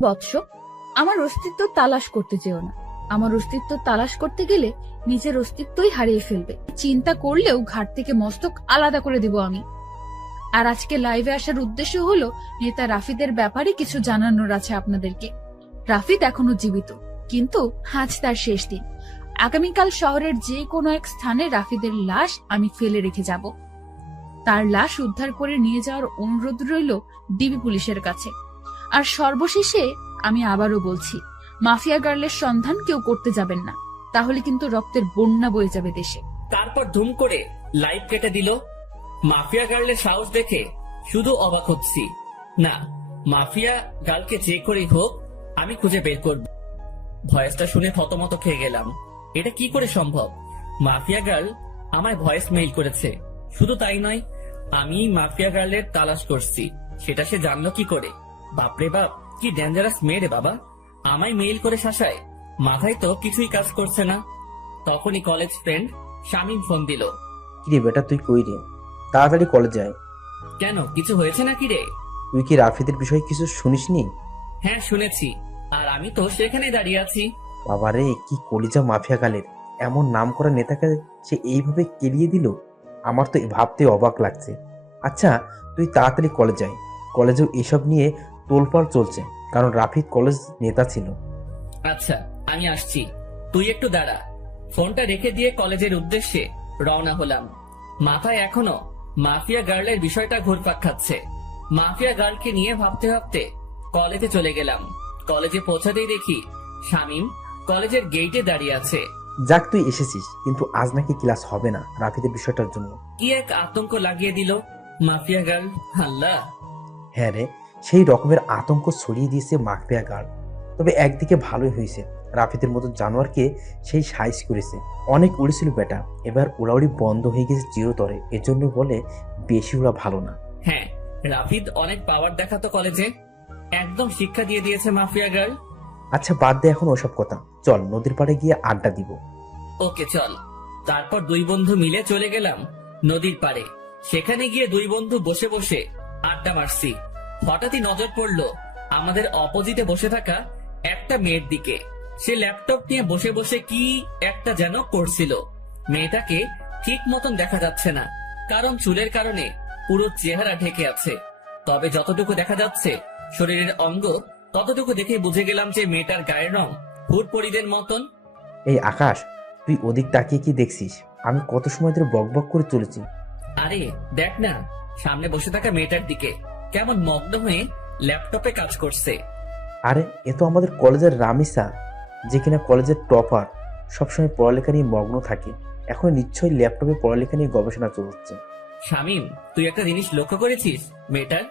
বৎস, আমার অস্তিত্ব তালাশ করতে যেও না। আমার অস্তিত্ব তালাশ করতে গেলে নিজের অস্তিত্বই হারিয়ে ফেলবে। চিন্তা করলেও ঘাট থেকে মস্তক আলাদা করে দিব আমি। আর আজকে লাইভে আসার উদ্দেশ্য হলো নেতা রাফিদের ব্যাপারে কিছু জানানোর আছে আপনাদেরকে। রাফিদ এখনো জীবিত, কিন্তু আজ তার শেষ দিন। আগামীকাল শহরের যে কোনো এক স্থানে রাফিদের লাশ আমি ফেলে রেখে যাব। তার লাশ উদ্ধার করে নিয়ে যাওয়ার অনুরোধ রইল ডিবি পুলিশের কাছে। আর সর্বশেষে আমি আবারও বলছি, মাফিয়া গার্লের সন্ধান কেউ করতে যাবেন না, তাহলে কিন্তু রক্তের বন্যা বয়ে যাবে দেশে। তারপর ধুম করে লাইভ কেটে দিল। মাফিয়া গার্লের সাহস দেখে শুধু অবাক হচ্ছি। না, মাফিয়া গার্লকে যে করেই হোক আমি খুঁজে বের করব। ভয়েসটা শুনে থতমত খেয়ে গেলাম। এটা কি করে সম্ভব? মাফিয়া গার্ল আমায় ভয়েস মেইল করেছে। শুধু তাই নয়, আমি মাফিয়া গার্লের তালাশ করছি, সেটা সে জানলো কি করে? বাপরে বাপ, কি ডেঞ্জারাস মেয়ে রে বাবা! আমায় মেইল করে শাসায়, মাথায় তো কিছুই কাজ করছে না। তখনই কলেজ ফ্রেন্ড শামীম ফোন দিল। কিরে বেটা, তুই কই রে? তাড়াতাড়ি কলেজে আয়। কেন, কিছু হয়েছে নাকি রে? তুই কি রাফিদের বিষয়ে কিছু শুনিসনি? হ্যাঁ শুনেছি, আর আমি তো সেখানে দাঁড়িয়ে আছি। বাবারে, কি কলিজা মাফিয়া গালের! এমন নাম করা নেতাকে সে এইভাবে কেলিয়ে দিল, আমার তো ভাবতে অবাক লাগছে। আচ্ছা, তুই তাড়াতাড়ি কলেজে আয়। কলেজেও এসব নিয়ে তোলপাড় চলছে, কারণ রাফিদ কলেজ নেতা ছিল। আচ্ছা, আমি আসছি, তুই একটু দাঁড়া। ফোনটা রেখে দিয়ে কলেজের উদ্দেশ্যে রওনা হলাম। মাথায় এখনো মাফিয়া গার্লের বিষয়টা ঘুরপাক খাচ্ছে। মাফিয়া গার্লকে নিয়ে ভাবতে ভাবতে কলেজে চলে গেলাম। কলেজে পৌঁছাতেই দেখি শামীম কলেজের গেইটে দাঁড়িয়ে আছে। যাক, তুই এসেছিস, কিন্তু আজ নাকি ক্লাস হবে না রাফিদের বিষয়টার জন্য। কি এক আতঙ্ক লাগিয়ে দিল মাফিয়া গার্ল! আল্লাহ! হ্যাঁ রে, সেই রকমের আতঙ্ক ছড়িয়ে দিয়েছে মাফিয়া গার্ল। তবে একদিকে ভালোই হয়েছে, রাফিদের মতো জানোয়ারকে সেই সাইজ করেছে। অনেক উড়েছিল বেটা, এবার উড়াউড়ি বন্ধ হয়ে গেছে চিরতরে। এজন্য বলে বেশি উড়া ভালো না। হ্যাঁ, রাফিদ অনেক পাওয়ার দেখাতো কলেজে, একদম শিক্ষা দিয়ে দিয়েছে মাফিয়া গার্ল। আচ্ছা, বাদ দে এখন ওসব কথা, চল নদীর পাড়ে গিয়ে আড্ডা দিব। ওকে চল। তারপর দুই বন্ধু মিলে চলে গেলাম নদীর পাড়ে। সেখানে গিয়ে দুই বন্ধু বসে বসে আড্ডা মারছি। হঠাৎই নজর পড়লো আমাদের অপোজিটে বসে থাকা একটা মেয়ের দিকে। সে ল্যাপটপ নিয়ে বসে বসে কি একটা যেন করছিল। মেয়েটাকে ঠিক মতন দেখা যাচ্ছে না, কারণ চুলের কারণে পুরো চেহারা ঢেকে আছে। তবে যতটুকু দেখা যাচ্ছে শরীরের অঙ্গ, ততটুকু দেখে বুঝে গেলাম যে মেয়েটার গায়ের রং হুড়পড়িদের মতন। এই আকাশ, তুই ওদিক তাকিয়ে কি দেখছিস? আমি কত সময় ধরে বকবক করে চলেছি। আরে দেখ না, সামনে বসে থাকা মেয়েটার দিকে কেমন মগ্ন হয়ে ল্যাপটপে কাজ করছে। আরে, এ তো আমাদের কলেজের রামিসা, যে কিনা কলেজের টপার, সবসময় পড়ালেখা নিয়ে মগ্ন থাকে। এখন নিশ্চয়ই ল্যাপটপে পড়ালেখা নিয়ে গবেষণা চলছে। শামীম, তুই একটা জিনিস লক্ষ্য করেছিস? মেয়েটার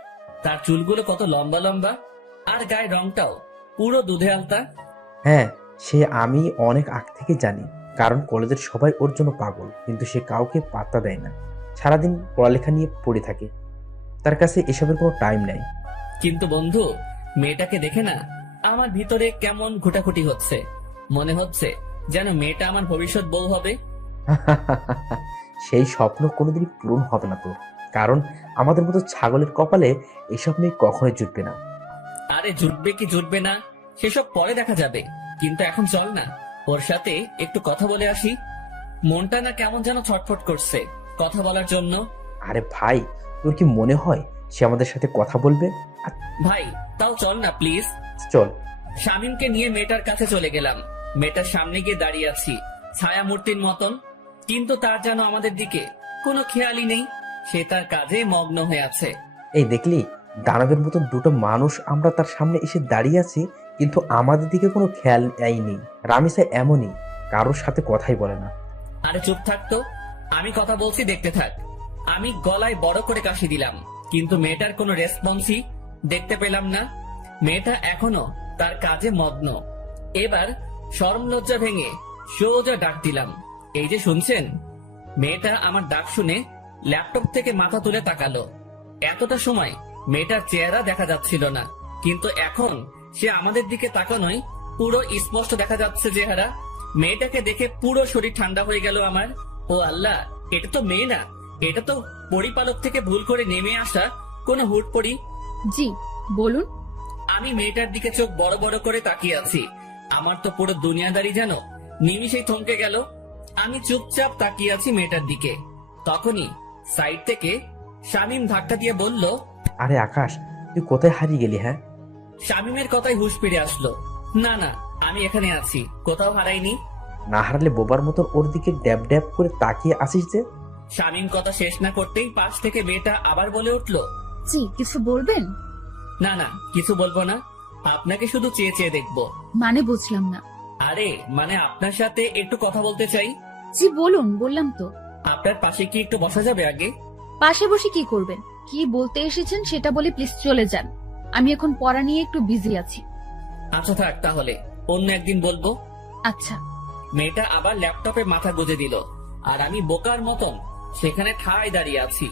তার চুলগুলো কত লম্বা লম্বা, আর গায়ের রংটাও পুরো দুধে আলতা। হ্যাঁ, সে আমি অনেক আগ থেকে জানি, কারণ কলেজের সবাই ওর জন্য পাগল, কিন্তু সে কাউকে পাত্তা দেয় না। সারাদিন পড়ালেখা নিয়ে পড়ে থাকে, তার কাছে এসবের কোনো টাইম নাই। কিন্তু বন্ধু, মেয়েটাকে দেখে না আমার ভিতরে কেমন ঘুটাঘুটি হচ্ছে। মনে হচ্ছে যেন মেয়েটা আমার ভবিষ্যৎ বউ হবে। সেই স্বপ্ন কোনোদিনই পূরণ হবে না তোর, কারণ আমাদের মতো ছাগলের কপালে এসব মেয়ে কখনোই জুটবে না। আরে জুটবে কি জুটবে না সেসব পরে দেখা যাবে, কিন্তু এখন চল না ওর সাথে একটু কথা বলে আসি। মনটা না কেমন যেন ছটফট করছে কথা বলার জন্য। আরে ভাই, তোর কি মনে হয় সে আমাদের সাথে কথা বলবে? ভাই তাও চল না প্লিজ। চল। শামীমকে নিয়ে মেয়েটার কাছে চলে গেলাম। মেয়েটার সামনে গিয়ে দাঁড়িয়ে আছি ছায়া মূর্তির মতন, কিন্তু তার যেন আমাদের দিকে কোনো খেয়ালই নেই। সে তার কাজে মগ্ন হয়ে আছে। এই দেখলি, দানবের মতন দুটো মানুষ আমরা তার সামনে এসে দাঁড়িয়ে আছি, কিন্তু আমাদের দিকে কোনো খেয়াল নেই। রামিসা এমনই, কারোর সাথে কথাই বলে না। আরে চুপ থাকতো, আমি কথা বলছি, দেখতে থাক। আমি গলায় বড় করে কাশি দিলাম, কিন্তু মেয়েটার কোনো রেসপন্সই দেখতে পেলাম না। মেয়েটা এখনো তার কাজে মগ্ন। এবার শরম লজ্জা ভেঙে সোজা ডাক দিলাম, এই যে শুনছেন? মেয়েটা আমার ডাক শুনে ল্যাপটপ থেকে মাথা তুলে তাকালো। এতটা সময় মেয়েটার চেহারা দেখা যাচ্ছিল না, কিন্তু এখন সে আমাদের দিকে তাকানোই পুরো স্পষ্ট দেখা যাচ্ছে চেহারা। মেয়েটাকে দেখে পুরো শরীর ঠান্ডা হয়ে গেল আমার। ও আল্লাহ, এটা তো মেয়ে না, এটা তো পরিপালক থেকে ভুল করে নেমে আসা কোনো হুটপড়ি। জি বলুন। আমি মেয়েটার দিকে চোখ বড় বড় করে তাকিয়ে আছি। আমার তো পুরো দুনিয়াদারি যেন নিমিষেই থমকে গেল। আমি চুপচাপ তাকিয়ে আছি মেয়েটার দিকে। তখনই সাইড থেকে শামীম ধাক্কা দিয়ে বলল, আরে আকাশ, তুই কোথায় হারিয়ে গেলি? হ্যাঁ, শামীমের কথায় হুঁশ ফিরে আসলো। না না, আমি এখানে আছি, কোথাও হারাইনি। না হারালে বোবার মতন ওর দিকে ড্যাব ড্যাব করে তাকিয়ে আসিস যে। শামীম কথা শেষ না করতেই পাশ থেকে মেয়েটা আবার বলে উঠলো, জি, কিছু বলবেন? না না, কিছু বলবো না, আপনাকে শুধু চেয়ে চেয়ে দেখবো। মানে বুঝলাম না। আরে মানে আপনার সাথে একটু কথা বলতে চাই। জি বলুন, বললাম তো। আপনার পাশে কি একটু বসা যাবে? আগে পাশে বসে কি করবেন? কি বলতে এসেছেন সেটা বলে প্লিজ চলে যান। আমি এখন পড়া নিয়ে একটু বিজি আছি। আচ্ছা থাক, তাহলে অন্য একদিন বলবো। আচ্ছা। মেয়েটা আবার ল্যাপটপে মাথা গুজে দিল, আর আমি বোকার মতন সেখানে ঠায় দাঁড়িয়ে আছি।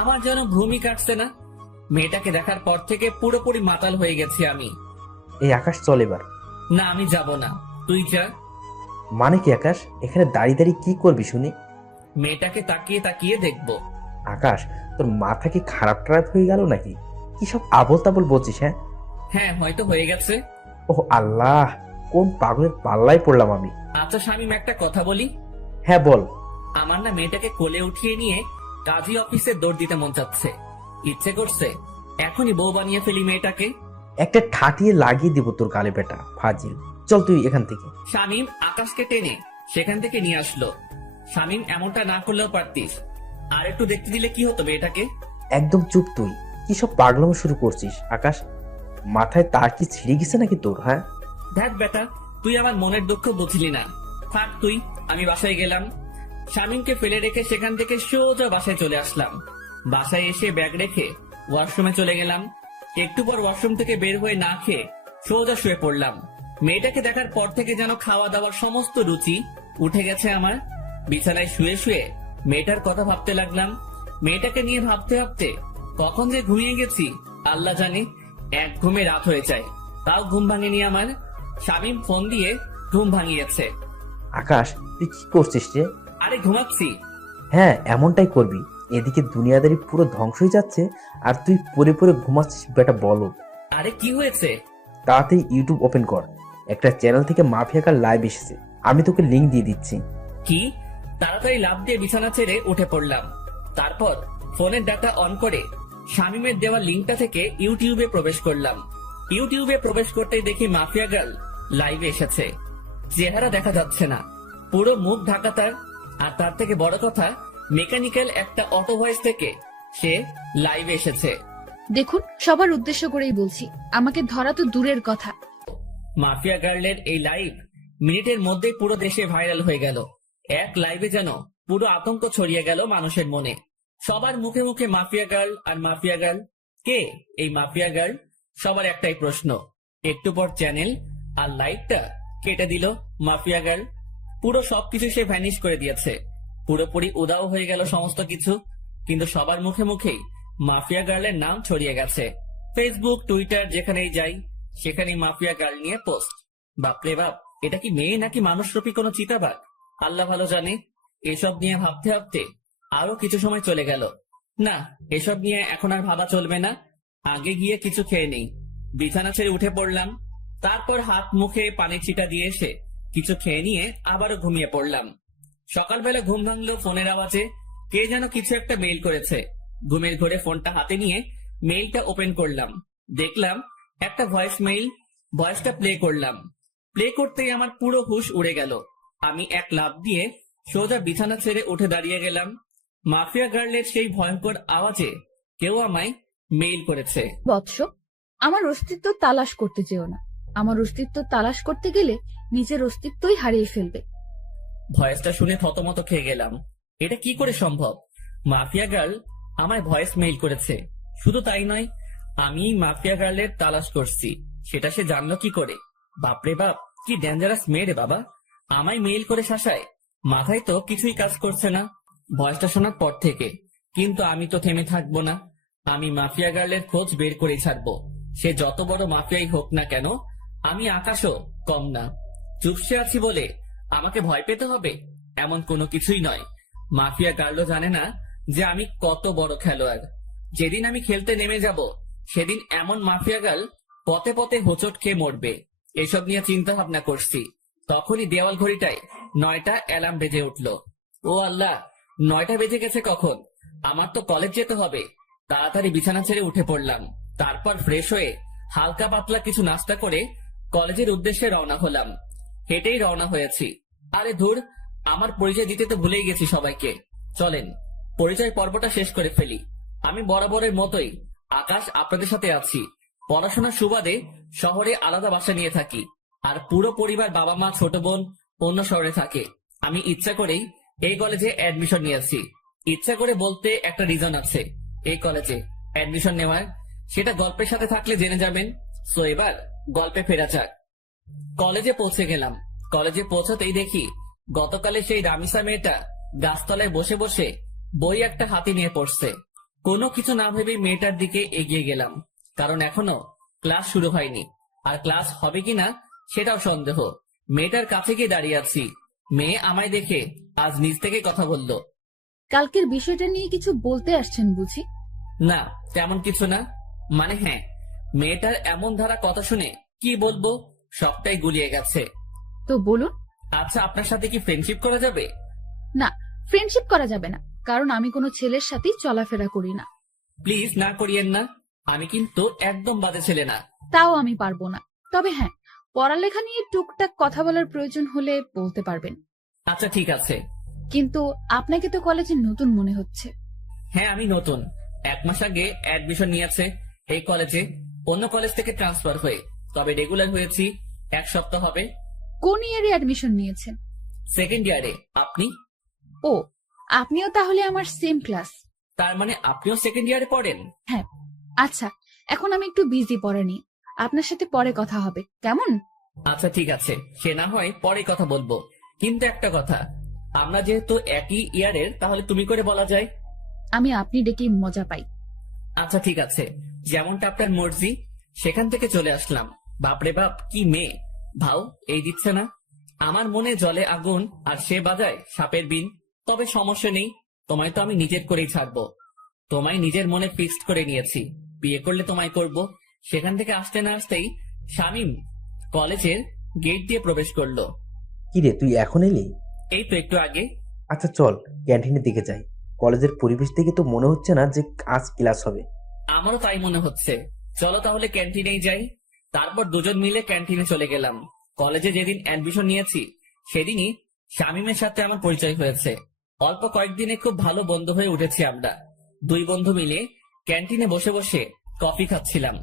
আমার যেন ঘুমই কাটছে না। মেয়েটাকে দেখার পর থেকে পুরোপুরি মাতাল হয়ে গেছি আমি। এই আকাশ, চল এবার। না, আমি যাব না, তুই যা। মানে কি আকাশ, এখানে দাঁড়িয়ে দাঁড়িয়ে কি করবি শুনি? মেয়েটাকে তাকিয়ে তাকিয়ে দেখবো। আকাশ, তোর মাথা কি খারাপ টারাপ হয়ে গেল নাকি? কি সব আবোল তাবোল বলছিস? হ্যাঁ, হ্যাঁ, হয়তো হয়ে গেছে। ওহ আল্লাহ, কোন পাগলের পাল্লায় পড়লাম আমি। আচ্ছা শামীম, একটা কথা বলি। হ্যাঁ বল। আমার না মেয়েটাকে কোলে উঠিয়ে নিয়ে কাজী অফিসে দৌড় দিতে মন চাচ্ছে। ইচ্ছে করছে এখনই বউ বানিয়ে ফেলি মেয়েটাকে। একটা ঠাটিয়ে লাগিয়ে দিব তোর গালে, বেটা ফাজিল। চল তুই এখান থেকে। শামীম আকাশকে টেনে সেখান থেকে নিয়ে আসলো। শামীম, এমনটা না করলেও পারতিস, আর একটু দেখতে দিলে কি হতো মেয়েটাকে। একদম চুপ তুই। কি সব পাগলামো শুরু করছিস আকাশ? মাথায় তার কি ছিঁড়ে গেছে নাকি তোর? হ্যাঁ, দেখ বেটা, তুই আমার মনের দুঃখ বুঝলি না। থাক তুই, আমি বাসায় গেলাম। শামীমকে ফেলে রেখে সেখান থেকে সোজা বাসায় চলে আসলাম। বাসায় এসে ব্যাগ রেখে ওয়াশরুমে চলে গেলাম। একটু পর ওয়াশরুম থেকে বের হয়ে না খেয়ে সোজা শুয়ে পড়লাম। মেয়েটাকে দেখার পর থেকে যেন খাওয়া দাওয়ার সমস্ত রুচি উঠে গেছে আমার। বিছানায় শুয়ে শুয়ে মেয়েটার কথা ভাবতে লাগলাম। মেয়েটাকে নিয়ে ভাবতে ভাবতে কখন যে ঘুমিয়ে গেছি আল্লাহ জানে। এক ঘুমে রাত হয়ে যায়, তাও ঘুম ভাঙেনি আমার। শামীম ফোন দিয়ে ঘুম ভাঙিয়েছে। আকাশ তুই কি করছিস রে? আরে ঘুমাচ্ছি। হ্যাঁ, এমনটাই করবি। এদিকে দুনিয়াদারি পুরো ধ্বংস হয়ে যাচ্ছে আর তুই পরে পরে ঘুমাচ্ছিস, বেটা বলো। আরে কি হয়েছে? তাড়াতাড়ি ইউটিউব ওপেন কর। একটা চ্যানেল থেকে মাফিয়াকার লাইভ এসেছে, আমি তোকে লিংক দিয়ে দিচ্ছি। কি? তাড়াতাড়ি লাফ দিয়ে বিছানা ছেড়ে উঠে পড়লাম। তারপর ফোনের ডাটা অন করে শামীমের দেওয়া লিঙ্কটা থেকে ইউটিউবে প্রবেশ করলাম। ইউটিউবে প্রবেশ করতেই দেখি মাফিয়া গার্ল লাইভে এসেছে। চেহারা দেখা যাচ্ছে না, পুরো মুখ ঢাকা তার। আর তার থেকে বড় কথা, মেকানিক্যাল একটা অটো ভয়েস থেকে সে লাইভে এসেছে। দেখুন, সবার উদ্দেশ্য করেই বলছি, আমাকে ধরা তো দূরের কথা। মাফিয়া গার্লের এই লাইভ মিনিটের মধ্যে পুরো দেশে ভাইরাল হয়ে গেল। এক লাইভে যেন পুরো আতঙ্ক ছড়িয়ে গেল মানুষের মনে। সবার মুখে মুখে মাফিয়া গার্ল আর মাফিয়া গার্ল। কে এই মাফিয়া গার্ল? সবার একটাই প্রশ্ন। একটু পর চ্যানেল আর লাইভটা কেটে দিল মাফিয়া গার্ল। পুরো সবকিছু সে ভ্যানিশ করে দিয়েছে। পুরোপুরি উদাও হয়ে গেল সমস্ত কিছু। কিন্তু সবার মুখে মুখেই মাফিয়া গার্লের নাম ছড়িয়ে গেছে। ফেসবুক, টুইটার, যেখানেই যাই সেখানেই মাফিয়া গার্ল নিয়ে পোস্ট। বাপরে বাপ, এটা কি মেয়ে নাকি মানুষরূপী কোনো চিতাবাঘ? আল্লাহ ভালো জানে। এসব নিয়ে ভাবতে ভাবতে আরো কিছু সময় চলে গেল। না, এসব নিয়ে এখন আর ভাবা চলবে না। আগে গিয়ে কিছু খেয়ে নেই। বিছানা ছেড়ে উঠে পড়লাম। তারপর হাত মুখে পানির ছিটা দিয়ে এসে কিছু খেয়ে নিয়ে আবারও ঘুমিয়ে পড়লাম। সকালবেলা ঘুম ভাঙলো ফোনের আওয়াজে। কে যেন কিছু একটা মেইল করেছে। ঘুমের ঘোরে ফোনটা হাতে নিয়ে মেইলটা ওপেন করলাম। দেখলাম একটা ভয়েস মেইল। ভয়েসটা প্লে করলাম। প্লে করতেই আমার পুরো হুঁশ উড়ে গেল। আমি এক লাফ দিয়ে সোজা বিছানা ছেড়ে উঠে দাঁড়িয়ে গেলাম। মাফিয়া গার্লের সেই ভয়ঙ্কর আওয়াজে কেউ আমায় মেইল করেছে। বৎস, আমার অস্তিত্ব তালাশ করতে যেও না। আমার অস্তিত্ব তালাশ করতে গেলে নিজের অস্তিত্বই হারিয়ে ফেলবে। ভয়েসটা শুনে থতমত খেয়ে গেলাম। এটা কি করে সম্ভব? মাফিয়া গার্ল আমায় ভয়েস মেইল করেছে। শুধু তাই নয়, আমি মাফিয়া গার্লের তালাশ করছি সেটা সে জানলো কি করে? বাপরে বাপ, কি ডেঞ্জারাস মেয়ে রে বাবা! আমায় মেইল করে শাসায়। মাথায় তো কিছুই কাজ করছে না ভয়েসটা শোনার পর থেকে। কিন্তু আমি তো থেমে থাকবো না। আমি মাফিয়া গার্লের খোঁজ বের করে ছাড়বো। সে যত বড় মাফিয়াই হোক না কেন, আমি আকাশও কম না। চুপসে আছি বলে আমাকে ভয় পেতে হবে এমন কোনো কিছুই নয়। মাফিয়া গার্লও জানে না যে আমি কত বড় খেলোয়াড়। যেদিন আমি খেলতে নেমে যাব সেদিন এমন মাফিয়া গার্ল পথে পথে হোঁচট খেয়ে মরবে, এসব নিয়ে চিন্তা ভাবনা করছি। তখনই দেওয়াল ঘড়িটায় 9টা অ্যালার্ম বেজে উঠলো। ও আল্লাহ, 9টা বেজে গেছে কখন? আমার তো কলেজ যেতে হবে। তাড়াতাড়ি বিছানা ছেড়ে উঠে পড়লাম। তারপর ফ্রেশ হয়ে হালকা পাতলা কিছু নাস্তা করে কলেজের উদ্দেশ্যে রওনা হলাম। হেঁটেই রওনা হয়েছি। আরে ধুর, আমার পরিচয় দিতে তো ভুলেই গেছি সবাইকে। চলেন পরিচয় পর্বটা শেষ করে ফেলি। আমি বরাবরের মতোই আকাশ, আপনাদের সাথে আছি। পড়াশোনার সুবাদে শহরে আলাদা বাসা নিয়ে থাকি, আর পুরো পরিবার, বাবা মা, ছোট বোন অন্য শহরে থাকে। আমি ইচ্ছা করেই এই কলেজে অ্যাডমিশন নিয়েছি। ইচ্ছা করে বলতে একটা রিজন আছে এই কলেজে অ্যাডমিশন নেওয়ার, সেটা গল্পের সাথে থাকলে জেনে যাবেন। সো এবার গল্পে ফেরা যাক। কলেজে পৌঁছে গেলাম। কলেজে পৌঁছাতেই দেখি গতকালে সেই রামিসা মেয়েটা গাছতলায় বসে বসে বই একটা হাতে নিয়ে পড়ছে। কোনো কিছু না ভেবে মেয়েটার দিকে এগিয়ে গেলাম, কারণ এখনো ক্লাস শুরু হয়নি, আর ক্লাস হবে কিনা সেটাও সন্দেহ। মেয়েটার কাছে গিয়ে দাঁড়িয়ে আছি। মেয়ে আমায় দেখে আজ নিজ থেকে কথা বলল। কালকের বিষয়টা নিয়ে কিছু বলতে আসছেন বুঝি? না, তেমন কিছু না। মানে হ্যাঁ, মেয়েটার এমন ধারা কথা শুনে কি বলবো, সবটাই গুলিয়ে গেছে। তো বলুন। আচ্ছা, আপনার সাথে কি ফ্রেন্ডশিপ করা যাবে? না, ফ্রেন্ডশিপ করা যাবে না, কারণ আমি কোনো ছেলের সাথেই চলাফেরা করি না। প্লিজ না করিয়েন না, আমি কিন্তু একদম বাজে ছেলে না। তাও আমি পারবো না। তবে হ্যাঁ, পড়ালেখা নিয়ে টুকটাক কথা বলার প্রয়োজন হলে বলতে পারবেন। আচ্ছা ঠিক আছে। কিন্তু আপনাকে তো কলেজে নতুন মনে হচ্ছে। হ্যাঁ, আমি নতুন। 1 মাস আগে অ্যাডমিশন নিয়েছে এই কলেজে, অন্য কলেজ থেকে ট্রান্সফার হয়ে। তবে রেগুলার হয়েছি 1 সপ্তাহ হবে। কোন ইয়ারে অ্যাডমিশন নিয়েছেন? সেকেন্ড ইয়ারে। আপনি? ও, আপনিও তাহলে আমার সেম ক্লাস। তার মানে আপনিও সেকেন্ড ইয়ারে পড়েন? হ্যাঁ। আচ্ছা, এখন আমি একটু বিজি পড়া নিয়ে। আপনার সাথে পরে কথা হবে, কেমন? আচ্ছা ঠিক আছে, সে না হয় পরে কথা বলবো। কিন্তু একটা কথা, আমরা যেহেতু একই ইয়ারের, তাহলে তুমি করে বলা যায়। আমি আপনি ডেকেই মজা পাই। আচ্ছা ঠিক আছে, যেমনটা আপনার মর্জি। সেখান থেকে চলে আসলাম। বাপরে বাপ, কি মেয়ে! ভাও এই দিচ্ছে না। আমার মনে জলে আগুন, আর সে বাজায় সাপের বিন। তবে সমস্যা নেই, তোমায় তো আমি নিজের করেই ছাড়বো। তোমায় নিজের মনে ফিক্সড করে নিয়েছি, বিয়ে করলে তোমায় করব। সেখান থেকে আসতে না আসতেই শামীম কলেজের গেট দিয়ে প্রবেশ করলো। কিরে, তুই এখন এলি? এই তো একটু আগে। আচ্ছা চল ক্যান্টিনের দিকে যাই। কলেজের পরিবেশ দেখে তো মনে হচ্ছে না যে আজ ক্লাস হবে। আমারও তাই মনে হচ্ছে। চলো তাহলে ক্যান্টিনেই যাই। তারপর দুজন মিলে ক্যান্টিনে চলে গেলাম। কলেজে যেদিন অ্যাডমিশন নিয়েছি সেদিনই শামীমের সাথে আমার পরিচয় হয়েছে। অল্প কয়েকদিনে খুব ভালো বন্ধু হয়ে উঠেছি আমরা। 2 বন্ধু মিলে ক্যান্টিনে বসে বসে কফি খাচ্ছিলাম।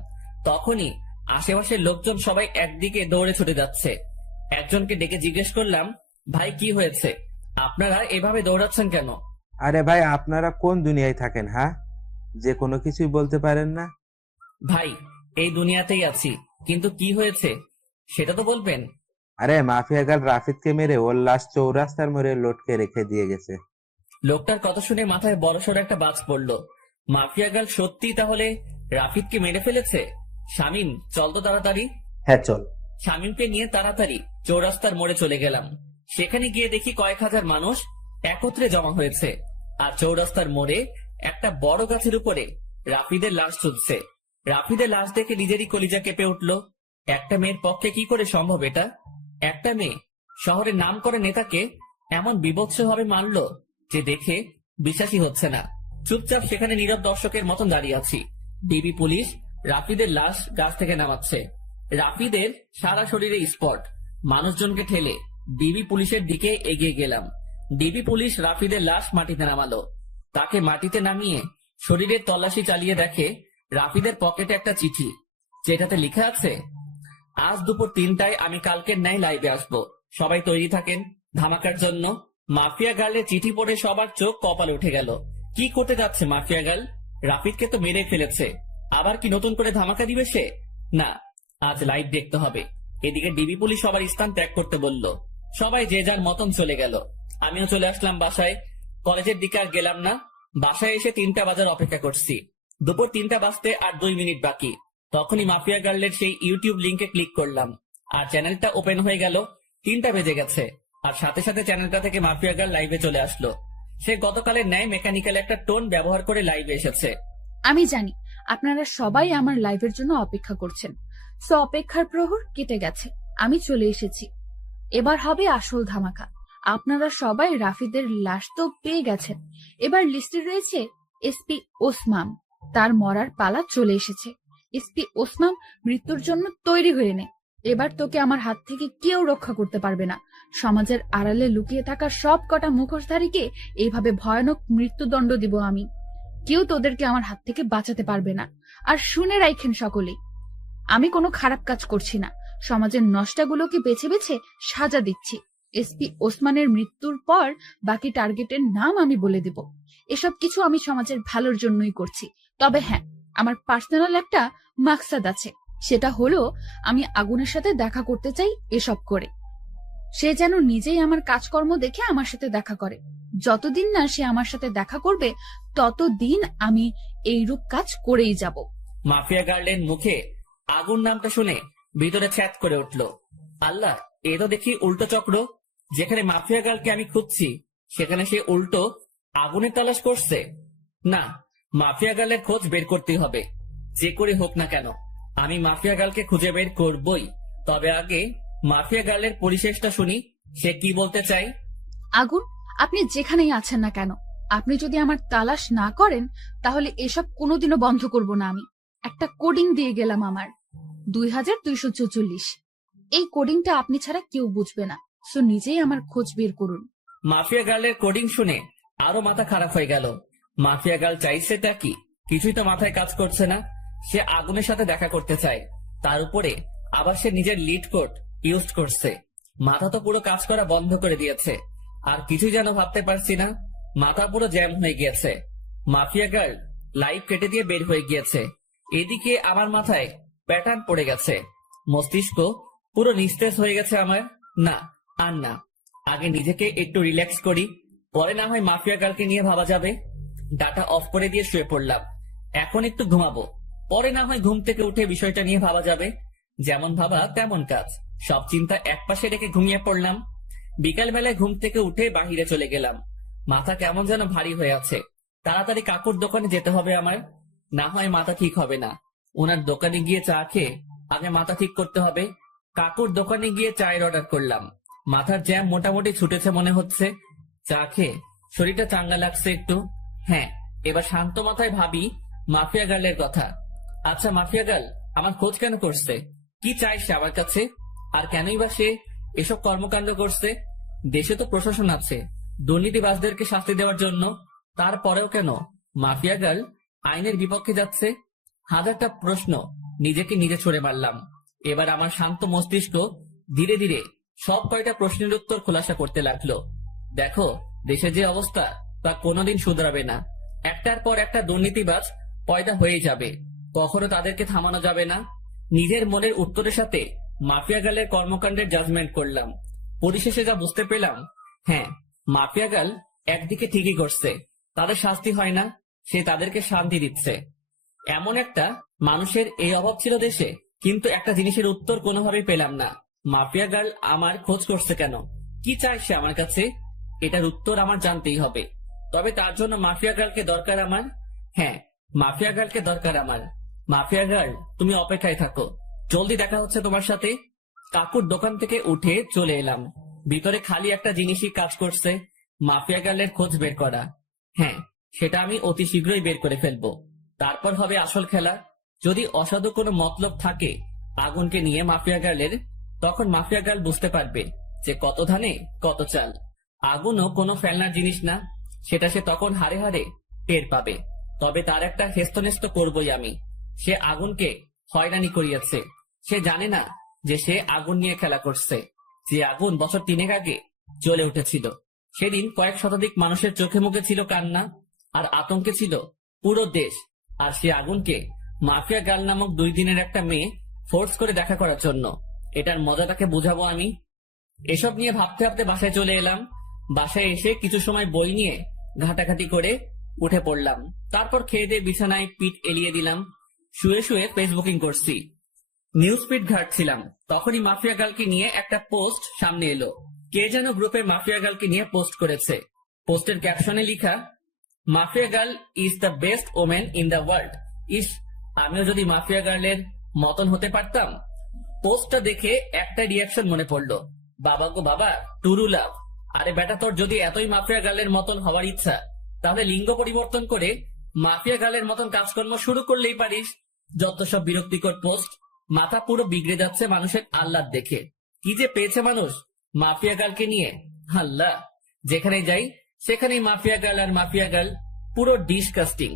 তখনই আশেপাশের লোকজন সবাই একদিকে দৌড়ে ছুটে যাচ্ছে। একজনকে ডেকে জিজ্ঞেস করলাম, ভাই কি হয়েছে, আপনারা এভাবে দৌড়াচ্ছেন কেন? আরে ভাই, আপনারা কোন দুনিয়ায় থাকেন? হ্যাঁ, যে কোনো কিছুই বলতে পারেন না? ভাই, এই দুনিয়াতেই আছি, কিন্তু কি হয়েছে সেটা তো বলবেন। আরে মাফিয়া গাল রাফিদকে মেরে ওর লাশ চৌরাস্তার মোড়ে লটকে রেখে দিয়ে গেছে। লোকটার কথা শুনে মাথায় বড়সড় একটা বাজ পড়লো। মাফিয়া গার্ল সত্যি তাহলে রাফিদকে মেরে ফেলেছে? শামীম, চল তো তাড়াতাড়ি। হ্যাঁ চল। শামীমকে নিয়ে তাড়াতাড়ি চৌরাস্তার মোড়ে চলে গেলাম। সেখানে গিয়ে দেখি কয়েক হাজার মানুষ একত্রে জমা হয়েছে, আর চৌরাস্তার মোড়ে একটা বড় গাছের উপরে রাফিদের লাশ ঝুলছে। রাফিদের লাশ দেখে নিজেরই কলিজা কেঁপে উঠলো। একটা মেয়ের পক্ষে কি করে সম্ভব এটা? একটা মেয়ে শহরের নাম করে নেতাকে এমন বিভৎস ভাবে মারলো যে দেখে বিশ্বাসই হচ্ছে না। চুপচাপ সেখানে নীরব দর্শকের মতন দাঁড়িয়ে আছি। ডিবি পুলিশ রাফিদের লাশ গাছ থেকে নামাচ্ছে। রাফিদের সারা শরীরে স্পট। মানুষজনকে ঠেলে ডিবি পুলিশের দিকে এগিয়ে গেলাম। ডিবি পুলিশ রাফিদের লাশ মাটিতে নামালো। তাকে মাটিতে নামিয়ে শরীরের তল্লাশি চালিয়ে দেখে রাফিদের পকেটে একটা চিঠি, যেটাতে লেখা আছে, আজ দুপুর 3টায় আমি কালকের ন্যায় লাইভে আসবো, সবাই তৈরি থাকেন ধামাকার জন্য। মাফিয়া গার্লের চিঠি পড়ে সবার চোখ কপালে উঠে গেল। কি করতে যাচ্ছে মাফিয়া গার্ল? রাফিদকে তো মেরে ফেলেছে, আবার কি নতুন করে ধামাকা দিবে সে? না, আজ লাইভ দেখতে হবে। এদিকে ডিবি পুলিশ সবার স্থান ত্যাগ করতে বলল। সবাই যে যার মতন চলে গেল। আমিও চলে আসলাম বাসায়। কলেজের দিকে আর গেলাম না। বাসায় এসে 3টা বাজার অপেক্ষা করছি। দুপুর 3টা বাজতে আর 2 মিনিট বাকি। তখনই মাফিয়া গার্লের সেই ইউটিউব লিংকে ক্লিক করলাম, আর চ্যানেলটা ওপেন হয়ে গেল। 3টা বেজে গেছে, আর সাথে সাথে চ্যানেলটা থেকে মাফিয়া গার্ল লাইভে চলে আসলো। সে গতকালের ন্যায় মেকানিক্যাল একটা টোন ব্যবহার করে লাইভে এসেছে। আমি জানি আপনারা সবাই আমার লাইভের জন্য অপেক্ষা করছেন। সো অপেক্ষার প্রহর কেটে গেছে, আমি চলে এসেছি। এবার হবে আসল ধামাকা। আপনারা সবাই রাফিদের লাশ তো পেয়ে গেছেন, এবার লিস্টে রয়েছে এসপি ওসমান। তার মরার পালা চলে এসেছে। এসপি ওসমান, মৃত্যুর জন্য তৈরি হয়ে নে। এবার তোকে আমার হাত থেকে কেউ রক্ষা করতে পারবে না। সমাজের আড়ালে লুকিয়ে থাকা সব কটা মুখোশধারীকে এইভাবে ভয়ানক মৃত্যুদণ্ড দিব আমি। কেউ তোদেরকে আমার হাত থেকে বাঁচাতে পারবে না। আর শুনে রাখেন সকলেই, আমি কোনো খারাপ কাজ করছি না, সমাজের নষ্টাগুলোকে বেছে বেছে সাজা দিচ্ছি। এসপি ওসমানের মৃত্যুর পর বাকি টার্গেটের নাম আমি বলে দিব। এসব কিছু আমি সমাজের ভালোর জন্যই করছি। তবে হ্যাঁ, আমার পার্সোনাল একটা মাকসাদ আছে, সেটা হলো আমি আগুনের সাথে দেখা করতে চাই। এসব করে সে যেন নিজেই আমার কাজকর্ম দেখে আমার সাথে দেখা করে। যতদিন না সে আমার সাথে দেখা করবে ততদিন আমি এইরূপ কাজ করেই যাব। মাফিয়া গার্লের মুখে আগুন নামটা শুনে ভিতরে ছ্যাত করে উঠল। আল্লাহ, এ তো দেখি উল্টো চক্র। যেখানে মাফিয়া গার্লকে আমি খুঁজছি সেখানে সে উল্টো আগুনের তালাশ করছে। না, মাফিয়া গার্লের খোঁজ বের করতেই হবে, যে করে হোক না কেন। আমি মাফিয়া গার্লকে খুঁজে বের করবই। তবে আগে মাফিয়া গার্লের পরিশেষটা শুনি, সে কি বলতে চাই। আগুন, আপনি যেখানেই আছেন না কেন, আপনি যদি আমার তালাশ না করেন তাহলে এসব কোনোদিনও বন্ধ করব না আমি। একটা কোডিং দিয়ে গেলাম আমার, 2244। এই কোডিংটা আপনি ছাড়া কেউ বুঝবে না, সো নিজেই আমার খোঁজ বের করুন। মাফিয়া গার্লের কোডিং শুনে আরো মাথা খারাপ হয়ে গেল। মাফিয়া গার্ল চাইছেটা কি? কিছুই তো মাথায় কাজ করছে না। সে আগুনের সাথে দেখা করতে চায়, তার উপরে আবার সে নিজের লিড কোড ইউজ করছে। মাথা তো পুরো কাজ করা বন্ধ করে দিয়েছে, আর কিছুই যেন ভাবতে পারছি না। মাথা পুরো জ্যাম হয়ে গিয়েছে। মাফিয়া গার্ল লাইভ কেটে দিয়ে বের হয়ে গিয়েছে। এদিকে আমার মাথায় প্যাটার্ন পড়ে গেছে, মস্তিষ্ক পুরো নিস্তেজ হয়ে গেছে আমার। না, আর না, আগে নিজেকে একটু রিল্যাক্স করি, পরে না হয় মাফিয়া গার্লকে নিয়ে ভাবা যাবে। ডাটা অফ করে দিয়ে শুয়ে পড়লাম। এখন একটু ঘুমাবো, পরে না হয় ঘুম থেকে উঠে বিষয়টা নিয়ে ভাবা যাবে। যেমন ভাবা তেমন কাজ, সব চিন্তা একপাশে রেখে ঘুমিয়ে পড়লাম। বিকাল বেলায় ঘুম থেকে উঠে বাহিরে চলে গেলাম। মাথা কেমন যেন ভারী হয়ে আছে। তাড়াতাড়ি কাকুর দোকানে যেতে হবে আমার, না হয় মাথা ঠিক হবে না। ওনার দোকানে গিয়ে চা খেয়ে আগে মাথা ঠিক করতে হবে। কাকুর দোকানে গিয়ে চায়ের অর্ডার করলাম। মাথার জ্যাম মোটামুটি ছুটেছে মনে হচ্ছে। চা খেয়ে শরীরটা চাঙ্গা লাগছে একটু। হ্যাঁ, এবার শান্ত মাথায় ভাবি মাফিয়া গার্লের কথা। আচ্ছা, মাফিয়া গার্ল আমার খোঁজ কেন করছে? কি চাই সে আমার কাছে? আর কেনই বা সে এসব কর্মকাণ্ড করছে? দেশে তো প্রশাসন আছে দুর্নীতিবাজদেরকে শাস্তি দেওয়ার জন্য, তারপরেও কেন মাফিয়া গার্ল আইনের বিপক্ষে যাচ্ছে? হাজারটা প্রশ্ন নিজেকে নিজে ছুড়ে মারলাম। এবার আমার শান্ত মস্তিষ্ক ধীরে ধীরে সব কয়টা প্রশ্নের উত্তর খোলাসা করতে লাগলো। দেখো, দেশে যে অবস্থা তা কোনোদিন শুধরাবে না। একটার পর একটা দুর্নীতিবাজ পয়দা হয়ে যাবে, কখনো তাদেরকে থামানো যাবে না। নিজের মনের উত্তরের সাথে মাফিয়া গার্লের কর্মকাণ্ডের জাজমেন্ট করলাম। পরিশেষে যা বুঝতে পেলাম, হ্যাঁ, মাফিয়া গার্ল একদিকে ঠিকই করছে, তাদের শাস্তি হয় না, সে তাদেরকে শান্তি দিচ্ছে। এমন একটা মানুষের এই অভাব ছিল দেশে, কিন্তু একটা জিনিসের উত্তর কোনোভাবেই পেলাম না। মাফিয়া গার্ল আমার খোঁজ করছে কেন? কি চায় সে আমার কাছে? এটার উত্তর আমার জানতেই হবে। তবে তার জন্য মাফিয়া গার্লকে দরকার আমার। হ্যাঁ, মাফিয়া গার্লকে দরকার আমার। মাফিয়া গার্ল, তুমি অপেক্ষায় থাকো, জলদি দেখা হচ্ছে তোমার সাথে। কাকুর দোকান থেকে উঠে চলে এলাম। ভিতরে খালি একটা জিনিসই কাজ করছে, মাফিয়া গার্লের খোঁজ বের করা। হ্যাঁ, সেটা আমি অতি শীঘ্রই বের করে ফেলবো। তারপর হবে আসল খেলা। যদি অসাধু কোনো মতলব থাকে আগুনকে নিয়ে মাফিয়া গার্লের, তখন মাফিয়া গার্ল বুঝতে পারবে যে কত ধানে কত চাল। আগুনও কোনো ফেলনার জিনিস না, সেটা সে তখন হারে হারে টের পাবে। তবে তার একটা হেস্তনেস্ত করবই আমি। সে আগুনকে হয়রানি করিয়াছে, সে জানে না যে সে আগুন নিয়ে খেলা করছে। যে আগুন বছর 3 আগে জ্বলে উঠেছিল, সেদিন কয়েক শতাধিক মানুষের চোখে মুখে ছিল কান্না, আর আতঙ্কে ছিল পুরো দেশ। আর সে আগুনকে মাফিয়া গার্ল নামক 2 দিনের একটা মেয়ে ফোর্স করে দেখা করার জন্য। এটার মজা তাকে বুঝাবো আমি। এসব নিয়ে ভাবতে ভাবতে বাসায় চলে এলাম। বাসায় এসে কিছু সময় বই নিয়ে ঘাটাঘাটি করে উঠে পড়লাম। তারপর খেয়ে দিয়ে বিছানায় পিঠ এলিয়ে দিলাম। শুয়ে শুয়ে ফেসবুকিং করছি, নিউজ ফিড ঘাটছিলাম। তখনই মাফিয়া গার্লকে নিয়ে একটা পোস্ট সামনে এলো। কে যেন গ্রুপে মাফিয়া গার্লকে নিয়ে পোস্ট করেছে। পোস্টের ক্যাপশনে লিখা, mafia girl is the best women in the world. ইস, আমিও যদি মাফিয়া গার্লের মতন হতে পারতাম। পোস্টটা দেখে একটা রিয়াকশন মনে পড়লো, বাবা গো বাবা, টুরু লাভ। আরে বেটা, তোর যদি এতই মাফিয়া গার্লের মতন হওয়ার ইচ্ছা, তাহলে লিঙ্গ পরিবর্তন করে মাফিয়া গার্লের মতন কাজকর্ম শুরু করলেই পারিস। যত সব বিরক্তিকর পোস্ট, মাথা পুরো বিগড়ে যাচ্ছে মানুষের আহ্লাদ দেখে। কি যে পেয়েছে মানুষ মাফিয়া গার্লকে নিয়ে, আল্লাহ। যেখানে যাই সেখানেই মাফিয়া গার্ল আর মাফিয়া গার্ল, পুরো ডিসকাস্টিং।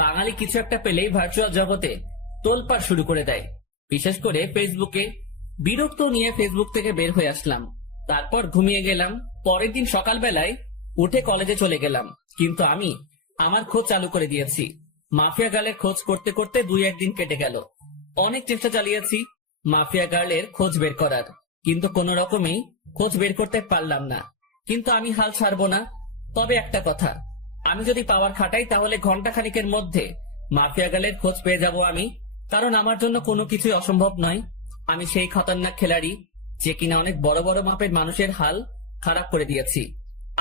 বাঙালি কিছু একটা পেলেই ভার্চুয়াল জগতে তোলপাড় শুরু করে দেয়, বিশেষ করে ফেসবুকে। বিরক্ত নিয়ে ফেসবুক থেকে বের হয়ে আসলাম, তারপর ঘুমিয়ে গেলাম। পরের দিন সকালবেলায় উঠে কলেজে চলে গেলাম, কিন্তু আমি আমার খোঁজ চালু করে দিয়েছি। মাফিয়া গার্লের খোঁজ করতে করতে 2-1 দিন কেটে গেল। অনেক চেষ্টা চালিয়েছি মাফিয়া গার্লের খোঁজ বের করার, কিন্তু কোন রকমেই খোঁজ বের করতে পারলাম না। কিন্তু আমি হাল ছাড়বো না। তবে একটা কথা, আমি যদি পাওয়ার খাটাই তাহলে ঘন্টা খানিকের মধ্যে মাফিয়া গার্লের খোঁজ পেয়ে যাব আমি। কারণ আমার জন্য কোনো কিছুই অসম্ভব নয়। আমি সেই খতরনাক খেলাড়ি যে কিনা অনেক বড় বড় মাপের মানুষের হাল খারাপ করে দিয়েছি।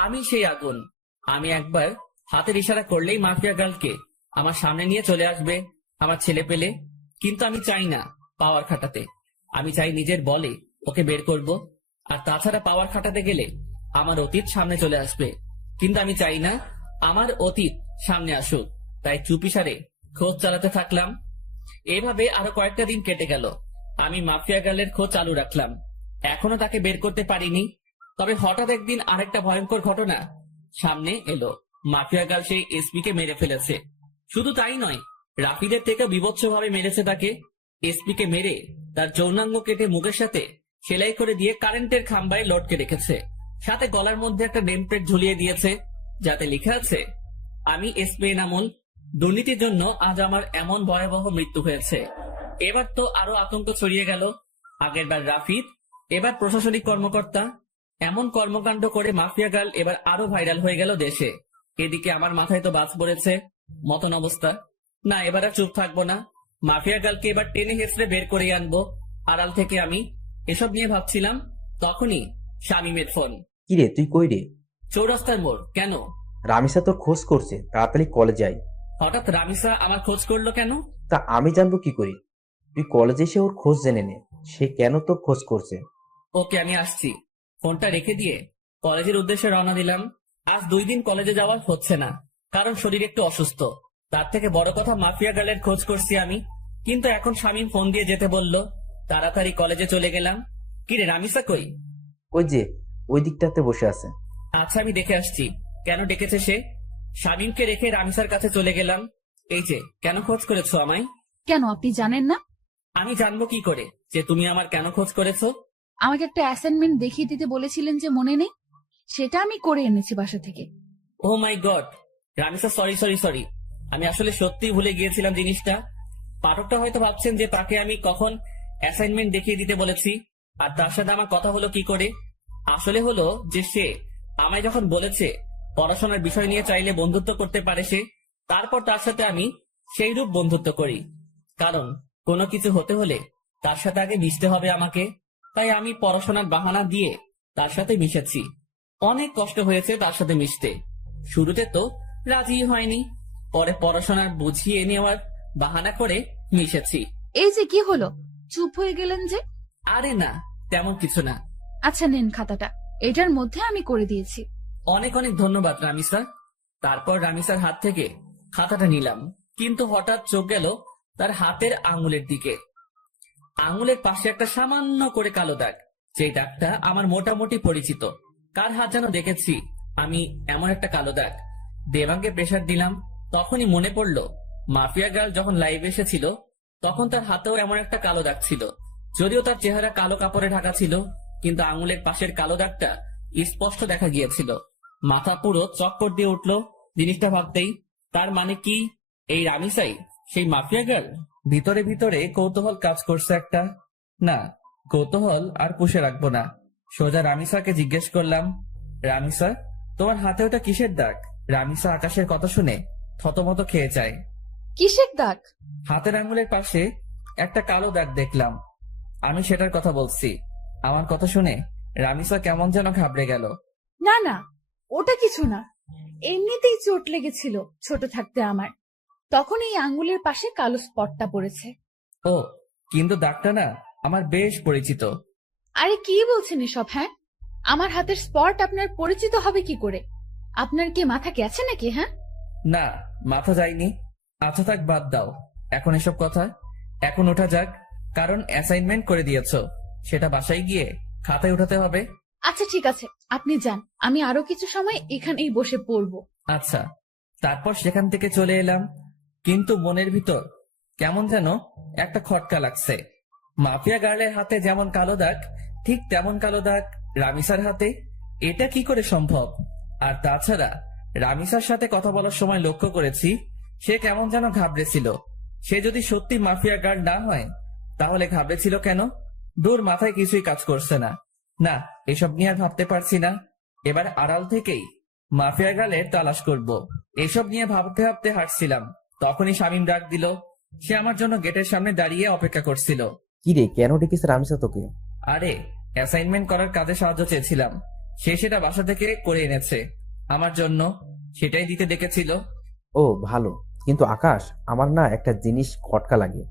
আমি সেই আগুন। আমি একবার হাতের ইশারা করলেই মাফিয়া গার্লকে আমার সামনে নিয়ে চলে আসবে আমার ছেলে পেলে। কিন্তু আমি চাই না পাওয়ার খাটাতে, আমি চাই নিজের বলে ওকে বের করব। আর তাছাড়া পাওয়ার খাটাতে গেলে আমার অতীত সামনে চলে আসবে, কিন্তু আমি চাই না আমার অতীত সামনে আসুক। তাই চুপিসারে খোঁজ চালাতে থাকলাম। এভাবে আরো কয়েকটা দিন কেটে গেল। আমি মাফিয়া গার্লের খোঁজ চালু রাখলাম, এখনো তাকে বের করতে পারিনি। তবে হঠাৎ একদিন আরেকটা ভয়ঙ্কর ঘটনা সামনে এলো। মাফিয়া গার্ল সেই এসপি কে মেরে ফেলেছে। শুধু তাই নয়, রাফিদের থেকে বিভৎস ভাবে মেরেছে তাকে। এসপি কে মেরে তার যৌনাঙ্গ কেটে মুখের সাথে সেলাই করে দিয়ে কারেন্টের খাম্বায় লটকে রেখেছে। সাথে গলার মধ্যে একটা নেম প্লেট ঝুলিয়ে দিয়েছে, যাতে লেখা আছে, আমি এসপি এনামুল, দুর্নীতির জন্য আজ আমার এমন ভয়াবহ মৃত্যু হয়েছে। এবার তো আরো আতঙ্ক ছড়িয়ে গেল। আগেরবার রাফিদ, এবার প্রশাসনিক কর্মকর্তা। এমন কর্মকাণ্ড করে মাফিয়া গার্ল এবার আরো ভাইরাল হয়ে গেল দেশে। এদিকে আমার মাথায় তো বাজ পড়েছে মতন অবস্থা। না, এবার আর চুপ থাকবো না। মাফিয়া গার্লকে এবার টেনে হেসড়ে বের করে আনবো আড়াল থেকে। আমি এসব নিয়ে ভাবছিলাম, তখনই শামীমের ফোন। কিরে, তুই কই রে? চৌরাস্তার মোড়। কেন? রামিসা তোর খোঁজ করছে, তাড়াতাড়ি কলেজে আয়। হঠাৎ রামিসা আমার খোঁজ করলো কেন? তা আমি জানবো কি করি? তুই কলেজে এসে ওর খোঁজ জেনে নে, সে কেন তোর খোঁজ করছে। ওকে, আমি আসছি। ফোনটা রেখে দিয়ে কলেজের উদ্দেশ্যে রওনা দিলাম। আজ 2 দিন কলেজে যাওয়া হচ্ছে না, কারণ শরীর একটু অসুস্থ। তার থেকে বড় কথা, মাফিয়া গার্লের খোঁজ করছি আমি। কিন্তু এখন শামীম ফোন দিয়ে যেতে বলল, তাড়াতাড়ি কলেজে চলে গেলাম। কিরে, রামিসা কই? ওই যে ওই দিকটাতে বসে আছে। আচ্ছা, আমি দেখে আসছি কেন ডেকেছে সে। শামীমকে রেখে রামিসার কাছে চলে গেলাম। এই যে, কেন খোঁজ করেছো আমায়? কেন, আপনি জানেন না? আমি জানবো কি করে যে তুমি আমার কেন খোঁজ করেছো? আমাকে একটা অ্যাসাইনমেন্ট দেখিয়ে দিতে বলেছিলেন যে, মনে নেই? সেটা আমি করে এনেছি বাসা থেকে। Oh my god, Ramisa, sorry sorry sorry. আমি আসলে সত্যিই ভুলে গিয়েছিলাম জিনিসটা। পাঠকটা হয়তো ভাবছেন যে তাকে আমি কখন অ্যাসাইনমেন্ট দেখিয়ে দিতে বলেছি, আর তার সাথে আমার কথা হলো কি করে। আসলে হলো যে সে আমায় যখন বলেছে পড়াশোনার বিষয় নিয়ে চাইলে বন্ধুত্ব করতে পারে সে, তারপর তার সাথে আমি সেই রূপ বন্ধুত্ব করি। কারণ কোনো কিছু হতে হলে তার সাথে আগে মিশতে হবে আমাকে। তাই আমি পড়াশোনার বাহানা দিয়ে তার সাথে মিশেছি। অনেক কষ্ট হয়েছে তার সাথে মিশতে। শুরুতে তো রাজি হয়নি, পরে পড়াশোনার বুঝিয়ে নেওয়ার বাহানা করে মিশেছি। এই যে, কি হলো, চুপ হয়ে গেলেন যে? আরে না, তেমন কিছু না। আচ্ছা, নেন খাতাটা, এটার মধ্যে আমি করে দিয়েছি। অনেক অনেক ধন্যবাদ রামিসা। তারপর রামিসার হাত থেকে খাতাটা নিলাম, কিন্তু হঠাৎ চোখ গেল তার হাতের আঙুলের দিকে। আঙুলের পাশে একটা সামান্য করে কালো দাগ, যেই দাগটা আমার মোটামুটি পরিচিত। কার হাত যেন দেখেছি আমি এমন একটা কালো দাগ। দেবাঙ্গে প্রেসার দিলাম, তখনই মনে পড়লো মাফিয়া গার্ল যখন লাইভে এসেছিল তখন তার হাতেও এমন একটা কালো দাগ ছিল। যদিও তার চেহারা কালো কাপড়ে ঢাকা ছিল, কিন্তু আঙুলের পাশের কালো দাগটা স্পষ্ট দেখা গিয়েছিল। মাথা পুরো চক্কর দিয়ে উঠলো জিনিসটা ভাবতেই। তার মানে কি এই রামিসাই সেই মাফিয়া গার্ল? ভিতরে ভিতরে কৌতূহল কাজ করছে একটা। না, কৌতূহল আর পুষে রাখবো না। সোজা রামিসাকে জিজ্ঞেস করলাম, রামিসা, তোমার হাতে ওটা কিসের দাগ? রামিসা আকাশের কথা শুনে থতমত খেয়ে যায়। কিসের দাগ? হাতের আঙুলের পাশে একটা কালো দাগ দেখলাম। আমি সেটার কথা বলছি। আমার কথা শুনে রামিসা কেমন যেন ঘাবড়ে গেল। না না, ওটা কিছু না, এমনিতেই চোট লেগেছিল ছোট থাকতে আমার, তখন এই আঙ্গুলের পাশে কালো স্পটটা পড়েছে। ও, কিন্তু দাগটা না আমার বেশ পরিচিত। আরে কি বলছেন এসব? হ্যাঁ, আমার হাতের স্পট আপনার পরিচিত হবে কি করে? আপনার কি মাথা গেছে নাকি? হ্যাঁ, না, মাথা যায়নি। আচ্ছা থাক, বাদ দাও এখন এসব কথা। এখন ওঠা যাক, কারণ অ্যাসাইনমেন্ট করে দিয়েছো, সেটা বাসায় গিয়ে খাতায় উঠাতে হবে। আচ্ছা ঠিক আছে, আপনি যান, আমি আরো কিছু সময় এখানেই বসে পড়বো। আচ্ছা। তারপর সেখান থেকে চলে এলাম, কিন্তু মনের ভিতর কেমন যেন একটা খটকা লাগছে। মাফিয়া গার্লের হাতে যেমন কালো দাগ, ঠিক তেমন কালো দাগ রামিসার হাতে। এটা কি করে সম্ভব? আর তাছাড়া রামিসার সাথে কথা বলার সময় লক্ষ্য করেছি সে কেমন যেন ঘাবড়েছিল। সে যদি সত্যি মাফিয়া গার্ল না হয় তাহলে ঘাবড়েছিল কেন? দূর, মাথায় কিছুই কাজ করছে না। না, এসব নিয়ে আর ভাবতে পারছি না। এবার আড়াল থেকেই মাফিয়া গার্লের তালাশ করব। এসব নিয়ে ভাবতে ভাবতে হাঁটছিলাম, তখনই শামীম ডাক দিল। সে আমার জন্য গেটের সামনে দাঁড়িয়ে অপেক্ষা করছিল। কি রে, কেন ডেকেছে রামিসা তোকে? আরে, অ্যাসাইনমেন্ট করার কাজে সাহায্য চেয়েছিলাম, সে সেটা বাসা থেকে করে এনেছে আমার জন্য, সেটাই দিতে ডেকেছিল। ও ভালো। কিন্তু আকাশ, আমার না একটা জিনিস খটকা লাগে।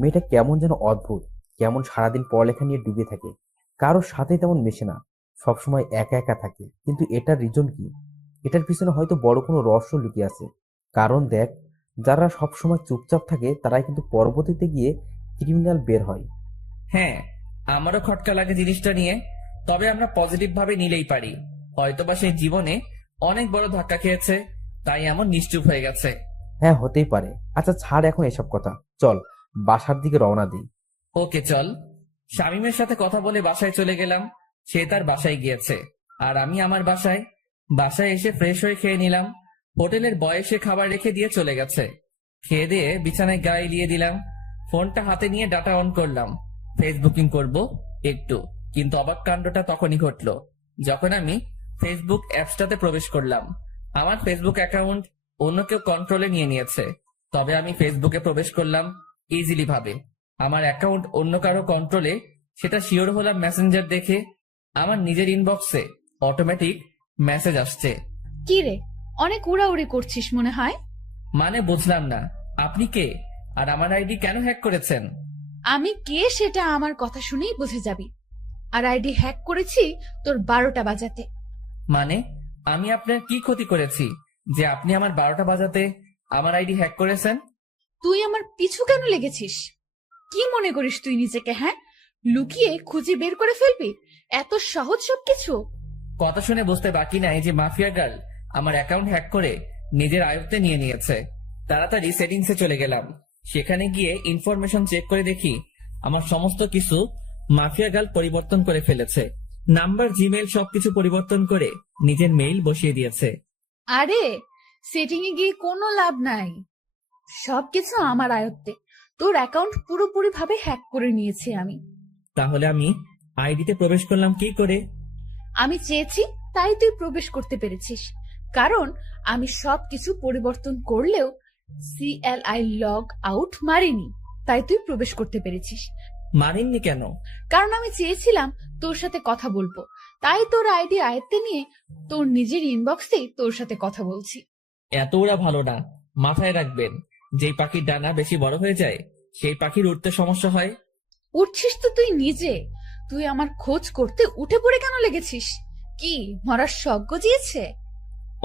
মেয়েটা কেমন যেন অদ্ভুত, কেমন সারাদিন পড়ালেখা নিয়ে ডুবে থাকে, কারোর সাথে তেমন মেশে না, সবসময় একা একা থাকে। কিন্তু এটার রিজন কি? এটার পিছনে হয়তো বড় কোনো রহস্য লুকিয়ে আছে। কারণ দেখ, যারা সবসময় চুপচাপ থাকে তারাই কিন্তু পরবর্তীতে গিয়ে ক্রিমিনাল বের হয়। হ্যাঁ, আমারও খটকা লাগে জিনিসটা নিয়ে। তবে আমরা পজিটিভ ভাবে নিলেই পারি। হয়তোবা সেই জীবনে অনেক বড় ধাক্কা খেয়েছে, তাই এমন নিশ্চুপ হয়ে গেছে। হ্যাঁ, হতেই পারে। আচ্ছা ছাড় এখন এসব কথা, চল বাসার দিকে রওনা দিই। ওকে চল। শামীমের সাথে কথা বলে বাসায় চলে গেলাম। সে তার বাসায় গিয়েছে, আর আমি আমার বাসায়। বাসায় এসে ফ্রেশ হয়ে খেয়ে নিলাম। হোটেলের বয় এসে খাবার রেখে দিয়ে চলে গেছে। খেয়ে দিয়ে বিছানায় গায়ে দিয়ে দিলাম। ফোনটা হাতে নিয়ে ডাটা অন করলাম, ফেসবুকিং করব একটু। কিন্তু অবাক কাণ্ডটা তখনই ঘটলো যখন আমি ফেসবুক অ্যাপসটাতে প্রবেশ করলাম। আমার ফেসবুক অ্যাকাউন্ট অন্য কেউ কন্ট্রোলে নিয়ে নিয়েছে, তবে আমি ফেসবুকে প্রবেশ করলাম ইজিলি ভাবে। আমার অ্যাকাউন্ট অন্য কারো কন্ট্রোলে, সেটা শিওর হলাম মেসেঞ্জার দেখে। আমার নিজের ইনবক্সে অটোমেটিক মেসেজ আসছে। কি রে, অনেক উড়াউড়ি করছিস মনে হয়। মানে বুঝলাম না, আপনি কে? আর আমার আইডি কেন হ্যাক করেছেন? আমি কে সেটা আমার কথা শুনেই বুঝে যাবি। আর আইডি হ্যাক করেছি তোর 12টা বাজাতে। মানে আমি আপনার কি ক্ষতি করেছি যে আপনি আমার 12টা বাজাতে আমার আইডি হ্যাক করেছেন? তুই আমার পিছু কেন লেগেছিস? কি মনে করিস তুই নিজেকে? হ্যাঁ, লুকিয়ে খুঁজে বের করে ফেলবি? এত সহজ সবকিছু? কথা শুনে বুঝতে বাকি নাই যে মাফিয়া গার্ল আমার অ্যাকাউন্ট হ্যাক করে নিজের আয়ত্তে নিয়ে নিয়েছে। তাড়াতাড়ি সেটিংসে চলে গেলাম। সেখানে গিয়ে ইনফরমেশন চেক করে দেখি আমার সমস্ত কিছু মাফিয়া গার্ল পরিবর্তন করে ফেলেছে। নাম্বার, জিমেল সবকিছু পরিবর্তন করে নিজের মেইল বসিয়ে দিয়েছে। আরে, সেটিং এ গিয়ে কোনো লাভ নাই, সবকিছু আমার আয়ত্তে। তোর অ্যাকাউন্ট পুরোপুরি ভাবে হ্যাক করে নিয়েছি আমি। তাহলে আমি আইডিতে প্রবেশ করলাম কি করে? আমি চেয়েছি তাই তুই প্রবেশ করতে পেরেছিস, কারণ আমি সবকিছু পরিবর্তন করলেও CLI লগ আউট মারিনি, তাই তুই প্রবেশ করতে পেরেছিস। মানেননি কেন? কারণ আমি চেয়েছিলাম তোর সাথে কথা বলবো, তাই তোর আইডি আয়ত্তে নিয়ে তোর নিজের ইনবক্সে তোর সাথে কথা বলছি। এত ওরা ভালো না। মাথায় রাখবেন, যেই পাখির ডানা বেশি বড় হয়ে যায় সেই পাখির উঠতে সমস্যা হয়। উঠছিস তো তুই নিজে, তুই আমার খোঁজ করতে উঠে পড়ে কেন লেগেছিস? কি মরার শখ গজিয়েছে?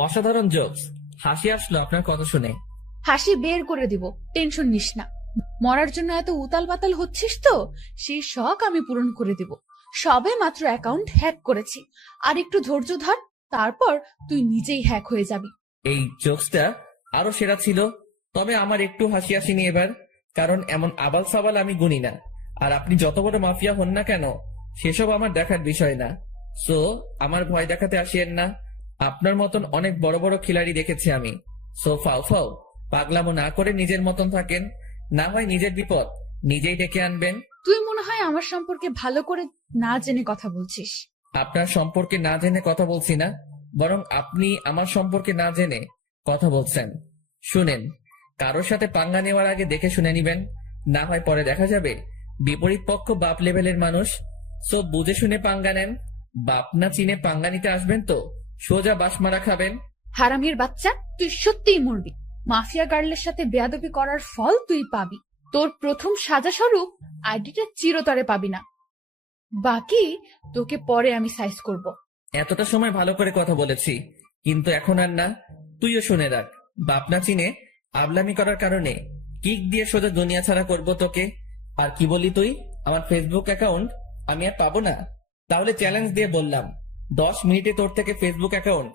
অসাধারণ জোকস। হাসি আসলো আপনার কথা শুনে। হাসি বের করে দিব, টেনশন নিস না। মরার জন্য এত উতাল পাতাল হচ্ছিস তো, সেই শখ আমি পূরণ করে দিব। সবে মাত্র অ্যাকাউন্ট হ্যাক করেছি, আর একটু ধৈর্য ধর, তারপর তুই নিজেই হ্যাক হয়ে যাবি। এই জোকসটা আরো সেরা ছিল, তবে আমার একটু হাসি আসেনি এবার, কারণ এমন আবাল সাবাল আমি গুনি না। আর আপনি যত বড় মাফিয়া হন না কেন, সেসব আমার দেখার বিষয় না। সো আমার ভয় দেখাতে আসিয়েন না। আপনার মতন অনেক বড় বড় খিলাড়ি দেখেছি আমি। সো ফাও ফাও পাগলামো না করে নিজের মতন থাকেন, না হয় নিজের বিপদ নিজেই ডেকে আনবেন। তুই মনে হয় আমার সম্পর্কে ভালো করে না জেনে কথা বলছিস। আপনার সম্পর্কে না জেনে কথা বলছি না, বরং আপনি আমার সম্পর্কে না জেনে কথা বলছেন। শুনেন, কারোর সাথে পাঙ্গা নেওয়ার আগে দেখে শুনে নিবেন, না হয় পরে দেখা যাবে বিপরীত পক্ষ বাপ লেভেলের মানুষ। সব বুঝে শুনে পাঙ্গা নেন। বাপ না চিনে পাঙ্গা নিতে আসবেন তো সোজা বাসমারা খাবেন। হারামির বাচ্চা, তুই সত্যিই মরবি। মাফিয়া গার্লের সাথে বেয়াদবি করার ফল তুই পাবি। তোর প্রথম সাজা স্বরূপ আইডিটা চিরতরে পাবি না, বাকি তোকে পরে আমি সাইজ করব। এতটা সময় ভালো করে কথা বলেছি, কিন্তু এখন আর না। তুইও শুনে রাখ, বাপনা চিনে আবলামি করার কারণে কিক দিয়ে সোজা দুনিয়া ছাড়া করব তোকে। আর কি বলি তুই, আমার ফেসবুক অ্যাকাউন্ট আমি আর পাবো না? তাহলে চ্যালেঞ্জ দিয়ে বললাম, 10 মিনিটে তোর থেকে ফেসবুক অ্যাকাউন্ট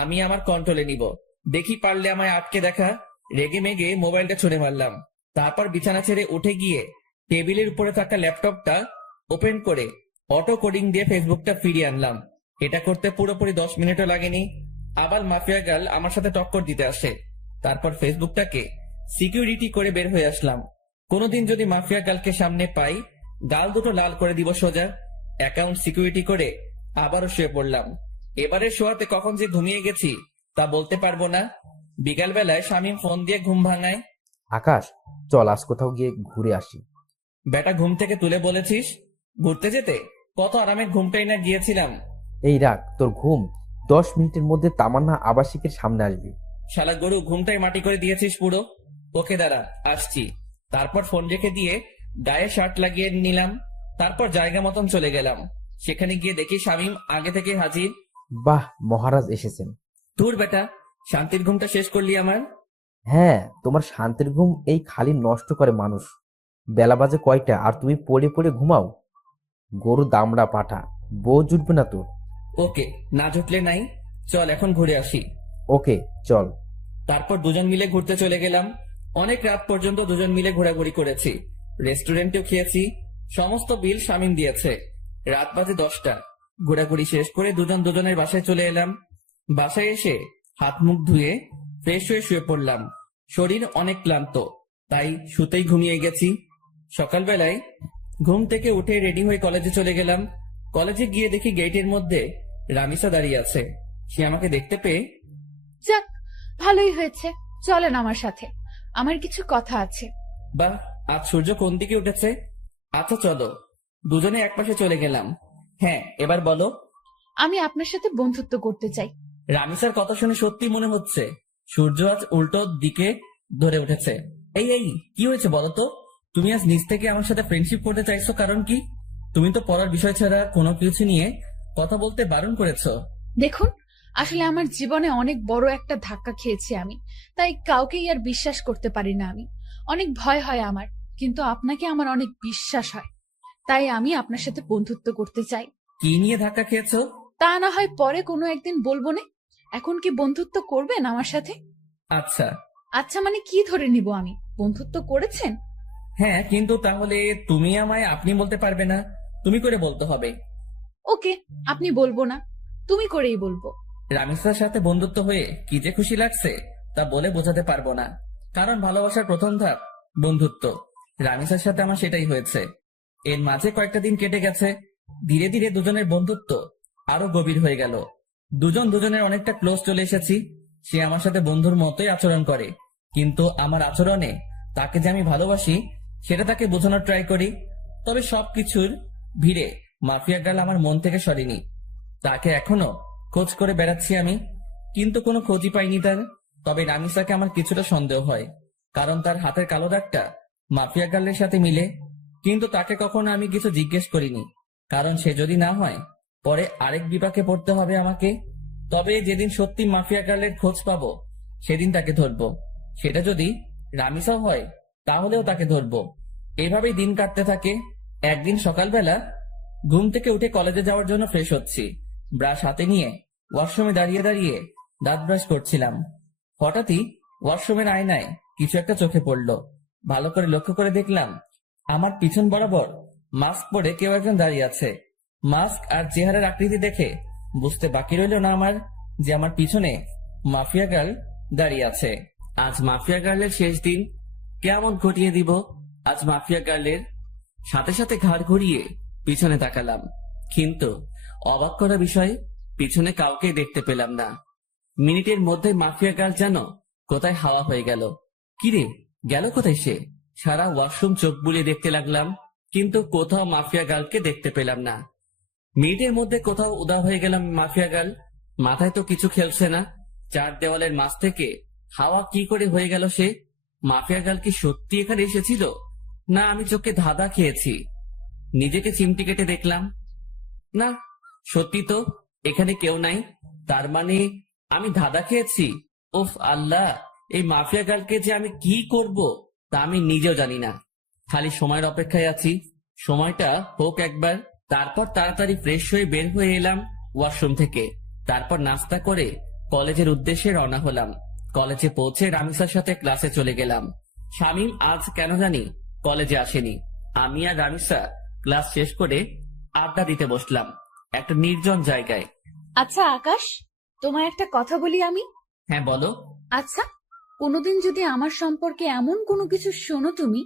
আমি আমার কন্ট্রোলে নিব। দেখি পারলে আমায় আটকে দেখা। রেগে মেগে মোবাইলটা ছুঁড়ে মারলাম। তারপর বিছানা ছেড়ে উঠে গিয়ে টেবিলের উপরে থাকা ল্যাপটপটা ওপেন করে অটো কোডিং দিয়ে ফেসবুকটা ফিরিয়ে আনলাম। এটা করতে পুরোপুরি 10 মিনিটও লাগেনি। আবার মাফিয়া গার্ল আমার সাথে টক্কর দিতে আসে। তারপর ফেসবুকটাকে সিকিউরিটি করে বের হয়ে আসলাম। কোনোদিন যদি মাফিয়া গার্লকে সামনে পাই, গাল দুটো লাল করে দিব সোজা। অ্যাকাউন্ট সিকিউরিটি করে আবারও শুয়ে পড়লাম। এবারে শোয়াতে কখন যে ঘুমিয়ে গেছি তা বলতে পারবো না। বিকাল বেলায় শামীম ফোন দিয়ে ঘুম ভাঙায়। আকাশ, চল আজ কোথাও গিয়ে ঘুরে আসি। বেটা ঘুম থেকে তুলে বলেছিস ঘুরতে যেতে? কত আরামের ঘুমটাই না গিয়েছিলাম। এই রাখ তোর ঘুম, 10 মিনিটের মধ্যে তামান্না আবাসিকের সামনে আসবে। শালা গরু, ঘুমটাই মাটি করে দিয়েছিস পুরো। ওকে দাঁড়া, আসছি। তারপর ফোন রেখে দিয়ে গায়ে শার্ট লাগিয়ে নিলাম। তারপর জায়গা মতন চলে গেলাম। সেখানে গিয়ে দেখি শামীম আগে থেকে হাজির। বাহ, মহারাজ এসেছেন। তোর বেটা, শান্তির ঘুমটা শেষ করলি আমার। হ্যাঁ, তোমার শান্তির ঘুম এই খালি নষ্ট করে মানুষ। বেলা বাজে কয়টা আর তুমি পড়ে পড়ে ঘুমাও? গরু দামড়া পাঠা, বউ জুটবে না তোর। ওকে, না জুটলে নাই। চল এখন ঘুরে আসি। ওকে চল। তারপর দুজন মিলে ঘুরতে চলে গেলাম। অনেক রাত পর্যন্ত দুজন মিলে ঘোরাঘুরি করেছি। রেস্টুরেন্টেও খেয়েছি। সমস্ত বিল শামীম দিয়েছে। রাত বাজে 10টা। ঘোরাঘুরি শেষ করে দুজন দুজনের বাসায় চলে এলাম। বাসায় এসে হাত মুখ ধুয়ে ফ্রেশ হয়ে শুয়ে পড়লাম। শরীর অনেক ক্লান্ত, তাই শুতেই ঘুমিয়ে গেছি। সকালবেলায় ঘুম থেকে উঠে রেডি হয়ে কলেজে চলে গেলাম। কলেজে গিয়ে দেখি গেটের মধ্যে রামিসা দাঁড়িয়ে আছে। সে আমাকে দেখতে পেয়ে, যাক, ভালোই হয়েছে, চলেন আমার সাথে, আমার কিছু কথা আছে। বাহ, আজ সূর্য কোন দিকে উঠেছে। আচ্ছা চলো। দুজনে একপাশে চলে গেলাম। হ্যাঁ, এবার বলো। আমি আপনার সাথে বন্ধুত্ব করতে চাই। রামিসার কথা শুনে সত্যি মনে হচ্ছে সূর্য আজ উল্টো দিকে ধরে উঠেছে। এই এই, কি হয়েছে বলো তো? তুমি আজ নিজ থেকে আমার সাথে ফ্রেন্ডশিপ করতে চাইছো, কারণ কি? তুমি তো পড়ার বিষয় ছাড়া কোনো কিছু নিয়ে কথা বলতে বারণ করেছো। দেখুন, আসলে আমার জীবনে অনেক বড় একটা ধাক্কা খেয়েছি আমি, তাই কাউকেই আর বিশ্বাস করতে পারি না আমি। অনেক ভয় হয় আমার, কিন্তু আপনাকে আমার অনেক বিশ্বাস হয়, তাই আমি আপনার সাথে বন্ধুত্ব করতে চাই। কি নিয়ে ধাক্কা খেয়েছো? তা না হয় পরে কোনো একদিন বলবো না। এখন কি বন্ধুত্ব করবেন আমার সাথে? আচ্ছা। আচ্ছা মানে কি ধরে নিব আমি? বন্ধুত্ব করেছেন? হ্যাঁ, কিন্তু তাহলে তুমি আমায় আপনি বলতে পারবে না, তুমি করে বলতে হবে। ওকে, আপনি বলবো না, তুমি করেই বলবো। রামিসার সাথে বন্ধুত্ব হয়ে কি যে খুশি লাগছে তা বলে বোঝাতে পারবো না, কারণ ভালোবাসার প্রথম ধাপ বন্ধুত্ব। রামিসার সাথে আমার সেটাই হয়েছে। এর মাঝে কয়েকটা দিন কেটে গেছে। ধীরে ধীরে দুজনের বন্ধুত্ব আরো গভীর হয়ে গেল। দুজন দুজনের অনেকটা ক্লোজ চলে এসেছি। সে আমার সাথে বন্ধুর মতোই আচরণ করে, কিন্তু আমার আচরণে তাকে যে আমি ভালোবাসি সেটা তাকে বোঝানোর ট্রাই করি। তবে সবকিছুর ভিড়ে মাফিয়া গার্ল আমার মন থেকে সরেনি। তাকে এখনো খোঁজ করে বেড়াচ্ছি আমি, কিন্তু কোনো খোঁজই পাইনি তার। তবে রামিসাকে আমার কিছুটা সন্দেহ হয়, কারণ তার হাতের কালো দাগটা মাফিয়া গার্লের সাথে মিলে। কিন্তু তাকে কখনো আমি কিছু জিজ্ঞেস করিনি, কারণ সে যদি না হয় পরে আরেক বিপাকে পড়তে হবে আমাকে। তবে যেদিন সত্যি মাফিয়া গার্লের খোঁজ পাবো সেদিন তাকে ধরবো। সেটা যদি রামিসাও হয় তাহলেও তাকে ধরবো। এভাবেই দিন কাটতে থাকে। একদিন সকালবেলা ঘুম থেকে উঠে কলেজে যাওয়ার জন্য ফ্রেশ হচ্ছি। ব্রাশ হাতে নিয়ে ওয়াশরুমে দাঁড়িয়ে দাঁড়িয়ে দাঁত ব্রাশ করছিলাম। হঠাৎই ওয়াশরুমের আয়নায় কিছু একটা চোখে পড়লো। ভালো করে লক্ষ্য করে দেখলাম আমার পিছন বরাবর মাস্ক পরে কেউ একজন দাঁড়িয়ে আছে। মাস্ক আর চেহারার আকৃতি দেখে বুঝতে বাকি রইল না আমার যে আমার পিছনে মাফিয়া গার্ল দাঁড়িয়ে আছে। আজ মাফিয়া গার্লের শেষ দিন, কেমন ঘটিয়ে দিব আজ মাফিয়া গার্লের। সাথে সাথে ঘাড় ঘুরিয়ে পিছনে তাকালাম, কিন্তু অবাক করা বিষয়, পিছনে কাউকে দেখতে পেলাম না। মিনিটের মধ্যে মাফিয়া গার্ল যেন কোথায় হাওয়া হয়ে গেল। কিরে, গেল কোথায় সে? সারা ওয়াশরুম চোখ বুলিয়ে দেখতে লাগলাম, কিন্তু কোথাও মাফিয়া গার্লকে দেখতে পেলাম না। মিনিটের মধ্যে কোথাও উদা হয়ে গেলাম মাফিয়া গার্ল। মাথায় তো কিছু খেলছে না। চার দেওয়ালের মাঝ থেকে হাওয়া কি করে হয়ে গেল সে? মাফিয়া গার্ল কি সত্যি এখানে এসেছিল, না, আমি চোখে ধাঁধা খেয়েছি। নিজেকে চিমটি কেটে দেখলাম, না সত্যি তো, এখানে কেউ নাই। তার মানে আমি ধাঁধা খেয়েছি। উফ আল্লাহ, এই মাফিয়া গার্লকে যে আমি কি করব তা আমি নিজেও জানি না। খালি সময়ের অপেক্ষায় আছি, সময়টা হোক একবার। তারপর তাড়াতাড়ি ফ্রেশ হয়ে বের হয়ে এলাম ওয়াশরুম থেকে। তারপর নাস্তা করে কলেজের উদ্দেশ্যে রওনা হলাম। কলেজে পৌঁছে রামিসার সাথে ক্লাসে চলে গেলাম। শামীম আজ কেন জানি কলেজে আসেনি। আমি আর রামিসা ক্লাস শেষ করে আড্ডা দিতে বসলাম একটা নির্জন জায়গায়। আচ্ছা আকাশ, তোমার একটা কথা বলি আমি। হ্যাঁ বলো। আচ্ছা, কোনোদিন যদি আমার সম্পর্কে এমন কোনো কিছু শোনো তুমি,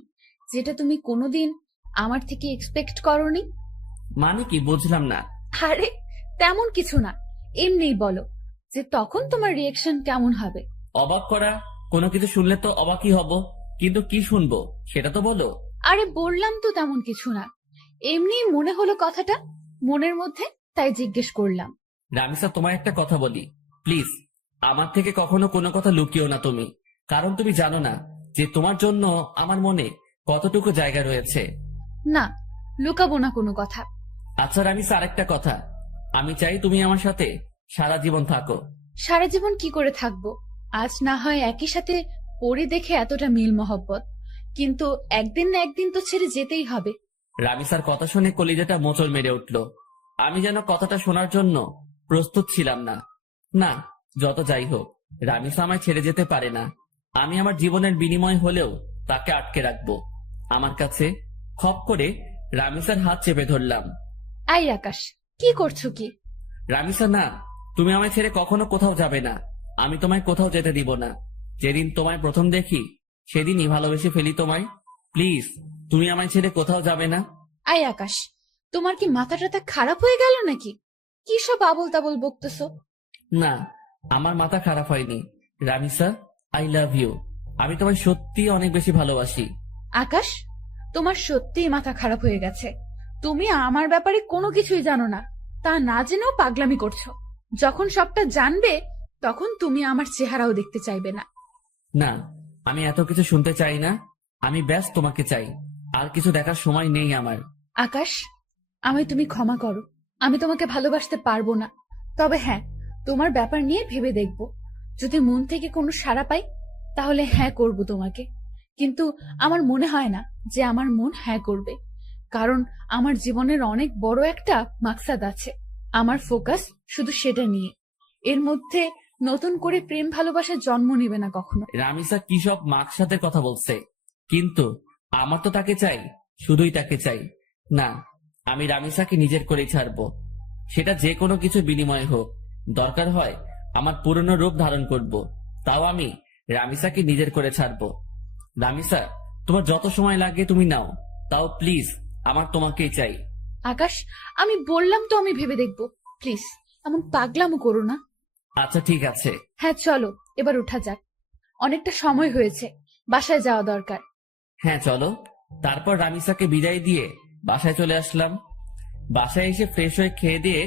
যেটা তুমি কোনোদিন আমার থেকে এক্সপেক্ট করোনি। মানে কি, বুঝলাম না। আরে তেমন কিছু না, এমনিই বলো, যে তখন তোমার রিয়েকশন কেমন হবে। অবাক করা কোনো কিছু শুনলে তো অবাকই হব, কিন্তু কি শুনবো সেটা তো বলো। আরে বললাম তো তেমন কিছু না, এমনি মনে হলো কথাটা মনের মধ্যে, তাই জিজ্ঞেস করলাম। রামিসা, তোমার একটা কথা বলি, প্লিজ আমার থেকে কখনো কোনো কথা লুকিও না তুমি। কারণ তুমি জানো না যে তোমার জন্য আমার মনে কতটুকু জায়গা রয়েছে। না, লুকাবো না কোনো কথা। আচ্ছা রামিসা, আরেকটা কথা, আমি চাই তুমি আমার সাথে সারা জীবন থাকো। সারা জীবন কি করে থাকবো? আজ না হয় একই সাথে পড়ে দেখে এতটা মিল মহব্বত, কিন্তু একদিন না একদিন তো ছেড়ে যেতেই হবে। রামিসার কথা শুনে কলিজাটা মোচড় মেরে উঠল। আমি যেন কথাটা শোনার জন্য প্রস্তুত ছিলাম না। না, যত যাই হোক, রামিসা আমায় ছেড়ে যেতে পারে না। আমি আমার জীবনের বিনিময় হলেও তাকে আটকে রাখবো আমার কাছে। খপ করে রামিসার হাত চেপে ধরলাম। আই আকাশ, কি করছো কি? রামিসা, না, তুমি আমায় ছেড়ে কখনো কোথাও যাবে না। আমি তোমায় কোথাও যেতে দিব না। যেদিন তোমায় প্রথম দেখি সেদিনই ভালোবেসে ফেলি তোমায়। প্লিজ, তুমি আমায় ছেড়ে কোথাও যাবে না। আই আকাশ, তোমার কি মাথা টাথা খারাপ হয়ে গেল নাকি? কি সব আবল তাবল বকতেছো? না, আমার মাথা খারাপ হয়নি। Ramisa, I love you. আমি তোমায় সত্যি অনেক বেশি ভালোবাসি। আকাশ, তোমার সত্যিই মাথা খারাপ হয়ে গেছে। তুমি আমার ব্যাপারে কোনো কিছুই জানো না, তা না জেনেও পাগলামি করছো। যখন সবটা জানবে তখন তুমি আমার চেহারাও দেখতে চাইবে না। না, আমি এত কিছু শুনতে চাই না। আমি ব্যাস তোমাকে চাই, আর কিছু দেখার সময় নেই আমার। আকাশ, আমায় তুমি ক্ষমা করো, আমি তোমাকে ভালোবাসতে পারবো না। তবে হ্যাঁ, তোমার ব্যাপার নিয়ে ভেবে দেখব। যদি মন থেকে কোনো সাড়া পাই তাহলে হ্যাঁ করব তোমাকে। কিন্তু আমার মনে হয় না যে আমার মন হ্যাঁ করবে, কারণ আমার জীবনের অনেক বড় একটা মাকসাদ আছে। আমার ফোকাস শুধু সেটা নিয়ে। এর মধ্যে নতুন করে প্রেম ভালোবাসার জন্ম নেবে না কখনো। রামিসা কি সব মাকসাদের কথা বলছে, কিন্তু আমার তো তাকে চাই, শুধুই তাকে চাই। না, আমি রামিসাকে নিজের করেই ছাড়বো, সেটা যে কোনো কিছু বিনিময়ে হোক। দরকার হয় আমার পুরনো রূপ ধারণ করব, তাও আমি রামিসাকে নিজের করে ছাড়বো। রামিসা, তোমার যত সময় লাগে তুমি নাও, তাও প্লিজ আমার তোমাকেই চাই। আকাশ, আমি বললাম তো আমি ভেবে দেখব। প্লিজ এমন পাগলামো করো না। আচ্ছা ঠিক আছে। হ্যাঁ চলো, এবার উঠা যাক, অনেকটা সময় হয়েছে, বাসায় যাওয়া দরকার। হ্যাঁ চলো। তারপর রামিসাকে বিদায় দিয়ে বাসায় চলে আসলাম। বাসায় এসে ফ্রেশ হয়ে খেয়ে দিয়ে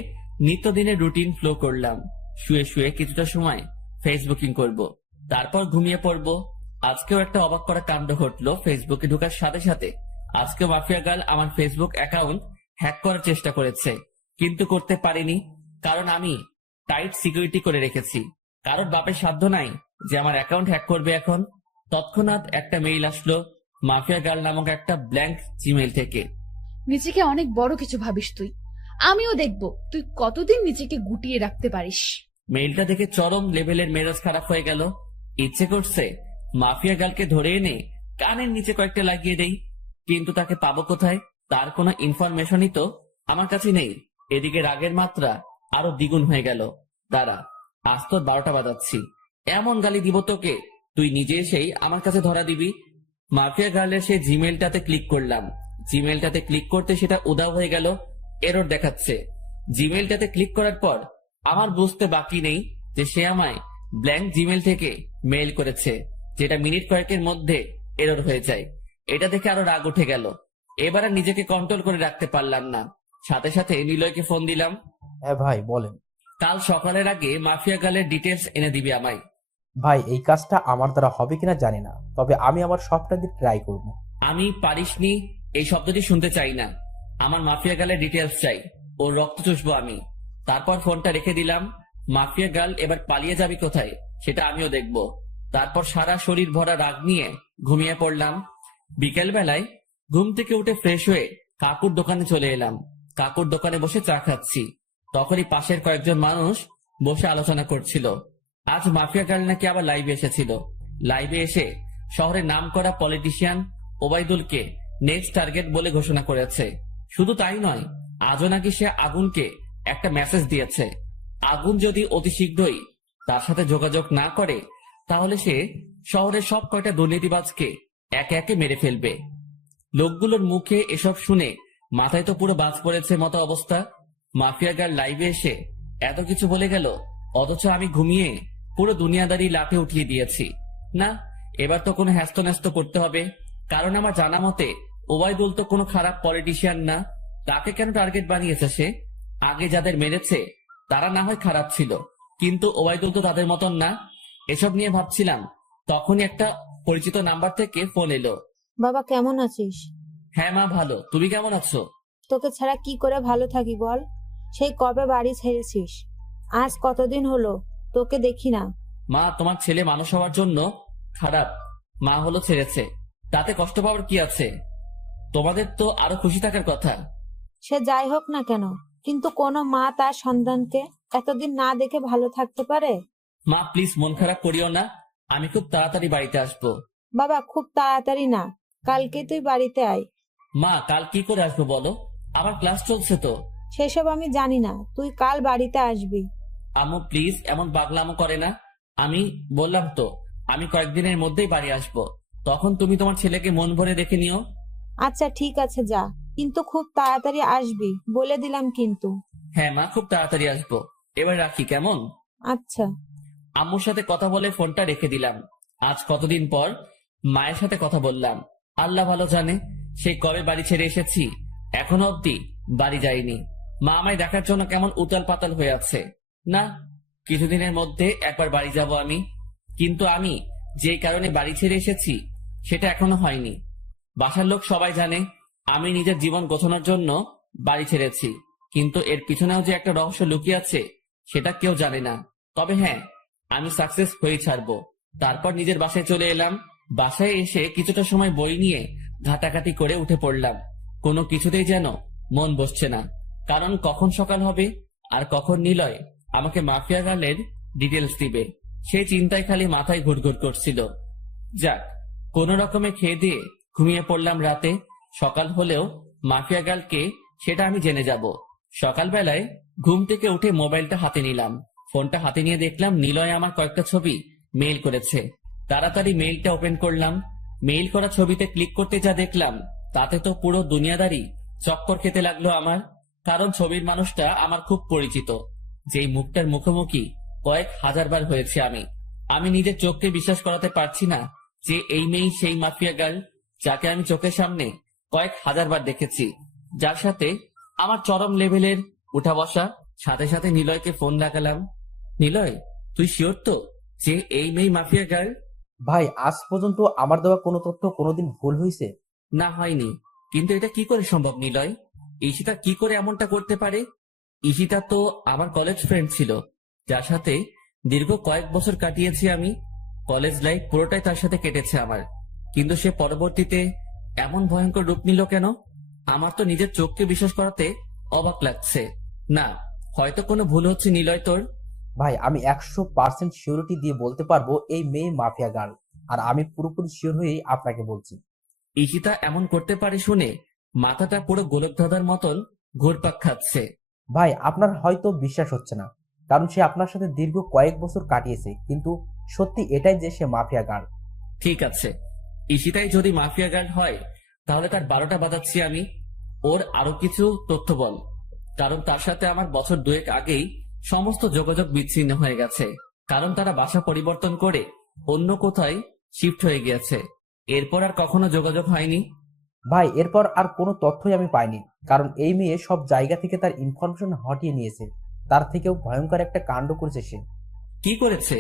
নিত্যদিনের রুটিন ফ্লো করলাম। শুয়ে শুয়ে কিছুটা সময় ফেসবুকিং করব, তারপর ঘুমিয়ে পড়ব। আজকেও একটা অবাক করা কাণ্ড ঘটলো ফেসবুকে ঢোকার সাথে সাথে। আজকে মাফিয়া গার্ল আমার ফেসবুক অ্যাকাউন্ট হ্যাক করার চেষ্টা করেছে, কিন্তু করতে পারিনি, কারণ আমি টাইট সিকিউরিটি করে রেখেছি। কারোর বাপের সাধ্য নাই যে আমার অ্যাকাউন্ট হ্যাক করবে এখন। তৎক্ষণাৎ একটা মেইল আসলো মাফিয়া গার্ল নামক একটা ব্ল্যাঙ্ক জিমেইল থেকে। নিজেকে অনেক বড় কিছু ভাবিস তুই, আমিও দেখব তুই কতদিন নিজেকে গুটিয়ে রাখতে পারিস। মেইলটা দেখে চরম লেভেলের মেজাজ খারাপ হয়ে গেল। ইচ্ছে করছে মাফিয়া গার্লকে ধরে এনে কানের নিচে কয়েকটা লাগিয়ে দেই, কিন্তু তাকে পাবো কোথায়? তার কোনো ইনফরমেশনই তো আমার কাছে নেই। এদিকে রাগের মাত্রা আরো দ্বিগুণ হয়ে গেল। দাঁড়া, আজ তোর 12টা বাজাচ্ছি, এমন গালি দিব তোকে তুই নিজে এসেই আমার কাছে ধরা দিবি। মাফিয়া গার্লের সেই জিমেলটাতে ক্লিক করলাম। জিমেলটাতে ক্লিক করতে সেটা উধাও হয়ে গেল, এরর দেখাচ্ছে। জিমেলটাতে ক্লিক করার পর আমার বুঝতে বাকি নেই যে সে আমায় ব্ল্যাঙ্ক জিমেল থেকে মেইল করেছে, যেটা মিনিট কয়েকের মধ্যে এরর হয়ে যায়। এটা দেখে আরো রাগ উঠে গেল। এবার আর নিজেকে কন্ট্রোল করে রাখতে পারলাম না, সাথে সাথে নিলয়কে ফোন দিলাম। হ্যাঁ ভাই বলেন। কাল সকালের আগে মাফিয়া গার্লের ডিটেলস এনে দিবি আমায়। ভাই এই কাজটা আমার দ্বারা হবে কিনা জানি না, তবে আমি আমার সবটা দিয়ে ট্রাই করব। আমি পারিসনি এই শব্দটি শুনতে চাই না। আমার মাফিয়া গার্লের ডিটেলস চাই। ওর রক্ত চুষবো আমি। তারপর ফোনটা রেখে দিলাম। মাফিয়া গার্ল এবার পালিয়ে যাবি কোথায় সেটা আমিও দেখব। তারপর সারা শরীর ভরা রাগ নিয়ে ঘুমিয়ে পড়লাম। বিকেল বেলায় ঘুম থেকে উঠে ফ্রেশ হয়ে কাকুর দোকানে চলে এলাম। কাকুর দোকানে বসে চা খাচ্ছি। তখনই পাশের কয়েকজন মানুষ বসে আলোচনা করছিল। আজ মাফিয়া গার্ল নাকি আবার লাইভে এসেছিল। লাইভে এসে শহরের নামকরা পলিটিশিয়ান ওবায়দুলকে নেক্সট টার্গেট বলে ঘোষণা করেছে। শুধু তাই নয়, আজও নাকি সে আগুনকে একটা মেসেজ দিয়েছে। আগুন যদি অতি শীঘ্রই তার সাথে যোগাযোগ না করে তাহলে সে শহরের সব কয়টা দুর্নীতিবাজকে একে একে মেরে ফেলবে। লোকগুলোর মুখে এসব শুনে মাথায় তো পুরো বাজ পড়েছে মতো অবস্থা। মাফিয়া গার্ল লাইভে এসে এত কিছু বলে গেল, অথচ আমি ঘুমিয়ে পুরো দুনিয়াদারি লাঠে উঠিয়ে দিয়েছি। না, এবার তো কোনো হ্যাস্ত করতে হবে। কারণ আমার জানা মতে ওবায়দুল তো কোনো খারাপ পলিটিশিয়ান না। তাকে কেন টার্গেট বানিয়েছে সে? আগে যাদের মেরেছে তারা না হয় খারাপ ছিল, কিন্তু ওবায়দুল তো তাদের মতন না। এসব নিয়ে ভাবছিলাম, তখনই একটা পরিচিত নাম্বার থেকে ফোন এলো। বাবা কেমন আছিস? হ্যাঁ মা, ভালো। তুমি কেমন আছো? তোকে ছাড়া কি করে ভালো থাকি বল? সেই কবে বাড়ি ছেড়েছিস? আজ কতদিন হলো তোকে দেখি না। মা, তোমার ছেলে মানুষ হওয়ার জন্য খারাপ, মা হলো ছেড়েছে, তাতে কষ্ট পাওয়ার কি আছে? তোমাদের তো আরো খুশি থাকার কথা। সে যাই হোক না কেন, কিন্তু কোনো মা তার সন্তানকে এতদিন না দেখে ভালো থাকতে পারে? মা প্লিজ মন খারাপ করিও না, আমি খুব তাড়াতাড়ি বাড়িতে আসবো। বাবা খুব তাড়াতাড়ি না, কালকে তুই বাড়িতে আয়। মা, কাল কি করে আসবো বলো? আমার ক্লাস চলছে তো। সেসব আমি জানি না, তুই কাল বাড়িতে আসবি। আম্মু প্লিজ এমন পাগলামো করে না। আমি বললাম তো আমি কয়েকদিনের মধ্যেই বাড়ি আসবো, তখন তুমি তোমার ছেলেকে মন ভরে দেখে নিও। আচ্ছা ঠিক আছে যা, কিন্তু খুব তাড়াতাড়ি আসবি বলে দিলাম কিন্তু। হ্যাঁ মা, খুব তাড়াতাড়ি আসবো। এবার রাখি কেমন? আচ্ছা। আম্মুর সাথে কথা বলে ফোনটা রেখে দিলাম। আজ কতদিন পর মায়ের সাথে কথা বললাম। আল্লাহ ভালো জানে সেই কবে বাড়ি ছেড়ে এসেছি, এখনো অব্দি বাড়ি যাইনি। মা আমায় দেখার জন্য কেমন উতাল পাতাল হয়ে আছে। না, কিছুদিনের মধ্যে একবার বাড়ি যাব আমি। কিন্তু আমি যে কারণে বাড়ি ছেড়ে এসেছি সেটা এখনো হয়নি। বাসার লোক সবাই জানে আমি নিজের জীবন গোছানোর জন্য বাড়ি ছেড়েছি, কিন্তু এর পিছনেও যে একটা রহস্য লুকিয়ে আছে সেটা কেউ জানে না। তবে হ্যাঁ, আমি সাকসেস হয়ে ছাড়বো। তারপর নিজের বাসায় চলে এলাম। বাসায় এসে কিছুটা সময় বই নিয়ে ঘাটাঘাটি করে উঠে পড়লাম। কোনো কিছুতেই যেন মন বসছে না, কারণ কখন সকাল হবে আর কখন নিলয় আমাকে মাফিয়া গার্লের ডিটেলস দিবে সেই চিন্তায় খালি মাথায় ঘুরঘুর করছিল। যাক, কোন রকমে খেয়ে দিয়ে ঘুমিয়ে পড়লাম রাতে। সকাল হলেও মাফিয়া গার্লকে সেটা আমি জেনে যাব। সকালবেলায় ঘুম থেকে উঠে মোবাইলটা হাতে নিলাম। ফোনটা হাতে নিয়ে দেখলাম নিলয় আমার কয়েকটা ছবি মেইল করেছে। তাড়াতাড়ি মেইলটা ওপেন করলাম। মেইল করা ছবিতে ক্লিক করতে যা দেখলাম তাতে তো পুরো দুনিয়াদারি চক্কর খেতে লাগলো আমার। কারণ ছবির মানুষটা আমার খুব পরিচিত, যেই মুখটার মুখোমুখি কয়েক হাজার বার হয়েছে আমি। আমি নিজের চোখকে বিশ্বাস করাতে পারছি না যে এই মেয়েই সেই মাফিয়া গার্ল যাকে আমি চোখের সামনে কয়েক হাজার বার দেখেছি, যার সাথে আমার চরম লেভেলের উঠা বসা। সাথে সাথে নিলয়কে ফোন লাগালাম। নিলয়, তুই শিওর তো যে এই মেয়ে মাফিয়া গার্ল? ভাই, আজ পর্যন্ত আমার দেওয়া কোনো তথ্য কোনোদিন ভুল হয়েছে? না, হয়নি। কিন্তু এটা কি করে সম্ভব নিলয়? ঈশিতা কি করে এমনটা করতে পারে? ঈশিতা তো আমার কলেজ ফ্রেন্ড ছিল, যার সাথে দীর্ঘ কয়েক বছর কাটিয়েছি আমি। কলেজ লাইফ পুরোটাই তার সাথে কেটেছে আমার। কিন্তু সে পরবর্তীতে এমন ভয়ঙ্কর রূপ নিল কেন? আমার তো নিজের চোখকে বিশ্বাস করাতে অবাক লাগছে। না, হয়তো কোনো ভুল হচ্ছে নিলয় তোর। ভাই, আমি 100% সিউরিটি দিয়ে বলতে পারবো এই মেয়ে মাফিয়া গার্ল, আর আমি পুরোপুরি শিওর হয়েই আপনাকে বলছি। ঈশিতা এমন করতে পারে শুনে মাথাটা পুরো গোলকধাঁধার মতন ঘুরপাক খাচ্ছে। ভাই, আপনার হয়তো বিশ্বাস হচ্ছে না, কারণ সে আপনার সাথে দীর্ঘ কয়েক বছর কাটিয়েছে, কিন্তু সত্যি এটাই যে সে মাফিয়া গার্ল। ঠিক আছে, ঈশিতাই যদি মাফিয়া গার্ড হয় তাহলে তার 12টা বাজাচ্ছি আমি। ওর আরো কিছু তথ্য বল, কারণ তার সাথে আমার বছর দুয়েক আগেই সমস্ত যোগাযোগ বিচ্ছিন্ন হয়ে গেছে। কারণ তারা বাসা পরিবর্তন করে অন্য কোথায় শিফট হয়ে গিয়েছে। এরপর আর কখনো যোগাযোগ হয়নি। ভাই, এরপর আর কোনো তথ্যই আমি পাইনি, কারণ এই মেয়ে সব জায়গা থেকে তার ইনফরমেশন হটিয়ে নিয়েছে। তার থেকেও ভয়ঙ্কর একটা কাণ্ড করেছে সে। কি করেছে?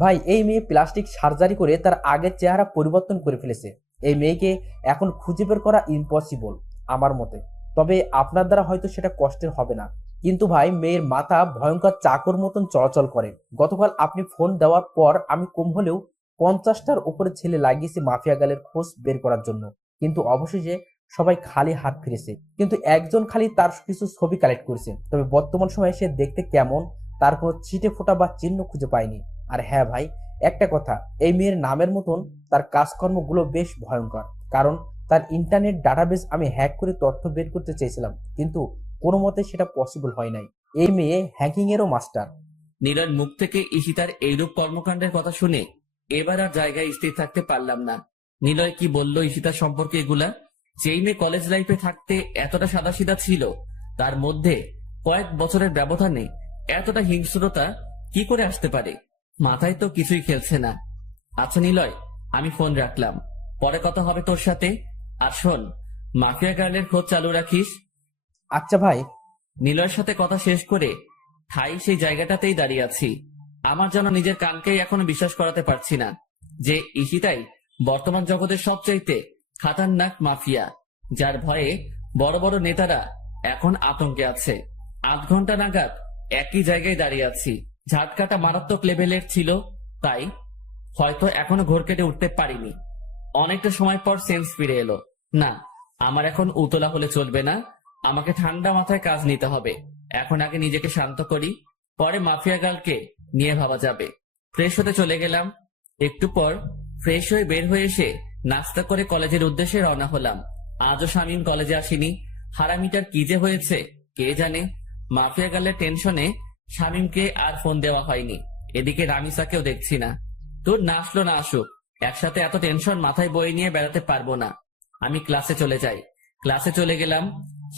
ভাই, এই মেয়ে প্লাস্টিক সার্জারি করে তার আগের চেহারা পরিবর্তন করে ফেলেছে। এই মেয়েকে এখন খুঁজে বের করা ইম্পসিবল আমার মতে। তবে আপনার দ্বারা হয়তো সেটা কষ্টের হবে না, কিন্তু ভাই মেয়ের মাথা ভয়ঙ্কর চাকর মতন চলাচল করে। গতকাল আপনি ফোন দেওয়ার পর আমি কম হলেও 50টার উপরে ছেলে লাগিয়েছি মাফিয়া গালের খোঁজ বের করার জন্য, কিন্তু অবশেষে সবাই খালি হাত ফিরেছে। কিন্তু একজন খালি তার কিছু ছবি কালেক্ট করেছে, তবে বর্তমান সময়ে সে দেখতে কেমন তার কোনো ছিটে ফোঁটা বা চিহ্ন খুঁজে পায়নি। আর হ্যাঁ ভাই, একটা কথা, এই মেয়ের নামের মতন তার কাজকর্মগুলো বেশ ভয়ঙ্কর। কারণ তার ইন্টারনেট ডাটাবেস আমি হ্যাক করে তথ্য বের করতে চেয়েছিলাম, কিন্তু কোনো মতে সেটা পসিবল হয় নাই। এই মেয়ে হ্যাকিং এরও মাস্টার। নীলয়ের মুখ থেকে ঈশিতার এইরূপ কর্মকাণ্ডের কথা শুনে এবার আর জায়গায় স্থির থাকতে পারলাম না। নিলয় কি বলল ঈশিতার সম্পর্কে এগুলা? যেই মেয়ে কলেজ লাইফে থাকতে এতটা সাদাসিধা ছিল, তার মধ্যে কয়েক বছরের ব্যবধানে এতটা হিংস্রতা কি করে আসতে পারে? মাথায় তো কিছুই খেলছে না। আচ্ছা নিলয়, আমি ফোন রাখলাম, পরে কথা হবে তোর সাথে। আর শোন, মাফিয়া গার্লের খোঁজ চালু রাখিস। আচ্ছা ভাই। নিলয়ের সাথে কথা শেষ করে ঠাই সেই জায়গাটাতেই দাঁড়িয়ে আছি। আমার যেন নিজের কানকেই এখনো বিশ্বাস করাতে পারছি না যে ঈশিতাই বর্তমান জগতের সবচাইতে খাতারনাক মাফিয়া, যার ভয়ে বড় বড় নেতারা এখন আতঙ্কে আছে। 8 ঘন্টা নাগাদ একই জায়গায় দাঁড়িয়ে আছি। ঝাটকাটা মারাত্মক লেভেলের ছিল, তাই হয়তো এখনো ঘোর কেটে উঠতে পারিনি। অনেকটা সময় পর সেন্স ফিরে এলো। না, আমার এখন উতলা হলে চলবে না, আমাকে ঠান্ডা মাথায় কাজ নিতে হবে। এখন আগে নিজেকে শান্ত করি, পরে মাফিয়া গার্লকে নিয়ে ভাবা যাবে। ফ্রেশ হতে চলে গেলাম। একটু পর ফ্রেশ হয়ে বের হয়ে এসে নাস্তা করে কলেজের উদ্দেশ্যে রওনা হলাম। আজও শামীম কলেজে আসেনি। হারামিটার কি যে হয়েছে কে জানে। মাফিয়া গার্লের টেনশনে শামীমকে আর ফোন দেওয়া হয়নি। এদিকে রামিসাকেও দেখছি না। তোর না আসলো না আসুক, একসাথে এত টেনশন মাথায় বয়ে নিয়ে বেড়াতে পারবো না। আমি ক্লাসে চলে যাই। ক্লাসে চলে গেলাম।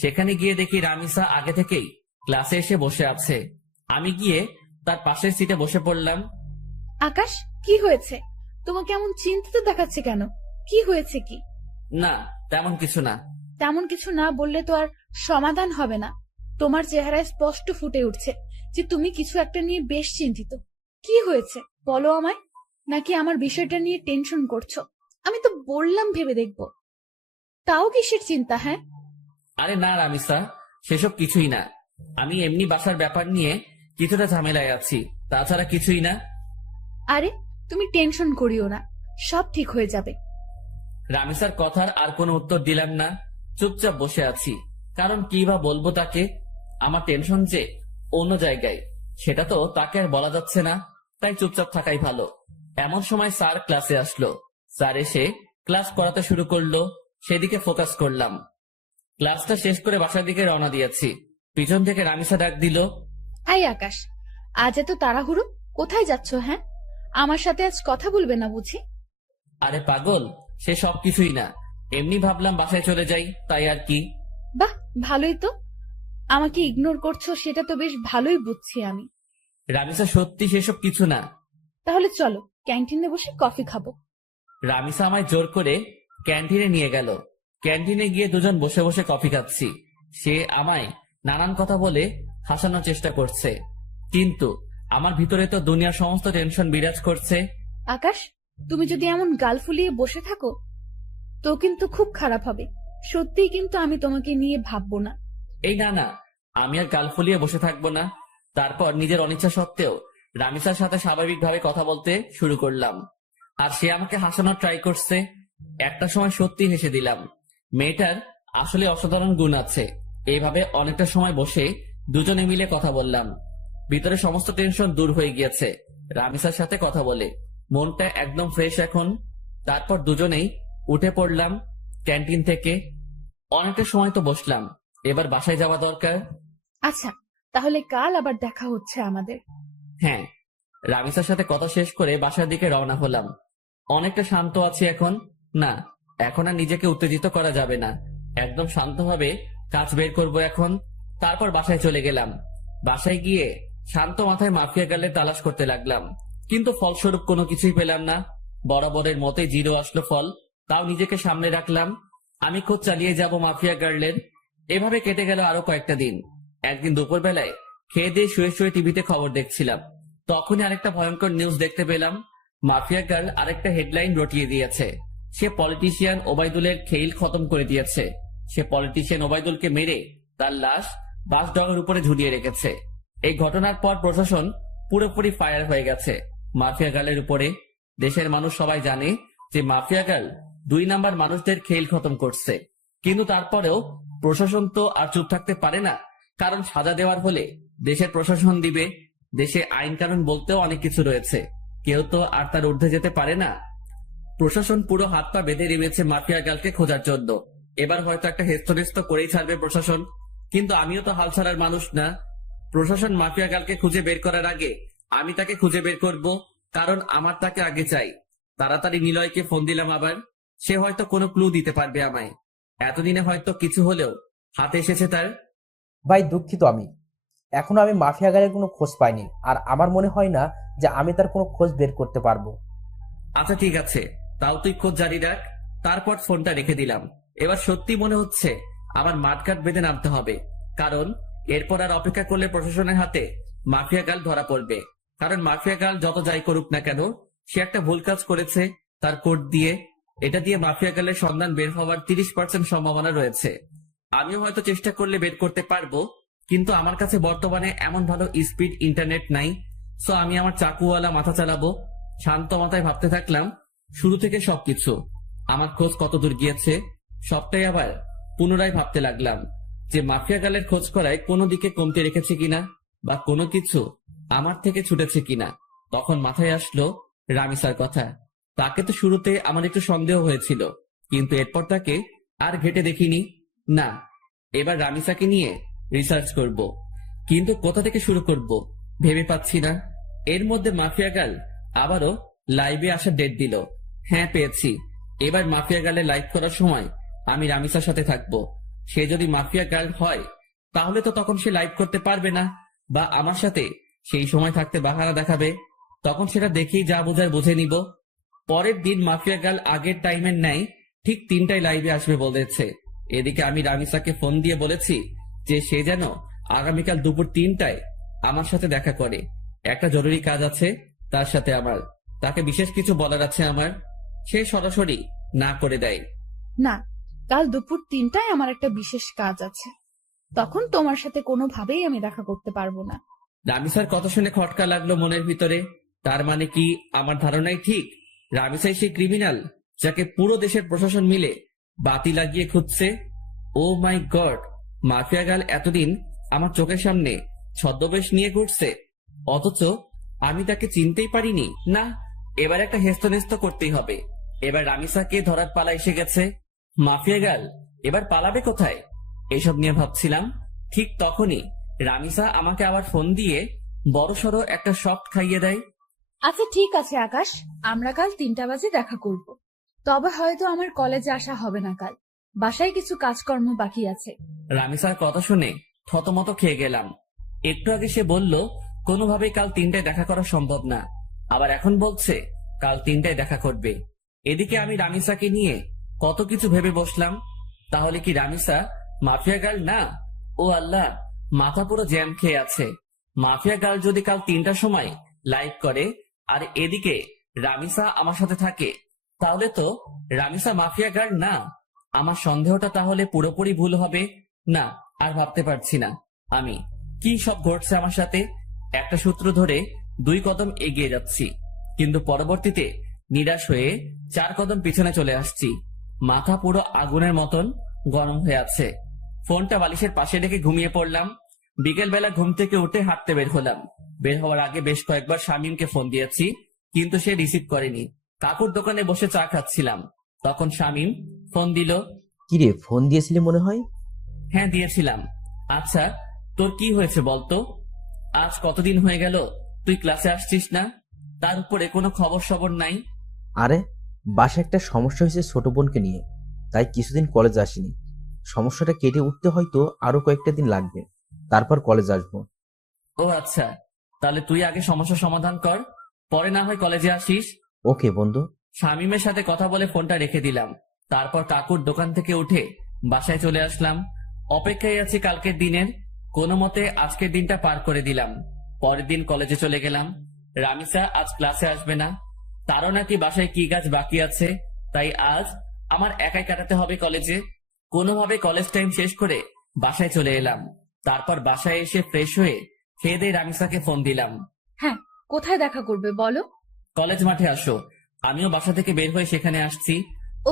সেখানে গিয়ে দেখি রামিসা আগে থেকেই ক্লাসে এসে বসে আছে। আমি গিয়ে তার পাশের সিটে বসে পড়লাম। আকাশ, কি হয়েছে? তোমাকে এমন চিন্তিত দেখাচ্ছে কেন? কি হয়েছে কি? না, তেমন কিছু না। তেমন কিছু না বললে তো আর সমাধান হবে না। তোমার চেহারায় স্পষ্ট ফুটে উঠছে যে তুমি কিছু একটা নিয়ে বেশ চিন্তিত। কি হয়েছে বলো আমায়? নাকি আমার বিষয়টা নিয়ে টেনশন করছো? আমি তো বললাম ভেবে দেখবো। তাও কিসের চিন্তা? হ্যাঁ, আরে না রামিসা, সেসব কিছুই না। আমি এমনি বাসার ব্যাপার নিয়ে কিছুটা ঝামেলায় আছি, তাছাড়া কিছুই না। আরে তুমি টেনশন করিও না, সব ঠিক হয়ে যাবে। রামিসার কথার আর কোনো উত্তর দিলাম না, চুপচাপ বসে আছি। কারণ কি বা বলবো তাকে? আমার টেনশন যে অন্য জায়গায়, সেটা তো তাকে আর বলা যাচ্ছে না, তাই চুপচাপ থাকাই ভালো। এমন সময় স্যার ক্লাসে আসলো। স্যার এসে ক্লাস করাতে শুরু করলো, সেদিকে ফোকাস করলাম। ক্লাসটা শেষ করে বাসার দিকে রওনা দিয়েছি। পিছন থেকে রামিসা ডাক দিল, আই আকাশ, আজ এত তাড়াহুড়ো কোথায় যাচ্ছ? হ্যাঁ, আমার সাথে আজ কথা বলবে না বুঝি? আরে পাগল, সে সব কিছুই না, এমনি ভাবলাম বাসায় চলে যাই, তাই আর কি। বাহ, ভালোই তো। আমাকে ইগনোর করছো সেটা তো বেশ ভালোই বুঝছি আমি। রামিসা সত্যি সেসব কিছু না। তাহলে চলো ক্যান্টিনে বসে কফি খাবো। রামিসা আমায় জোর করে ক্যান্টিনে নিয়ে গেল। ক্যান্টিনে গিয়ে দুজন বসে বসে কফি খাচ্ছি। সে আমায় নানান কথা বলে হাসানোর চেষ্টা করছে, কিন্তু আমার ভিতরে তো দুনিয়ার সমস্ত টেনশন বিরাজ করছে। আকাশ, তুমি যদি এমন গাল ফুলিয়ে বসে থাকো তো কিন্তু খুব খারাপ হবে। সত্যিই কিন্তু আমি তোমাকে নিয়ে ভাববো না। এই না না, আমি আর গাল ফুলিয়ে বসে থাকবো না। তারপর নিজের অনিচ্ছা সত্ত্বেও রামিসার সাথে স্বাভাবিকভাবে কথা বলতে শুরু করলাম। আর সে আমাকে হাসানোর ট্রাই করছে। একটা সময় সত্যি হেসে দিলাম। মেয়েটার আসলে অসাধারণ গুণ আছে। এইভাবে অনেকটা সময় বসে দুজনে মিলে কথা বললাম। ভিতরে সমস্ত টেনশন দূর হয়ে গিয়েছে রামিসার সাথে কথা বলে। মনটা একদম ফ্রেশ এখন। তারপর দুজনেই উঠে পড়লাম ক্যান্টিন থেকে। অনেকটা সময় তো বসলাম, এবার বাসায় যাওয়া দরকার। আচ্ছা, তাহলে কাল আবার দেখা হচ্ছে আমাদের। হ্যাঁ। রামিসার সাথে কথা শেষ করে বাসার দিকে রওনা হলাম। অনেকটা শান্ত আছি এখন। না, এখন আর নিজেকে উত্তেজিত করা যাবে না। একদম শান্তভাবে কাজ বের করব এখন। তারপর বাসায় চলে গেলাম। বাসায় গিয়ে শান্ত মাথায় মাফিয়া গার্লের তালাশ করতে লাগলাম, কিন্তু ফলস্বরূপ কোনো কিছুই পেলাম না। বরাবরের মতে 0 আসলো ফল। তাও নিজেকে সামনে রাখলাম, আমি খোঁজ চালিয়ে যাব মাফিয়া গার্লের। এভাবে কেটে গেল আরো কয়েকটা দিন। একদিন দুপুর বেলায় খেয়ে দিয়ে শুয়ে শুয়ে টিভিতে খবর দেখছিলাম। তখনই আরেকটা ভয়ঙ্কর নিউজ দেখতে পেলাম। মাফিয়া গার্ল আরেকটা হেডলাইন রটিয়ে দিয়েছে। সে পলিটিশিয়ান ওবায়দুলের খেইল খতম করে দিয়েছে। সে পলিটিশিয়ান ওবায়দুলকে মেরে তার লাশ বাসডগের উপরে ঝুলিয়ে রেখেছে। এই ঘটনার পর প্রশাসন পুরোপুরি ফায়ার হয়ে গেছে মাফিয়া গার্লের উপরে। দেশের মানুষ সবাই জানে যে মাফিয়া গার্ল 2 নাম্বার মানুষদের খেইল খতম করছে। কিন্তু তারপরেও প্রশাসন তো আর চুপ থাকতে পারে না, কারণ সাজা দেওয়ার হলে দেশের প্রশাসন দিবে। দেশে আইন কানুন বলতেও অনেক কিছু রয়েছে, কেউ তো আর তার ঊর্ধ্বে যেতে পারে না। প্রশাসন পুরো হাত পা বেঁধে নেমেছে মাফিয়া গার্লকে খোঁজার জন্য। এবার হয়তো একটা হেস্তনেস্ত করেই ছাড়বে প্রশাসন, কিন্তু আমিও তো হাল ছাড়ার মানুষ না। প্রশাসন মাফিয়া গার্লকে খুঁজে বের করার আগে আমি তাকে খুঁজে বের করব, কারণ আমার তাকে আগে চাই। তাড়াতাড়ি নিলয়কে ফোন দিলাম আবার। সে হয়তো কোনো ক্লু দিতে পারবে আমায়। এতদিনে হয়তো কিছু হলেও হাতে এসেছে তার। ভাই দুঃখিত, এখনো আমি মাফিয়া গাড়ির কোনো খোঁজ পাইনি, আর আমার মনে হয় না যে আমি তার কোনো খোঁজ বের করতে পারবো। আচ্ছা ঠিক আছে, তাও তুই খোঁজ জারি রাখ। তারপর ফোনটা রেখে দিলাম। এবার সত্যি মনে হচ্ছে আমার মাঠঘাট বেঁধে নামতে হবে, কারণ এরপর আর অপেক্ষা করলে প্রশাসনের হাতে মাফিয়া গার্ল ধরা পড়বে। কারণ মাফিয়া গার্ল যত যাই করুক না কেন, সে একটা ভুল কাজ করেছে তার কোড দিয়ে। এটা দিয়ে মাফিয়া গার্লের সন্ধান বের হওয়ার 30% সম্ভাবনা রয়েছে। আমিও হয়তো চেষ্টা করলে বের করতে পারবো, কিন্তু আমার কাছে বর্তমানে এমন ভালো স্পিড ইন্টারনেট নাই। সো আমি আমার চাকুওয়ালা মাথা চালাবো। শান্ত মাথায় ভাবতে থাকলাম শুরু থেকে সবকিছু। আমার খোঁজ কতদূর গিয়েছে সবটাই আবার পুনরায় ভাবতে লাগলাম যে মাফিয়া গার্লের খোঁজ করায় কোনো দিকে কমতে রেখেছে কিনা, বা কোনো কিছু আমার থেকে ছুটেছে কিনা। তখন মাথায় আসলো রামিসার কথা। তাকে তো শুরুতে আমার একটু সন্দেহ হয়েছিল, কিন্তু এরপর তাকে আর ঘেটে দেখিনি। না, এবার রামিসাকে নিয়ে রিসার্চ করব, কিন্তু কোথা থেকে শুরু করব ভেবে পাচ্ছি না। এর মধ্যে মাফিয়া গার্ল আবারও লাইভে আসার ডেট দিল। হ্যাঁ পেয়েছি। এবার মাফিয়া গার্লে লাইভ করার সময় আমি রামিসার সাথে থাকবো। সে যদি মাফিয়া গার্ল হয় তাহলে তো তখন সে লাইভ করতে পারবে না, বা আমার সাথে সেই সময় থাকতে বাহানা দেখাবে। তখন সেটা দেখেই যা বোঝার বুঝে নিব। পরের দিন মাফিয়া গার্ল আগের টাইমের ন্যায় ঠিক 3টায় লাইভে আসবে বলেছে। এদিকে আমি রামিসাকে ফোন দিয়ে বলেছি যে সে যেন আগামীকাল দুপুর 3টায় আমার সাথে দেখা করে। একটা জরুরি কাজ আছে তার সাথে আমার, তাকে বিশেষ কিছু বলার আছে আমার। সে সরাসরি না করে দেয়। না, কাল দুপুর 3টায় আমার একটা বিশেষ কাজ আছে, তখন তোমার সাথে কোনোভাবেই আমি দেখা করতে পারবো না। রামিসার কথা শুনে খটকা লাগলো মনের ভিতরে। তার মানে কি আমার ধারণাই ঠিক? রামিসাই সেই ক্রিমিনাল যাকে পুরো দেশের প্রশাসন মিলে বাতি লাগিয়ে খুঁজছে। ও মাই গড, মাফিয়া গার্ল এতদিন আমার চোখের সামনে ছদ্মবেশ নিয়ে ঘুরছে, অথচ আমি তাকে চিনতেই পারিনি। না, এবার একটা হেস্তনেস্ত করতেই হবে। এবার রামিসাকে ধরার পালা এসে গেছে। মাফিয়া গার্ল এবার পালাবে কোথায় এসব নিয়ে ভাবছিলাম। ঠিক তখনই রামিসা আমাকে আবার ফোন দিয়ে বড়সড় একটা শক খাইয়ে দেয়। আচ্ছা ঠিক আছে আকাশ, আমরা কাল 3টা বাজে দেখা করব। তবে হয়তো আমার কলেজে আসা হবে না কাল, বাসায় কিছু কাজকর্ম বাকি আছে। রামিসার কথা শুনে থতমত খেয়ে গেলাম। একটু আগে সে বলল কোনোভাবেই কাল 3টায় দেখা করা সম্ভব না, আবার এখন বলছে কাল 3টায় দেখা করবে। এদিকে আমি রামিসাকে নিয়ে কত কিছু ভেবে বসলাম। তাহলে কি রামিসা মাফিয়া গার্ল না? ও আল্লাহ, মাথা পুরো জ্যাম খেয়ে আছে। মাফিয়া গার্ল যদি কাল 3টার সময় লাইভ করে আর এদিকে রামিসা আমার সাথে থাকে, তাহলে তো রামিসা মাফিয়া গার্ল না। আমার সন্দেহটা তাহলে পুরোপুরি ভুল হবে না। আর ভাবতে পারছি না আমি কি সব ঘটছে আমার সাথে। একটা সূত্র ধরে 2 কদম এগিয়ে যাচ্ছি, কিন্তু পরবর্তীতে নিরাশ হয়ে 4 কদম পিছনে চলে আসছি। মাথা পুরো আগুনের মতন গরম হয়ে আছে। ফোনটা বালিশের পাশে রেখে ঘুমিয়ে পড়লাম। বিকেল বেলা ঘুম থেকে উঠে হাঁটতে বের হলাম। বের হওয়ার আগে বেশ কয়েকবার শামীমকে ফোন দিয়েছি, কিন্তু সে রিসিভ করেনি। কাকুর দোকানে বসে চা খাচ্ছিলাম, তখন শামীম ফোন দিল। কিরে, ফোন দিয়েছিলি মনে হয়? হ্যাঁ দিয়েছিলাম। আচ্ছা তোর কি হয়েছে বলতো? আজ কতদিন হয়ে গেল তুই ক্লাসে আসছিস না, তার উপরে কোনো খবর সবর নাই। আরে বাসায় একটা সমস্যা হয়েছে ছোট বোনকে নিয়ে, তাই কিছুদিন কলেজ আসিনি। সমস্যাটা কেটে উঠতে হয়তো আরো কয়েকটা দিন লাগবে, তারপর কলেজ আসবো। ও আচ্ছা, তাহলে তুই আগে সমস্যা সমাধান কর, পরে না হয় কলেজে আসিস। ওকে বন্ধু। শামীমের সাথে কথা বলে ফোনটা রেখে দিলাম। তারপর কাকুর দোকান থেকে উঠে বাসায় চলে আসলাম। অপেক্ষায় আছি কালকের দিনের। কোনো মতে আজকের দিনটা পার করে দিলাম। পরের দিন কলেজে চলে গেলাম। রামিসা আজ ক্লাসে আসবে না, তারও নাকি বাসায় কি কাজ বাকি আছে তাই আজ আমার একাই কাটাতে হবে কলেজে। কোনোভাবে কলেজ টাইম শেষ করে বাসায় চলে এলাম। তারপর বাসায় এসে ফ্রেশ হয়ে খেয়ে দিয়ে রামিসাকে ফোন দিলাম। হ্যাঁ, কোথায় দেখা করবে বলো? কলেজ মাঠে আসো। আমিও বাসা থেকে বের হয়ে সেখানে আসছি।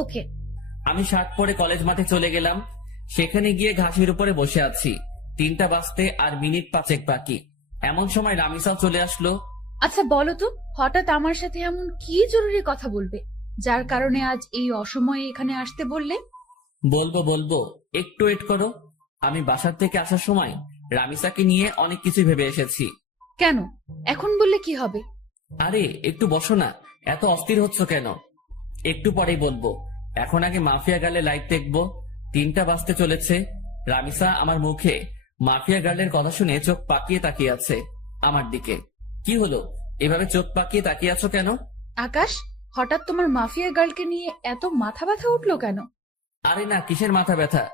ওকে। আমি শার্ট পরে কলেজ মাঠে চলে গেলাম। সেখানে গিয়ে ঘাসের উপরে বসে আছি। 3টা বাজতে আর মিনিট 5 বাকি। এমন সময় রামিসাও চলে আসলো। আচ্ছা বলো তো, হঠাৎ আমার সাথে এমন কি জরুরি কথা বলবে যার কারণে আজ এই অসময়ে এখানে আসতে বললে? বলবো, একটু ওয়েট করো। আমি বাসার থেকে আসার সময় রামিসাকে নিয়ে অনেক কিছু ভেবে এসেছি। কেন? এখন বললে কি হবে? আরে একটু বসো না, এত অস্থির হচ্ছ কেন? একটু পরেই বলবো। এখন আগে মাফিয়া গার্লের লাইভ দেখবো। 3টা বাজতে চলেছে। রামিসা আমার মুখে মাফিয়া গার্লের কথা শুনে চোখ পাকিয়ে তাকিয়ে আছে আমার দিকে। কি হলো, এভাবে চোখ পাকিয়ে তাকিয়ে আছো কেন? আকাশ, হঠাৎ তোমার মাফিয়া গার্লকে নিয়ে এত মাথা ব্যথা উঠলো কেন? আরে না, কিসের মাথা ব্যথা।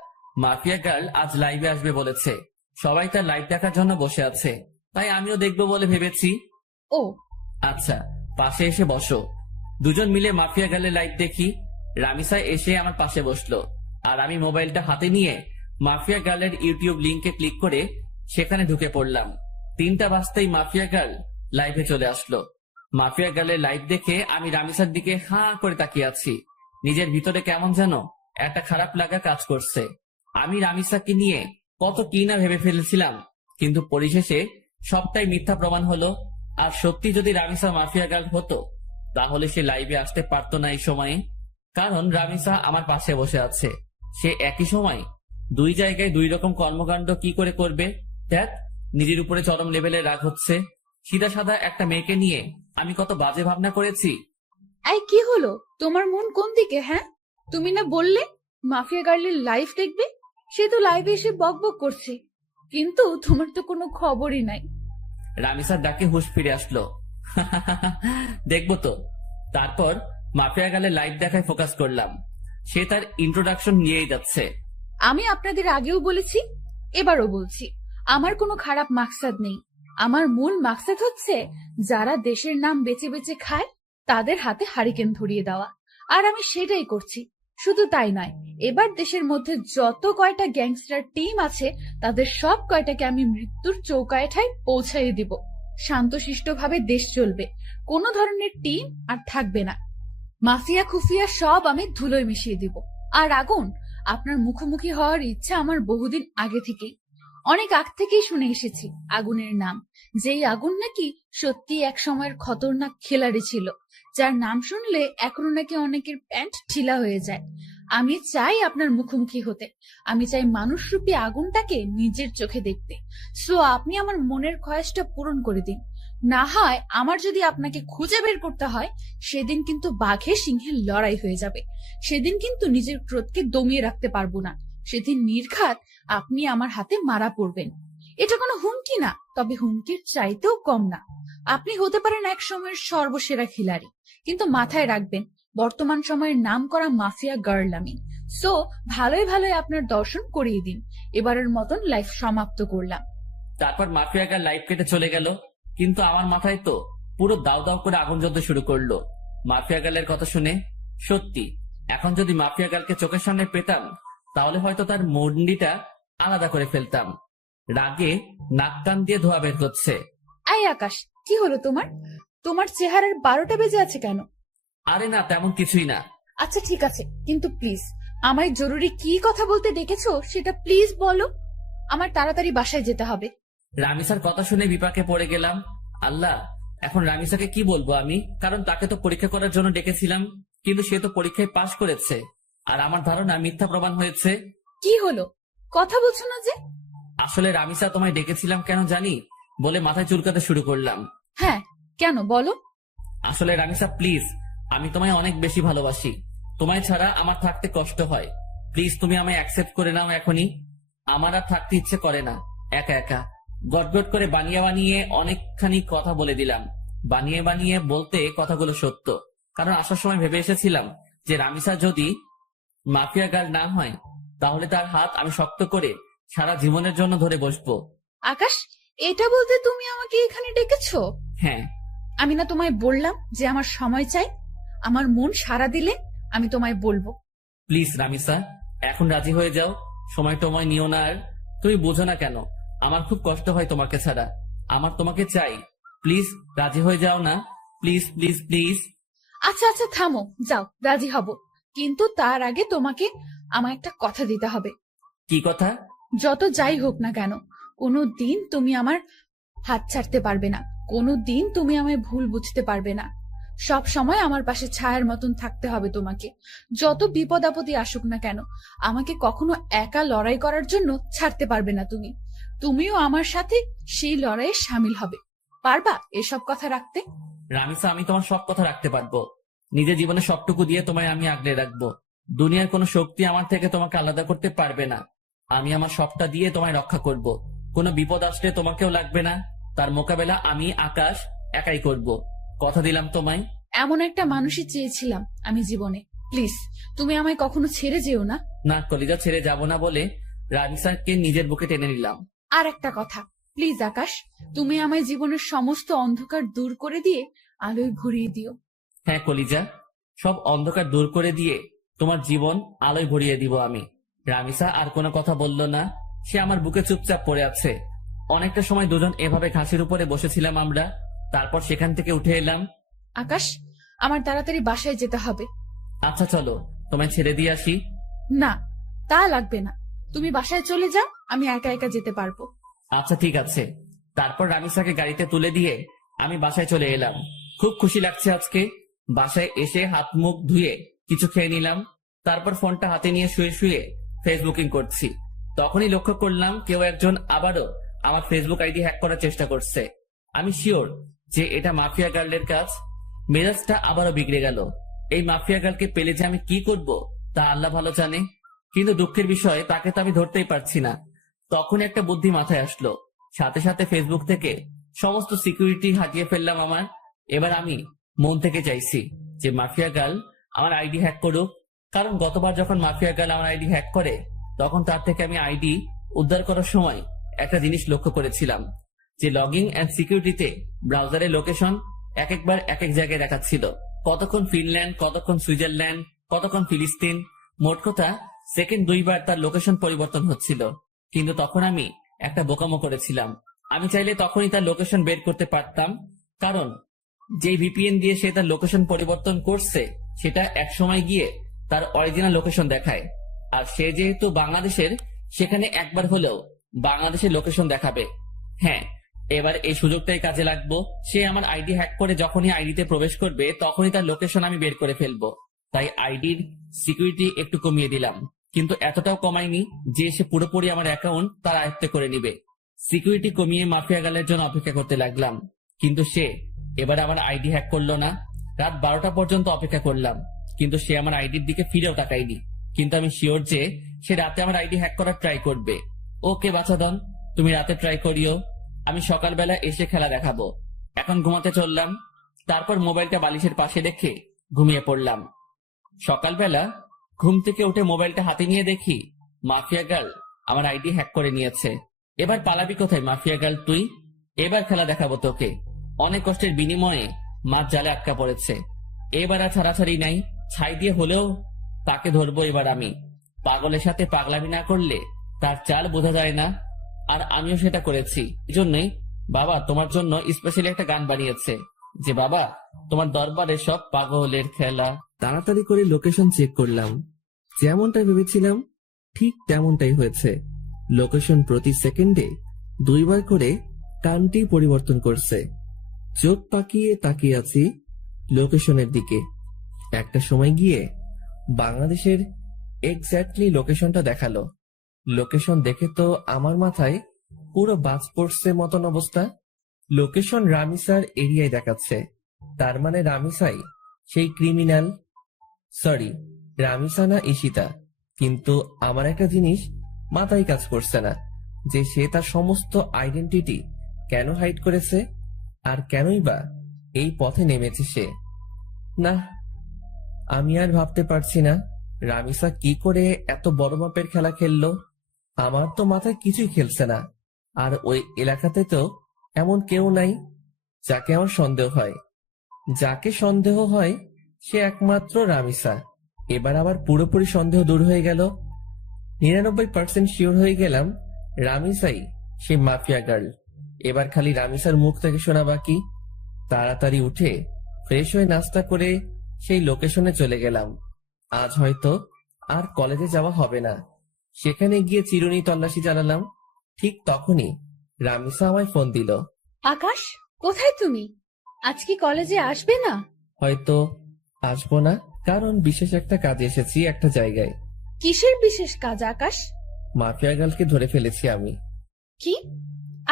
মাফিয়া গার্ল আজ লাইভে আসবে বলেছে। সবাই তার লাইভ দেখার জন্য বসে আছে, তাই আমিও দেখবো বলে ভেবেছি। ও আচ্ছা, পাশে এসে বসো। দুজন মিলে মাফিয়া গার্লের লাইভ দেখি। রামিসা এসে আমার পাশে বসলো, আর আমি মোবাইলটা হাতে নিয়ে মাফিয়া গার্লের ইউটিউব লিংকে ক্লিক করে সেখানে ঢুকে পড়লাম। 3টা বাজতেই মাফিয়া গার্ল লাইভে চলে আসলো। মাফিয়া গার্লের লাইভ দেখে আমি রামিসার দিকে হাঁ করে তাকিয়ে আছি। নিজের ভিতরে কেমন যেন একটা খারাপ লাগা কাজ করছে। আমি রামিসাকে নিয়ে কত কি না ভেবে ফেলেছিলাম, কিন্তু পরিশেষে সবটাই মিথ্যা প্রমাণ হলো। আর সত্যি যদি রামিসা মাফিয়া গার্ল হতো, তাহলে সে লাইভে আসতে পারতো না এই সময়ে। কারণ রামিসা আমার পাশে বসে আছে। সে একই সময় 2 জায়গায় 2 রকম কর্মকাণ্ড কি করে করবে? দেখ, নিজের উপরে চরম লেভেলের রাগ হচ্ছে। সিধা সাদা একটা মেয়েকে নিয়ে আমি কত বাজে ভাবনা করেছি। এই কি হলো, তোমার মন কোন দিকে? হ্যাঁ, তুমি না বললে মাফিয়া গার্লের লাইভ দেখবে? সে তো লাইভে এসে বকবক করছে, কিন্তু তোমার তো কোনো খবরই নাই। রামিসার ডাকে হুঁশ ফিরে আসলো। দেখবো তো। তারপর মাফিয়া গার্লের লাইভ দেখায় ফোকাস করলাম। সে তার ইন্ট্রোডাকশন নিয়েই যাচ্ছে। আমি আপনাদের আগেও বলেছি, এবারও বলছি, আমার কোনো খারাপ মাকসাদ নেই। আমার মূল মাকসাদ হচ্ছে যারা দেশের নাম বেঁচে বেঁচে খায় তাদের হাতে হারিকেন ধরিয়ে দেওয়া, আর আমি সেটাই করছি। শুধু তাই নয়, এবার দেশের মধ্যে যত কয়টা গ্যাংস্টার টিম আছে তাদের সব কয়টাকে আমি মৃত্যুর চৌকাঠে পৌঁছাইয়ে দিব। শান্তশিষ্টভাবে দেশ চলবে, কোনো ধরনের টিম আর থাকবে না। মাফিয়া খুফিয়া সব আমি ধুলোয় মিশিয়ে দিব। আর আগুন, আপনার মুখোমুখি হওয়ার ইচ্ছা আমার বহুদিন আগে থেকেই, অনেক আগ থেকেই শুনে এসেছি আগুনের নাম। যেই আগুন নাকি সত্যি এক সময়ের খতরনাক খেলাড়ি ছিল, যার নাম শুনলে এখনো নাকি অনেকের প্যান্ট ঢিলা হয়ে যায়। আমি চাই আপনার মুখোমুখি হতে, আমি চাই মানুষরূপী আগুনটাকে নিজের চোখে দেখতে। সো আপনি আমার মনের খয়েশটা পূরণ করে দিন। না হয় আমার যদি আপনাকে খুঁজে বের করতে হয়, সেদিন কিন্তু বাঘে সিংহের লড়াই হয়ে যাবে। সেদিন কিন্তু নিজের ক্রোধকে দমিয়ে রাখতে পারবো না। সেদিন নির্ঘাত আপনি আমার হাতে মারা পড়বেন। এটা কোনো হুমকি না, তবে হুমকির চাইতেও কম না। আপনি হতে পারেন এক সময়ের সর্বসেরা খিলাড়ি, কিন্তু মাথায় রাখবেন বর্তমান সময়ের নাম করা মাফিয়া গার্ল আমি। সো ভালোই ভালোই আপনার দর্শন করিয়ে দিন। এবারের মতন লাইফ সমাপ্ত করলাম। তারপর মাফিয়া গার্ল লাইভ কেটে চলে গেল, কিন্তু আমার মাথায় তো পুরো দাউ দাউ করে আগুন জ্বলতে শুরু করলো মাফিয়া গার্লের কথা শুনে। সত্যি, এখন যদি মাফিয়া গার্লকে চোখের সামনে পেতাম, তাহলে হয়তো তার মুন্ডিটা আলাদা করে ফেলতাম। রাগে নাক কান দিয়ে ধোয়া বের হচ্ছে। আই আকাশ, কি হলো তোমার? তোমার চেহারার 12টা বেজে আছে কেন? আরে না, তেমন কিছুই না। আচ্ছা ঠিক আছে, কিন্তু প্লিজ আমায় জরুরি কি কথা বলতে ডেকেছো সেটা প্লিজ বলো। আমার তাড়াতাড়ি বাসায় যেতে হবে। রামিসার কথা শুনে বিপাকে পড়ে গেলাম। আল্লাহ, এখন রামিসাকে কি বলবো আমি? কারণ তাকে তো পরীক্ষা করার জন্য ডেকেছিলাম, কিন্তু সে তো পরীক্ষায় পাশ করেছে, আর আমার ধারণা মিথ্যা প্রমাণ হয়েছে। কি হলো, কথা বলছো না যে? আসলে রামিসা, তোমায় ডেকেছিলাম কেন জানি বলে মাথায় চুলকাতে শুরু করলাম। হ্যাঁ, কেন বলো? আসলে রামিসা প্লিজ, আমি তোমায় অনেক বেশি ভালোবাসি। তোমায় ছাড়া আমার থাকতে কষ্ট হয়। প্লিজ তুমি আমায় অ্যাকসেপ্ট করে নাও এখনই। আমার আর থাকতে ইচ্ছে করে না একা একা। গটগট করে বানিয়ে বানিয়ে অনেকখানি কথা বলে দিলাম। বানিয়ে বানিয়ে বলতে কথাগুলো সত্য, কারণ আসার সময় ভেবে এসেছিলাম যে রামিসা যদি মাফিয়া গার্ল না হয়, তাহলে তার হাত আমি শক্ত করে সারা জীবনের জন্য ধরে বসবো। আকাশ, এটা বলতে তুমি আমাকে এখানে ডেকেছো? হ্যাঁ, আমি না তোমায় বললাম যে আমার সময় চাই? আমার মন সাড়া দিলে আমি তোমায় বলবো। প্লিজ রামিসা, এখন রাজি হয়ে যাও। সময় টময় নিও না আর। তুমি বোঝো না কেন আমার খুব কষ্ট হয় তোমাকে ছাড়া। আমার তোমাকে চাই। প্লিজ রাজি হয়ে যাও না। Please please please. আচ্ছা আচ্ছা থামো, যাও, রাজি হব, কিন্তু তার আগে তোমাকে আমার একটা কথা দিতে হবে। কি কথা? যত যাই হোক না কেন, কোনো দিন তুমি আমার হাত ছাড়তে পারবে না, কোনো দিন তুমি আমায় ভুল বুঝতে পারবে না। সব সময় আমার পাশে ছায়ার মতন থাকতে হবে তোমাকে। যত বিপদ আপদে আসুক না কেন, আমাকে কখনো একা লড়াই করার জন্য ছাড়তে পারবে না তুমি। তুমিও আমার সাথে সেই লড়াইয়ে সামিল হবে। পারবা এসব কথা রাখতে? রামিসা, আমি তোমার সব কথা রাখতে পারবো। নিজের জীবনে সবটুকু দিয়ে তোমায় আমি আগলে রাখবো। দুনিয়ার কোনো শক্তি আমার থেকে তোমাকে আলাদা করতে পারবে না। আমি আমার সবটা দিয়ে তোমায় রক্ষা করব। কোনো বিপদ আসলে তোমাকেও লাগবে না। তার মোকাবেলা আমি আকাশ একাই করব। কথা দিলাম তোমায়। এমন একটা মানুষই চেয়েছিলাম আমি জীবনে। প্লিজ তুমি আমায় কখনো ছেড়ে যেও না। না, কলিজা ছেড়ে যাব না বলে রামিসাকে নিজের বুকে টেনে নিলাম। আর একটা কথা, প্লিজ আকাশ, তুমি আমায় জীবনের সমস্ত অন্ধকার দূর করে দিয়ে আলোয় ভরিয়ে দিও। হ্যাঁ কলিজা, সব অন্ধকার দূর করে দিয়ে তোমার জীবন আলোয় ভরিয়ে দিব আমি। রামিসা আর কোনো কথা বলল না। সে আমার বুকে চুপচাপ পড়ে আছে। অনেকটা সময় দুজন এভাবে ঘাসের উপরে বসেছিলাম আমরা। তারপর সেখান থেকে উঠে এলাম। আকাশ, আমার তাড়াতাড়ি বাসায় যেতে হবে। আচ্ছা চলো, তোমায় ছেড়ে দিয়ে আসি। না, তা লাগবে না, তুমি বাসায় চলে যাও, আমি একা একা যেতে পারবো। আচ্ছা ঠিক আছে। তারপর রামিসাকে গাড়িতে তুলে দিয়ে আমি বাসায় চলে এলাম। খুব খুশি লাগছে আজকে। বাসায় এসে হাত মুখ ধুয়ে কিছু খেয়ে নিলাম। তারপর ফোনটা হাতে নিয়ে শুয়ে শুয়ে ফেসবুকিং করছি। তখনই লক্ষ্য করলাম কেউ একজন আবারও আমার ফেসবুক আইডি হ্যাক করার চেষ্টা করছে। আমি শিওর যে এটা মাফিয়া গার্লের কাজ। মেজাজটা আবারও বিগড়ে গেল। এই মাফিয়া গার্লকে পেলে যে আমি কি করব তা আল্লাহ ভালো জানে। কিন্তু দুঃখের বিষয়, তাকে তো আমি ধরতেই পারছি না। তখন একটা বুদ্ধি মাথায় আসলো। সাথে সাথে ফেসবুক থেকে সমস্ত সিকিউরিটি হাটিয়ে ফেললাম আমার। এবার আমি মন থেকে চাইছি যে মাফিয়া গার্ল আমার আইডি হ্যাক করুক। কারণ গতবার যখন মাফিয়া গার্ল আমার আইডি হ্যাক করে, তখন তার থেকে আমি আইডি উদ্ধার করার সময় একটা জিনিস লক্ষ্য করেছিলাম, যে লগইন এন্ড সিকিউরিটিতে ব্রাউজারের লোকেশন এক একবার এক এক জায়গায় দেখাচ্ছিল। কতক্ষণ ফিনল্যান্ড, কতক্ষণ সুইজারল্যান্ড, কতক্ষণ ফিলিস্তিন। মোট কথা সেকেন্ড 2 বার তার লোকেশন পরিবর্তন হচ্ছিল। কিন্তু তখন আমি একটা বোকামো করেছিলাম। আমি চাইলে তখনই তার লোকেশন বের করতে পারতাম। কারণ যে ভিপিএন দিয়ে সে তার লোকেশন পরিবর্তন করছে, সেটা এক সময় গিয়ে তার অরিজিনাল লোকেশন দেখায়। আর সে যেহেতু বাংলাদেশের, সেখানে একবার হলেও বাংলাদেশের লোকেশন দেখাবে। হ্যাঁ, এবার এই সুযোগটাই কাজে লাগবো। সে আমার আইডি হ্যাক করে যখনই আইডিতে প্রবেশ করবে, তখনই তার লোকেশন আমি বের করে ফেলবো। তাই আইডির সিকিউরিটি একটু কমিয়ে দিলাম, কিন্তু এতটাও কমাইনি যে সে পুরোপুরি আমার অ্যাকাউন্ট তার আয়ত্তে করে নিবে। সিকিউরিটি কমিয়ে মাফিয়া গালের জন্য অপেক্ষা করতে লাগলাম। কিন্তু সে এবার আমার আইডি হ্যাক করলো না। রাত 12টা পর্যন্ত অপেক্ষা করলাম, কিন্তু সে আমার আইডির দিকে ফিরেও তাকায়নি। কিন্তু আমি শিওর যে সে রাতে আমার আইডি হ্যাক করার ট্রাই করবে। ওকে বাছাধন, তুমি রাতে ট্রাই করিও, আমি সকালবেলা এসে খেলা দেখাবো। এখন ঘুমাতে চললাম। তারপর মোবাইলটা বালিশের পাশে রেখে ঘুমিয়ে পড়লাম। সকালবেলা ঘুম থেকে উঠে মোবাইলটা হাতে নিয়ে দেখি মাফিয়া গার্ল আমার আইডি হ্যাক করে নিয়েছে। এবার পালাবি কোথায় মাফিয়া গার্ল তুই? এবার খেলা দেখাবো তোকে। অনেক কষ্টের বিনিময়ে মাছ জালে আটকা পড়েছে। এবার আর ছাড়াছাড়ি নাই। ছাই দিয়ে হলেও তাকে ধরবো এবার আমি। পাগলের সাথে পাগলামি না করলে তার চাল বোঝা যায় না। আর আমিও সেটা করেছি। এজন্যই বাবা তোমার জন্য স্পেশালি একটা গান বানিয়েছে, যে বাবা তোমার দরবারে সব পাগলের খেলা। তাড়াতাড়ি করে লোকেশন চেক করলাম। যেমনটা ভেবেছিলাম ঠিক তেমনটাই হয়েছে। লোকেশন প্রতি সেকেন্ডে 2 বার করে কান্ট্রি পরিবর্তন করছে। চোখ পাকিয়ে তাকিয়ে আছি লোকেশনের দিকে। একটা সময় গিয়ে বাংলাদেশের এক্স্যাক্টলি লোকেশনটা দেখালো। লোকেশন দেখে তো আমার মাথায় পুরো বাজ পড়ছে মতন অবস্থা। লোকেশন রামিসার এরিয়ায় দেখাচ্ছে। তার মানে রামিসাই সেই ক্রিমিনাল। সরি, রামিসা না ঈশিতা। কিন্তু আমার একটা জিনিস মাথায় কাজ করছে না, যে সে তার সমস্ত আইডেন্টিটি কেন হাইড করেছে, আর কেনই বা এই পথে নেমেছে সে। না, আমি আর ভাবতে পারছি না রামিসা কি করে এত বড় মাপের খেলা খেললো। আমার তো মাথায় কিছুই খেলছে না। আর ওই এলাকাতে তো এমন কেউ নাই যাকে আমার সন্দেহ হয়। যাকে সন্দেহ হয় সে একমাত্র রামিসা। এবার আবার পুরোপুরি সন্দেহ দূর হয়ে গেল। 99% শিওর হয়ে গেলাম রামিসাই সেই মাফিয়া গার্ল। এবার খালি রামিসার মুখ থেকে শোনা বাকি। তাড়াতাড়ি উঠে ফ্রেশ হয়ে নাস্তা করে সেই লোকেশনে চলে গেলাম। আজ হয়তো আর কলেজে যাওয়া হবে না। সেখানে গিয়ে চিরুনি তল্লাশি চালালাম। ঠিক তখনই রামিসা আমায় ফোন দিল। আকাশ, কোথায় তুমি? আজ কি কলেজে আসবে না? হয়তো আসবো না, কারণ বিশেষ একটা কাজে এসেছি একটা জায়গায়। কিসের বিশেষ কাজ আকাশ? মাফিয়া গার্লকে ধরে ফেলেছি আমি। কি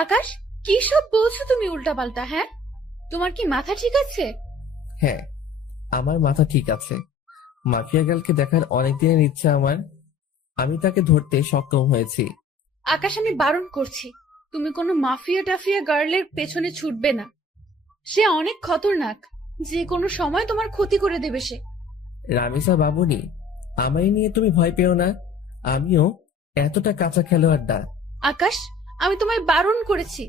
আকাশ, কি সব বলছো তুমি উল্টাপাল্টা? হ্যাঁ, তোমার কি মাথা ঠিক আছে? হ্যাঁ, আমার মাথা ঠিক আছে। মাফিয়া গার্লকে দেখার অনেক দিনের ইচ্ছা আমার। আমি তাকে ধরতে সক্ষম হয়েছি। আকাশ, আমি বারণ করছি, তুমি কোনো মাফিয়া টাফিয়া গার্লের পেছনে ছুটবে না। সে অনেক খতরনাক, যে কোনো সময় তোমার ক্ষতি করে দেবে সে। রামিসা বাবুনি, আমায় নিয়ে তুমি ভয় পেও না। আমিও এতটা কাঁচা খেলোয়াড় না। আকাশ, আমি তোমায় বারণ করেছি,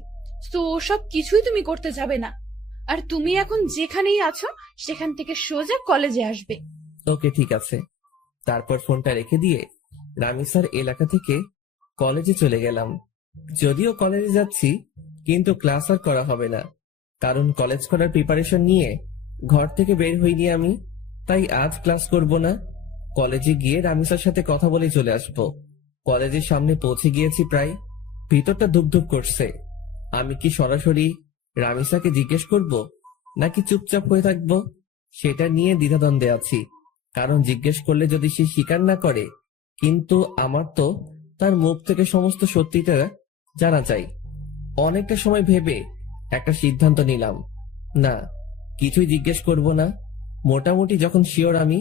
তো ওসব কিছুই তুমি করতে যাবে না। আর তুমি এখন যেখানেই আছো সেখান থেকে সোজা কলেজে আসবে। ওকে, ঠিক আছে। তারপর ফোনটা রেখে দিয়ে রামিসার এলাকা থেকে কলেজে চলে গেলাম। যদিও কলেজে যাচ্ছি, কিন্তু ক্লাস আর করা হবে না, কারণ কলেজ করার প্রিপারেশন নিয়ে ঘর থেকে বের হইনি আমি। তাই আজ ক্লাস করব না। কলেজে গিয়ে রামিসার সাথে কথা বলে চলে আসব। কলেজের সামনে পৌঁছে গিয়েছি প্রায়। ভিতরটা ধুপধুপ করছে। আমি কি সরাসরি রামিসাকে জিজ্ঞেস করব, নাকি চুপচাপ হয়ে থাকব, সেটা নিয়ে দ্বিধাদ্বন্দ্বে আছি। কারণ জিজ্ঞেস করলে যদি সে স্বীকার না করে, কিন্তু আমার তো তার মুখ থেকে সমস্ত সত্যিটা জানা চাই। অনেকটা সময় ভেবে একটা সিদ্ধান্ত নিলাম, না, কিছুই জিজ্ঞেস করব না। মোটামুটি যখন শিওর আমি,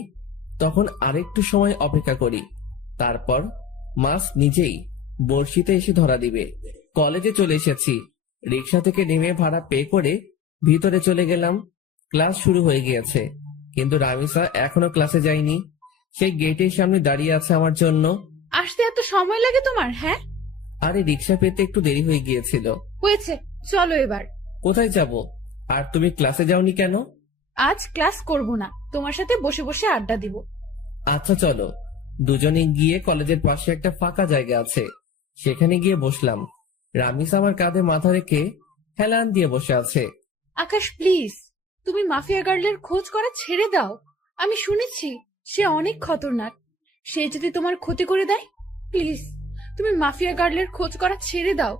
তখন আরেকটু সময় অপেক্ষা করি। তারপর মাস নিজেই বড়শিতে এসে ধরা দিবে। কলেজে চলে এসেছি। রিক্সা থেকে নেমে ভাড়া পে করে ভিতরে চলে গেলাম। ক্লাস শুরু হয়ে গিয়েছে, কিন্তু রামিসা এখনো ক্লাসে যায়নি। সেই গেটের সামনে দাঁড়িয়ে আছে আমার জন্য। আসতে এত সময় লাগে তোমার? হ্যাঁ, আরে রিক্সা পেতে একটু দেরি হয়ে গিয়েছিল। হয়েছে, চলো এবার। কোথায় যাব? আর তুমি ক্লাসে যাওনি কেন? আজ ক্লাস করব না, তোমার সাথে বসে বসে আড্ডা দিব। আচ্ছা চলো, দুজনে গিয়ে কলেজের পাশে একটা ফাঁকা জায়গা আছে, সেখানে গিয়ে বসলাম। রামিস আমার কাঁধে মাথা রেখে হেলান দিয়ে বসে আছে। আকাশ প্লিজ, তুমি মাফিয়া গার্লের খোঁজ করা ছেড়ে দাও। আমি শুনেছি সে অনেক খতরনাক। সে যদি তোমার ক্ষতি করে দেয়, প্লিজ তুমি মাফিয়া গার্লের খোঁজ করা ছেড়ে দাও।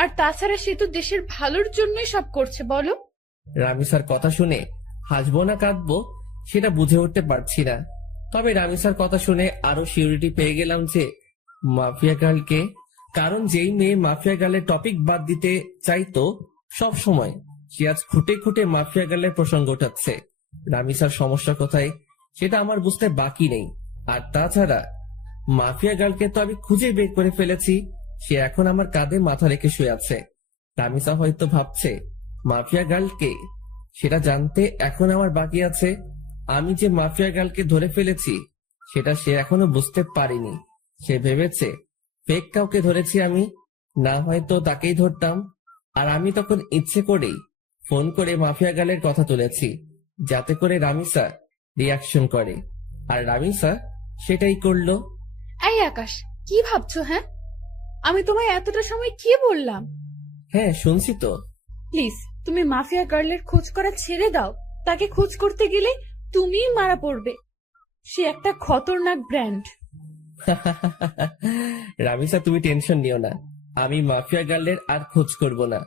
আর তাছাড়া সে তো দেশের ভালোর জন্যই সব করছে, বলো। রামিসার কথা শুনে হাসবো না কাঁদবো সেটা বুঝে উঠতে পারছি না। তবে রামিসার কথা শুনে আরো সিউরিটি পেয়ে গেলাম যে মাফিয়া গার্লকে। কারণ যেই মেয়ে মাফিয়া গার্লের টপিক বাদ দিতে চাইতো সব সময়, সে আজ খুঁটে খুঁটে মাফিয়া গার্লের প্রসঙ্গ ওঠাচ্ছে। রামিসার সমস্যা কোথায় সেটা আমার বুঝতে বাকি নেই। আর তাছাড়া মাফিয়া গার্লকে তো আমি খুঁজে বের করে ফেলেছি। সে এখন আমার কাঁধে মাথা রেখে শুয়ে আছে। রামিসা হয়তো ভাবছে মাফিয়া গার্লকে, সেটা জানতে এখন আমার বাকি আছে। আমি যে মাফিয়া গার্লকে ধরে ফেলেছি সেটা সে এখনো বুঝতে পারেনি। সে ভেবেছে ফেক কাউকে ধরেছি আমি, না হয়তো তাকেই ধরতাম। আর আমি তখন ইচ্ছে করেই ফোন করে মাফিয়া গার্লের কথা তুলেছি, যাতে করে রামিসা রিয়াকশন করে। আর রামিসা সেটাই করলো। এই আকাশ, কি ভাবছো? হ্যাঁ, আমি তোমায় এতটা সময় কি বললাম? হ্যাঁ, শুনছি তো। প্লিজ তুমি মাফিয়া গার্লের খোঁজ করা ছেড়ে দাও। তাকে খোঁজ করতে গেলে তুমিই মারা পড়বে। সে একটা খতরনাক ব্র্যান্ড। রামিসা, তুমি টেনশন নিও না। আমি মাফিয়া গার্লের আর খোঁজ করব না।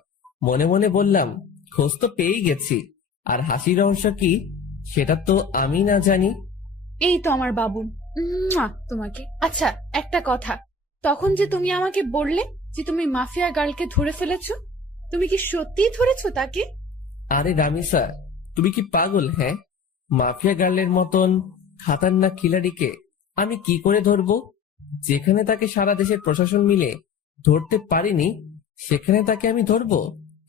মনে মনে বললাম, খোঁজ তো পেয়েই গেছি, আর হাসির রহস্য কি সেটা তো আমি না জানি। এই তো আমার বাবুন, তোমাকে। আচ্ছা একটা কথা, তখন যে তুমি আমাকে বললে যে তুমি মাফিয়া গার্লকে ধরে ফেলেছো, তুমি কি সত্যিই ধরেছো তাকে? আরে রামিসা, তুমি কি পাগল? হ্যাঁ, মাফিয়া গার্লের মতন খাতারনাক খিলাড়িকে আমি কি করে ধরবো? যেখানে তাকে সারা দেশের প্রশাসন মিলে ধরতে পারিনি, সেখানে তাকে আমি ধরবো?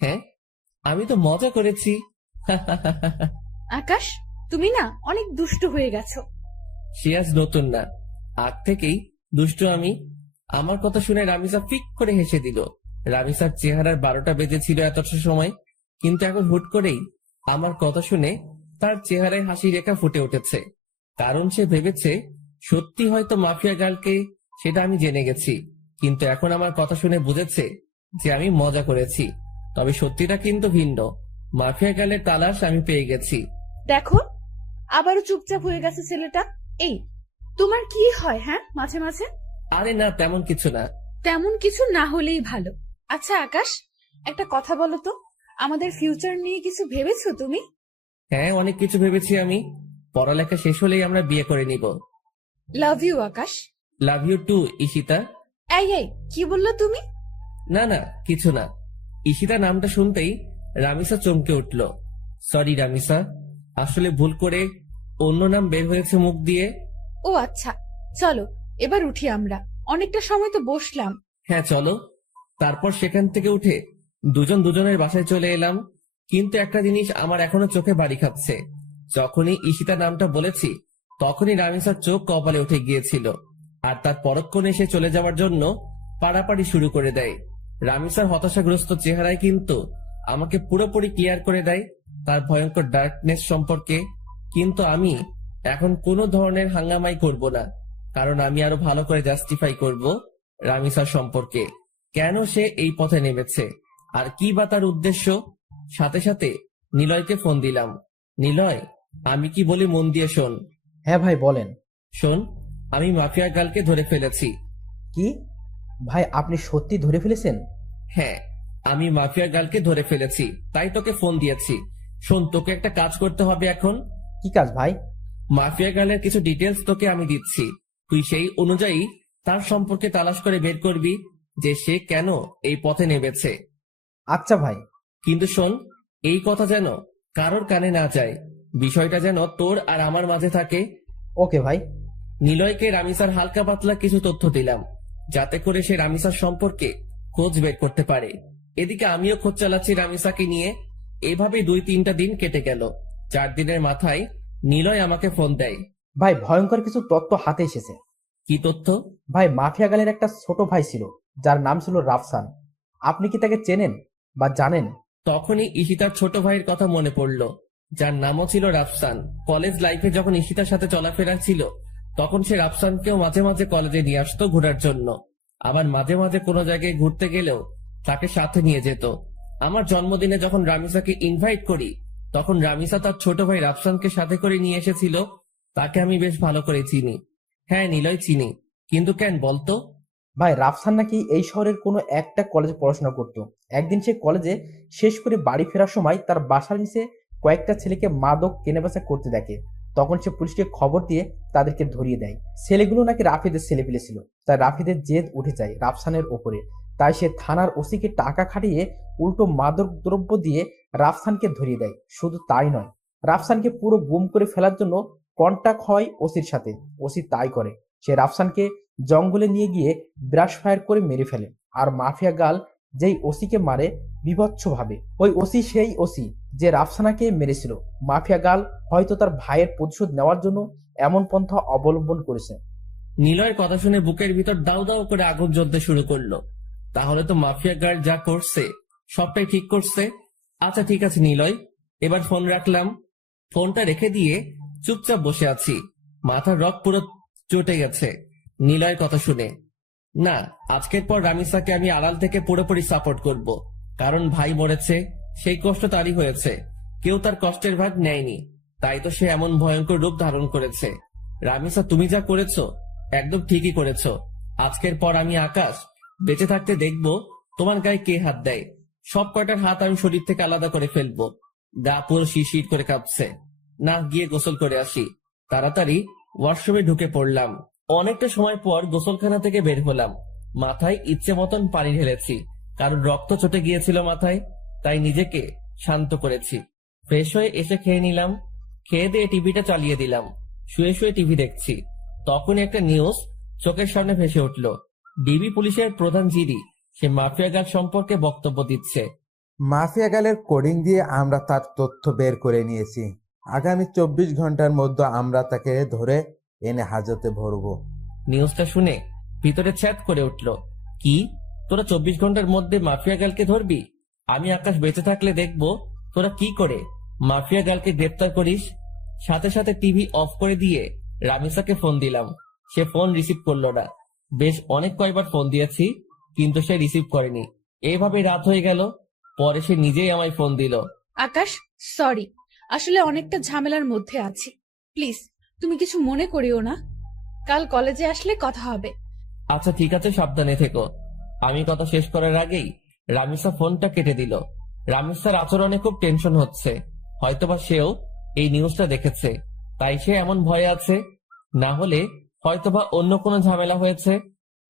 হ্যাঁ, আমি তো মজা করেছি। আকাশ, তুমি না অনেক দুষ্টু হয়ে গেছো। সে আজ নতুন না, আগ থেকেই দুষ্ট আমি। আমার কথা শুনে রামিসা ফিক করে হেসে দিল। রামিসার চেহারার 12টা বেজেছিল এতটা সময়, কিন্তু এখন হুট করেই আমার কথা শুনে তার চেহারায় হাসি রেখা ফুটে উঠেছে। কারণ সে ভেবেছে সত্যি হয়তো মাফিয়া গার্লকে, সেটা আমি জেনে গেছি। কিন্তু এখন আমার কথা শুনে বুঝেছে যে আমি মজা করেছি। তবে সত্যিটা কিন্তু ভিন্ন। মাফিয়া গার্লের তালাশ আমি পেয়ে গেছি। দেখো, আবারও চুপচাপ হয়ে গেছে ছেলেটা। এই, তোমার কি হয় হ্যাঁ মাঝে মাঝে? আরে না, তেমন কিছু না। তেমন কিছু না হলেই ভালো। আচ্ছা আকাশ, একটা কথা বলো তো, আমাদের ফিউচার নিয়ে কিছু ভেবেছো তুমি? হ্যাঁ, অনেক কিছু ভেবেছি আমি। পড়ালেখা শেষ হলেই আমরা বিয়ে করে নিব। Love you Akash. Love you too Ishita. এই কি বললো তুমি? না না, কিছু না। ঈশিতা নামটা শুনতেই রামিসা চমকে উঠল। সরি রামিসা, আসলে ভুল করে অন্য নাম বের হয়েছে মুখ দিয়ে। ও আচ্ছা, চলো এবার উঠি আমরা, অনেকটা সময় তো বসলাম। হ্যাঁ চলো। তারপর সেখান থেকে উঠে দুজন দুজনের বাসায় চলে এলাম। কিন্তু একটা জিনিস আমার এখনো চোখে বাড়ি খাচ্ছে। যখনই ঈশিতা নামটা বলেছি তখনই রামিসার চোখ কপালে উঠে গিয়েছিল, আর তার পরক্ষণে সে চলে যাওয়ার জন্য পাড়াপাড়ি শুরু করে দেয়। রামিসার হতাশাগ্রস্ত চেহারায় কিন্তু আমাকে পুরোপুরি ক্লিয়ার করে দেয় তার ভয়ঙ্কর ডার্কনেস সম্পর্কে। কিন্তু আমি এখন কোনো ধরনের হাঙ্গামাই করব না, কারণ আমি আরো ভালো করে জাস্টিফাই করব রামিসার সম্পর্কে, কেন সে এই পথে নেমেছে আর কি বা তার উদ্দেশ্য। সাথে সাথে নিলয়কে ফোন দিলাম। নিলয়, আমি কি বলি মন দিয়ে শোন। হ্যাঁ ভাই বলেন। শোন, আমি মাফিয়া গার্লকে ধরে ফেলেছি। কি ভাই, আপনি সত্যি ধরে ফেলেছেন? হ্যাঁ, আমি মাফিয়া গার্লকে ধরে ফেলেছি, তাই তোকে ফোন দিয়েছি। শোন, তোকে একটা কাজ করতে হবে এখন। কি কাজ ভাই? মাফিয়া গার্লের কিছু ডিটেলস তোকে আমি দিচ্ছি, তুই সেই অনুযায়ী তার সম্পর্কে তালাশ করে বের করবি যে সে কেন এই পথে নেমেছে। আচ্ছা ভাই। কিন্তু শোন, এই কথা যেন কারোর কানে না যায়, বিষয়টা যেন তোর আর আমার মাঝে থাকে। ওকে ভাই। নিলয়কে রামিসার হালকা পাতলা কিছু তথ্য দিলাম, যাতে করে সে রামিসার সম্পর্কে খোঁজ বের করতে পারে। এদিকে আমিও খোঁজ চালাচ্ছি রামিসাকে নিয়ে। এভাবে 2-3টা দিন কেটে গেল। 4 দিনের মাথায় নিলয় আমাকে ফোন দেয়। ভাই ভয়ঙ্কর কিছু তথ্য হাতে এসেছে। কি তথ্য? ভাই মাফিয়া গালের একটা ছোট ভাই ছিল, যার নাম ছিল রাফসান। আপনি কি তাকে চেনেন বা জানেন? তখনই ঈশিতার ছোট ভাইয়ের কথা মনে পড়ল, যার নামও ছিল রাফসান। কলেজ লাইফে যখন ঈশিতার সাথে চলাফেরা ছিল, তখন সে রাফসানকেও মাঝে মাঝে কলেজে নিয়ে আসতো ঘোরার জন্য। আবার মাঝে মাঝে কোনো জায়গায় ঘুরতে গেলেও তাকে সাথে নিয়ে যেত। আমার জন্মদিনে যখন রামিসাকে ইনভাইট করি, তখন রামিসা তার ছোট ভাই রাফসানকে সাথে করে নিয়ে এসেছিল। তাকে আমি বেশ ভালো করে চিনি। হ্যাঁ নিলয়, চিনি। কিন্তু কেন বলতো? ভাই রাফসান নাকি এই শহরের কোনো একটা কলেজে পড়াশোনা করত। একদিন সে কলেজে শেষ করে বাড়ি ফেরার সময় তার বাসার নিচে কয়েকটা ছেলেকে মাদক কেনাবেচা করতে দেখে। তখন সে পুলিশকে খবর দিয়ে তাদেরকে ধরিয়ে দেয়। ছেলেগুলো নাকি রাফিদের ছেলেপিলে ছিল। তাই রাফিদের জেদ উঠে যায় রাফসানের ওপরে। তাই সে থানার ওসিকে টাকা খাটিয়ে উল্টো মাদক দ্রব্য দিয়ে রাফসানকে ধরিয়ে দেয়। শুধু তাই নয়, রাফসানকে পুরো গুম করে ফেলার জন্য কন্টাক্ট হয় ওসির সাথে। ওসি তাই করে, সে রাফসানকে জঙ্গলে নিয়ে গিয়ে ব্রাশ ফায়ার করে মেরে ফেলে। আর মাফিয়া গাল যেই ওসিকে মারে বিভৎসভাবে, ওই ওসি সেই ওসি যে রাফসানাকে মেরেছিল। মাফিয়া গাল হয়তো তার ভাইয়ের প্রতিশোধ নেওয়ার জন্য এমন পন্থা অবলম্বন করেছে। নিলয়ের কথা শুনে বুকের ভিতর দাউ দাউ করে আগুন জ্বলতে শুরু করলো। তাহলে তো মাফিয়া গার্ড যা করছে সবটাই ঠিক করছে। আচ্ছা ঠিক আছে নিলয়, এবার ফোন রাখলাম। ফোনটা রেখে দিয়ে চুপচাপ বসে আছি। মাথার রক পুরো চটে গেছে নিলয়ের কথা শুনে। না, আজকের পর রামিসাকে আমি আড়াল থেকে পুরোপুরি সাপোর্ট করব, কারণ ভাই মরেছে, সেই কষ্ট তারই হয়েছে। কেউ তার কষ্টের ভাগ নেয়নি, তাই তো সে এমন ভয়ঙ্কর রূপ ধারণ করেছে। রামিসা, তুমি যা করেছো একদম ঠিকই করেছো। আজকের পর আমি আকাশ বেঁচে থাকতে দেখবো তোমার গায়ে কে হাত দেয়। সব কয়টার হাত আমি শরীর থেকে আলাদা করে ফেলবো। গা পুরো শিরশির করে কাঁপছে। না, গিয়ে গোসল করে আসি। তাড়াতাড়ি ওয়াশরুমে ঢুকে পড়লাম। অনেকটা সময় পর গোসলখানা থেকে বের হলাম। মাথায় ইচ্ছে মতন পানি ঢেলেছি, কারণ রক্ত চটে গিয়েছিল মাথায়, তাই নিজেকে শান্ত করেছি। ফ্রেশ হয়ে এসে খেয়ে নিলাম। খেয়ে দিয়ে টিভিটা চালিয়ে দিলাম। শুয়ে শুয়ে টিভি দেখছি। তখনই একটা নিউজ চোখের সামনে ভেসে উঠল। ডিবি পুলিশের প্রধান জিডি সে মাফিয়া গার্ড সম্পর্কে বক্তব্য দিচ্ছে। মাফিয়া গালের কোডিং দিয়ে আমরা তার তথ্য বের করে নিয়েছি। আগামী 24 ঘন্টার মধ্যে আমরা তাকে ধরে এনে হাজতে ভরবো। নিউজটা শুনে ভিতরে ছ্যাদ করে উঠল। কি, তোরা 24 ঘন্টার মধ্যে মাফিয়া গার্লকে ধরবি? আমি আকাশ বেঁচে থাকলে দেখবো তোরা কি করে মাফিয়া গার্লকে গ্রেপ্তার করিস। সাথে সাথে টিভি অফ করে দিয়ে রামিসাকে ফোন দিলাম, সে ফোন রিসিভ করলো না। বেশ অনেক কয়বার ফোন দিয়েছি, কিন্তু সে রিসিভ করেনি। এইভাবে রাত হয়ে গেল। পরে সে নিজেই আমায় ফোন দিল। আকাশ, সরি, আসলে অনেকটা ঝামেলার মধ্যে আছি। প্লিজ তুমি কিছু মনে করিও না, কাল কলেজে আসলে কথা হবে। আচ্ছা ঠিক আছে, সাবধানে থেকো। আমি কথা শেষ করার আগেই রামিসা ফোনটা কেটে দিল। রামিসার আচরণে খুব টেনশন হচ্ছে, হয়তোবা সেও এই নিউজটা দেখেছে, তাই সে এমন ভয়ে আছে। না হলে হয়তোবা অন্য কোনো ঝামেলা হয়েছে।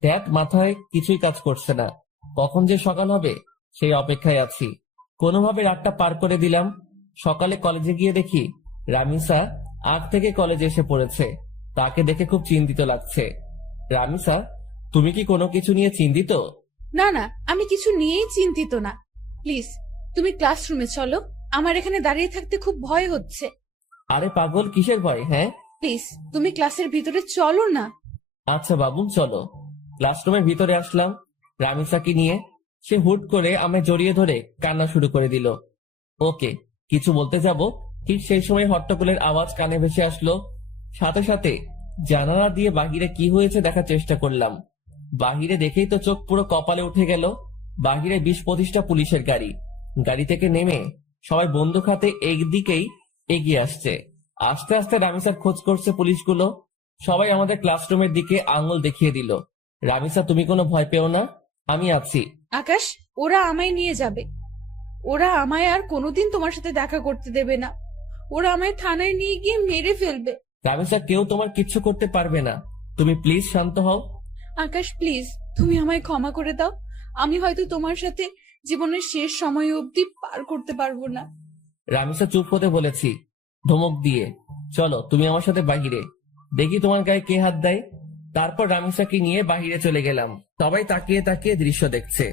ধ্যাত মাথায় কিছুই কাজ করছে না। কখন যে সকাল হবে সেই অপেক্ষায় আছি। কোনোভাবে রাতটা পার করে দিলাম। সকালে কলেজে গিয়ে দেখি রামিসা আগ থেকে কলেজে এসে পড়েছে। তাকে দেখে খুব চিন্তিত লাগছে। রামিসা, তুমি কি কোনো কিছু নিয়ে চিন্তিত? না না, আমি কিছু নিয়েই চিন্তিত না। প্লিজ তুমি ক্লাসরুমে চলো, আমার এখানে দাঁড়িয়ে থাকতে খুব ভয় হচ্ছে। আরে পাগল, কিসের ভয়? হ্যাঁ প্লিজ তুমি ক্লাসের ভিতরে চলো না। আচ্ছা বাবু, চলো। ক্লাসরুমের ভিতরে আসলাম রামিসাকে নিয়ে। সে হুট করে আমায় জড়িয়ে ধরে কান্না শুরু করে দিল। ওকে কিছু বলতে যাব, ঠিক সেই সময় হট্টগোলের আওয়াজ কানে ভেসে আসলো। সাথে সাথে জানালা দিয়ে বাহিরে কি হয়েছে দেখার চেষ্টা করলাম। বাহিরে দেখেই তো চোখ পুরো কপালে উঠে গেল। বাহিরে 20-25টা পুলিশের গাড়ি। গাড়ি থেকে নেমে সবাই বন্দুক হাতে একদিকেই এগিয়ে আসছে। আস্তে আস্তে রামিসার খোঁজ করছে পুলিশগুলো। সবাই আমাদের ক্লাসরুমের দিকে আঙুল দেখিয়ে দিল। রামিসা, তুমি কোনো ভয় পেও না, আমি আছি। আকাশ, ওরা আমায় নিয়ে যাবে। ওরা আমায় আর কোনোদিন তোমার সাথে দেখা করতে দেবে না। ওরা আমায় থানায় নিয়ে গিয়ে মেরে ফেলবে। রামিসা, কেউ তোমার কিচ্ছু করতে পারবে না, তুমি প্লিজ শান্ত হও। আকাশ প্লিজ, তুমি আমায় ক্ষমা করে দাও। আমি হয়তো তোমার সাথে জীবনের শেষ সময় অবধি পার করতে পারবো না। রামিসা, চুপ হতে বলেছি ধমক দিয়ে। চলো তুমি আমার সাথে বাহিরে, দেখি তোমার গায়ে কে হাত দেয়। তারপর রামিসাকে নিয়ে বাহিরে চলে গেলাম। সবাই তাকিয়ে তাকিয়ে দৃশ্য দেখছে।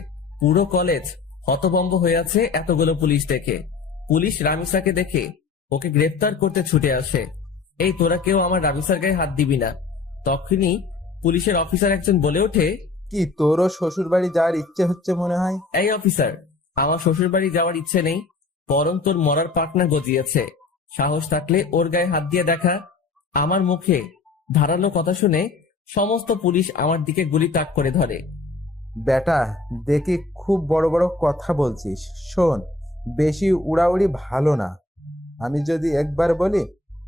পুরো কলেজ হতভম্ব হয়ে আছে এতগুলো পুলিশ দেখে। পুলিশ রামিসাকে দেখে ওকে গ্রেফতার করতে ছুটে আসে। এই তোরা কেউ আমার রামিসার গায়ে হাত দিবি না। তখনই পুলিশের অফিসার একজন বলে ওঠে, কি তোরও শ্বশুর বাড়ি যাওয়ার ইচ্ছে হচ্ছে মনে হয়? এই অফিসার, আমার শ্বশুর বাড়ি যাওয়ার ইচ্ছে নেই, বরং তোর মরার পাটনা গজিয়েছে। সাহস থাকলে ওর গায়ে হাত দিয়ে দেখা। আমার মুখে ধারালো কথা শুনে সমস্ত পুলিশ আমার দিকে গুলি তাক করে ধরে। বেটা, দেখি খুব বড় বড় কথা বলছিস। শোন, বেশি উড়াউড়ি ভালো না। আমি যদি একবার বলি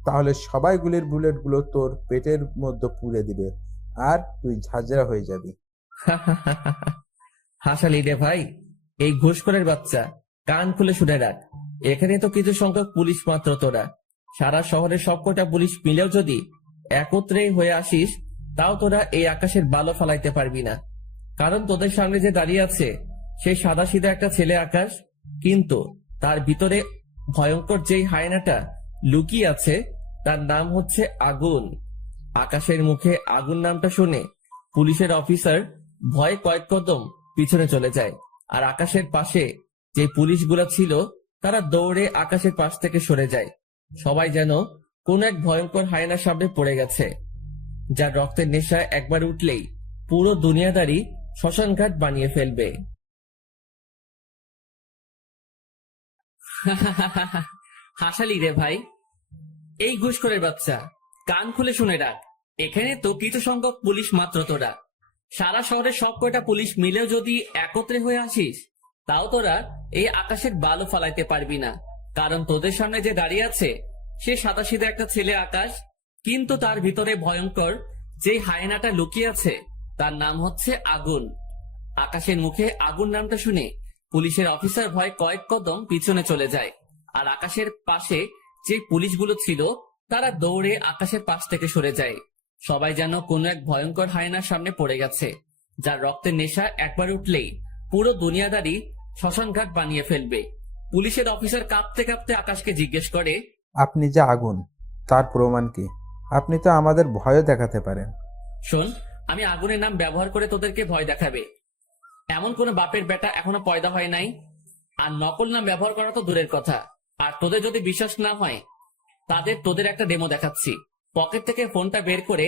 তাহলে সবাই গুলির বুলেটগুলো তোর পেটের মধ্যে পুড়ে দিবে আর তুই ঝাঁঝরা হয়ে যাবি। হাসালি রে ভাই, এই ঘুষখোরের বাচ্চা, কান খুলে শুনে রাখ। এখানে তো কিছু সংখ্যক পুলিশ মাত্র তোরা। সারা শহরের সবকটা পুলিশ মিলেও যদি একত্রে হয়ে আসিস, তাও তোরা এই আকাশের বালো ফালাইতে পারবি না। কারণ তোদের সামনে যে দাঁড়িয়ে আছে সেই সাদাসিধা একটা ছেলে আকাশ, কিন্তু তার ভিতরে ভয়ঙ্কর যেই হায়নাটা লুকিয়ে আছে তার নাম হচ্ছে আগুন। আকাশের মুখে আগুন নামটা শুনে পুলিশের অফিসার ভয়ে কয়েক কদম পিছনে চলে যায়। আর আকাশের পাশে যে পুলিশগুলা ছিল তারা দৌড়ে আকাশের পাশ থেকে সরে যায়। সবাই যেন কোন এক ভয়ঙ্কর হায়নার সামনে পড়ে গেছে, যার রক্তের নেশায় একবার উঠলেই পুরো দুনিয়াদারি শ্মশানঘাট বানিয়ে ফেলবে। হাসালি রে ভাই, এই ঘুষখোরের বাচ্চা, কান খুলে শুনে রাখ। এখানে তো কিছু সংখ্যক পুলিশ মাত্র তোরা। সারা শহরের সব কয়টা পুলিশ মিলেও যদি একত্রে হয়ে আসিস, তাও তোরা এই আকাশের বালু ফালাইতে পারবি না। কারণ তোদের সামনে যে দাঁড়িয়ে আছে সে সাদাসিধা একটা ছেলে আকাশ, কিন্তু তার ভিতরে ভয়ঙ্কর যে হায়নাটা লুকিয়ে আছে তার নাম হচ্ছে আগুন। আকাশের মুখে আগুন নামটা শুনে পুলিশের অফিসার ভয় কয়েক কদম পিছনে চলে যায়। আর আকাশের পাশে যে পুলিশগুলো ছিল তারা দৌড়ে আকাশের পাশ থেকে সরে যায়। সবাই যেন কোনো এক ভয়ঙ্কর হায়নার সামনে পড়ে গেছে, যার রক্তের নেশা একবার উঠলেই পুরো দুনিয়াদারি শ্মশানঘাট বানিয়ে ফেলবে। পুলিশের অফিসার কাঁপতে কাঁপতে আকাশকে জিজ্ঞেস করে, আপনি যে আগুন, তার প্রমাণ কি? আপনি তো আমাদের ভয় দেখাতে পারেন। শোন, আমি আগুনের নাম ব্যবহার করে তোদেরকে ভয় দেখাবে এমন কোন বাপের বেটা এখনো পয়দা হয় নাই। আর নকল নাম ব্যবহার করা তো দূরের কথা। আর তোদের যদি বিশ্বাস না হয় তোদের একটা ডেমো দেখাচ্ছি। পকেট থেকে ফোনটা বের করে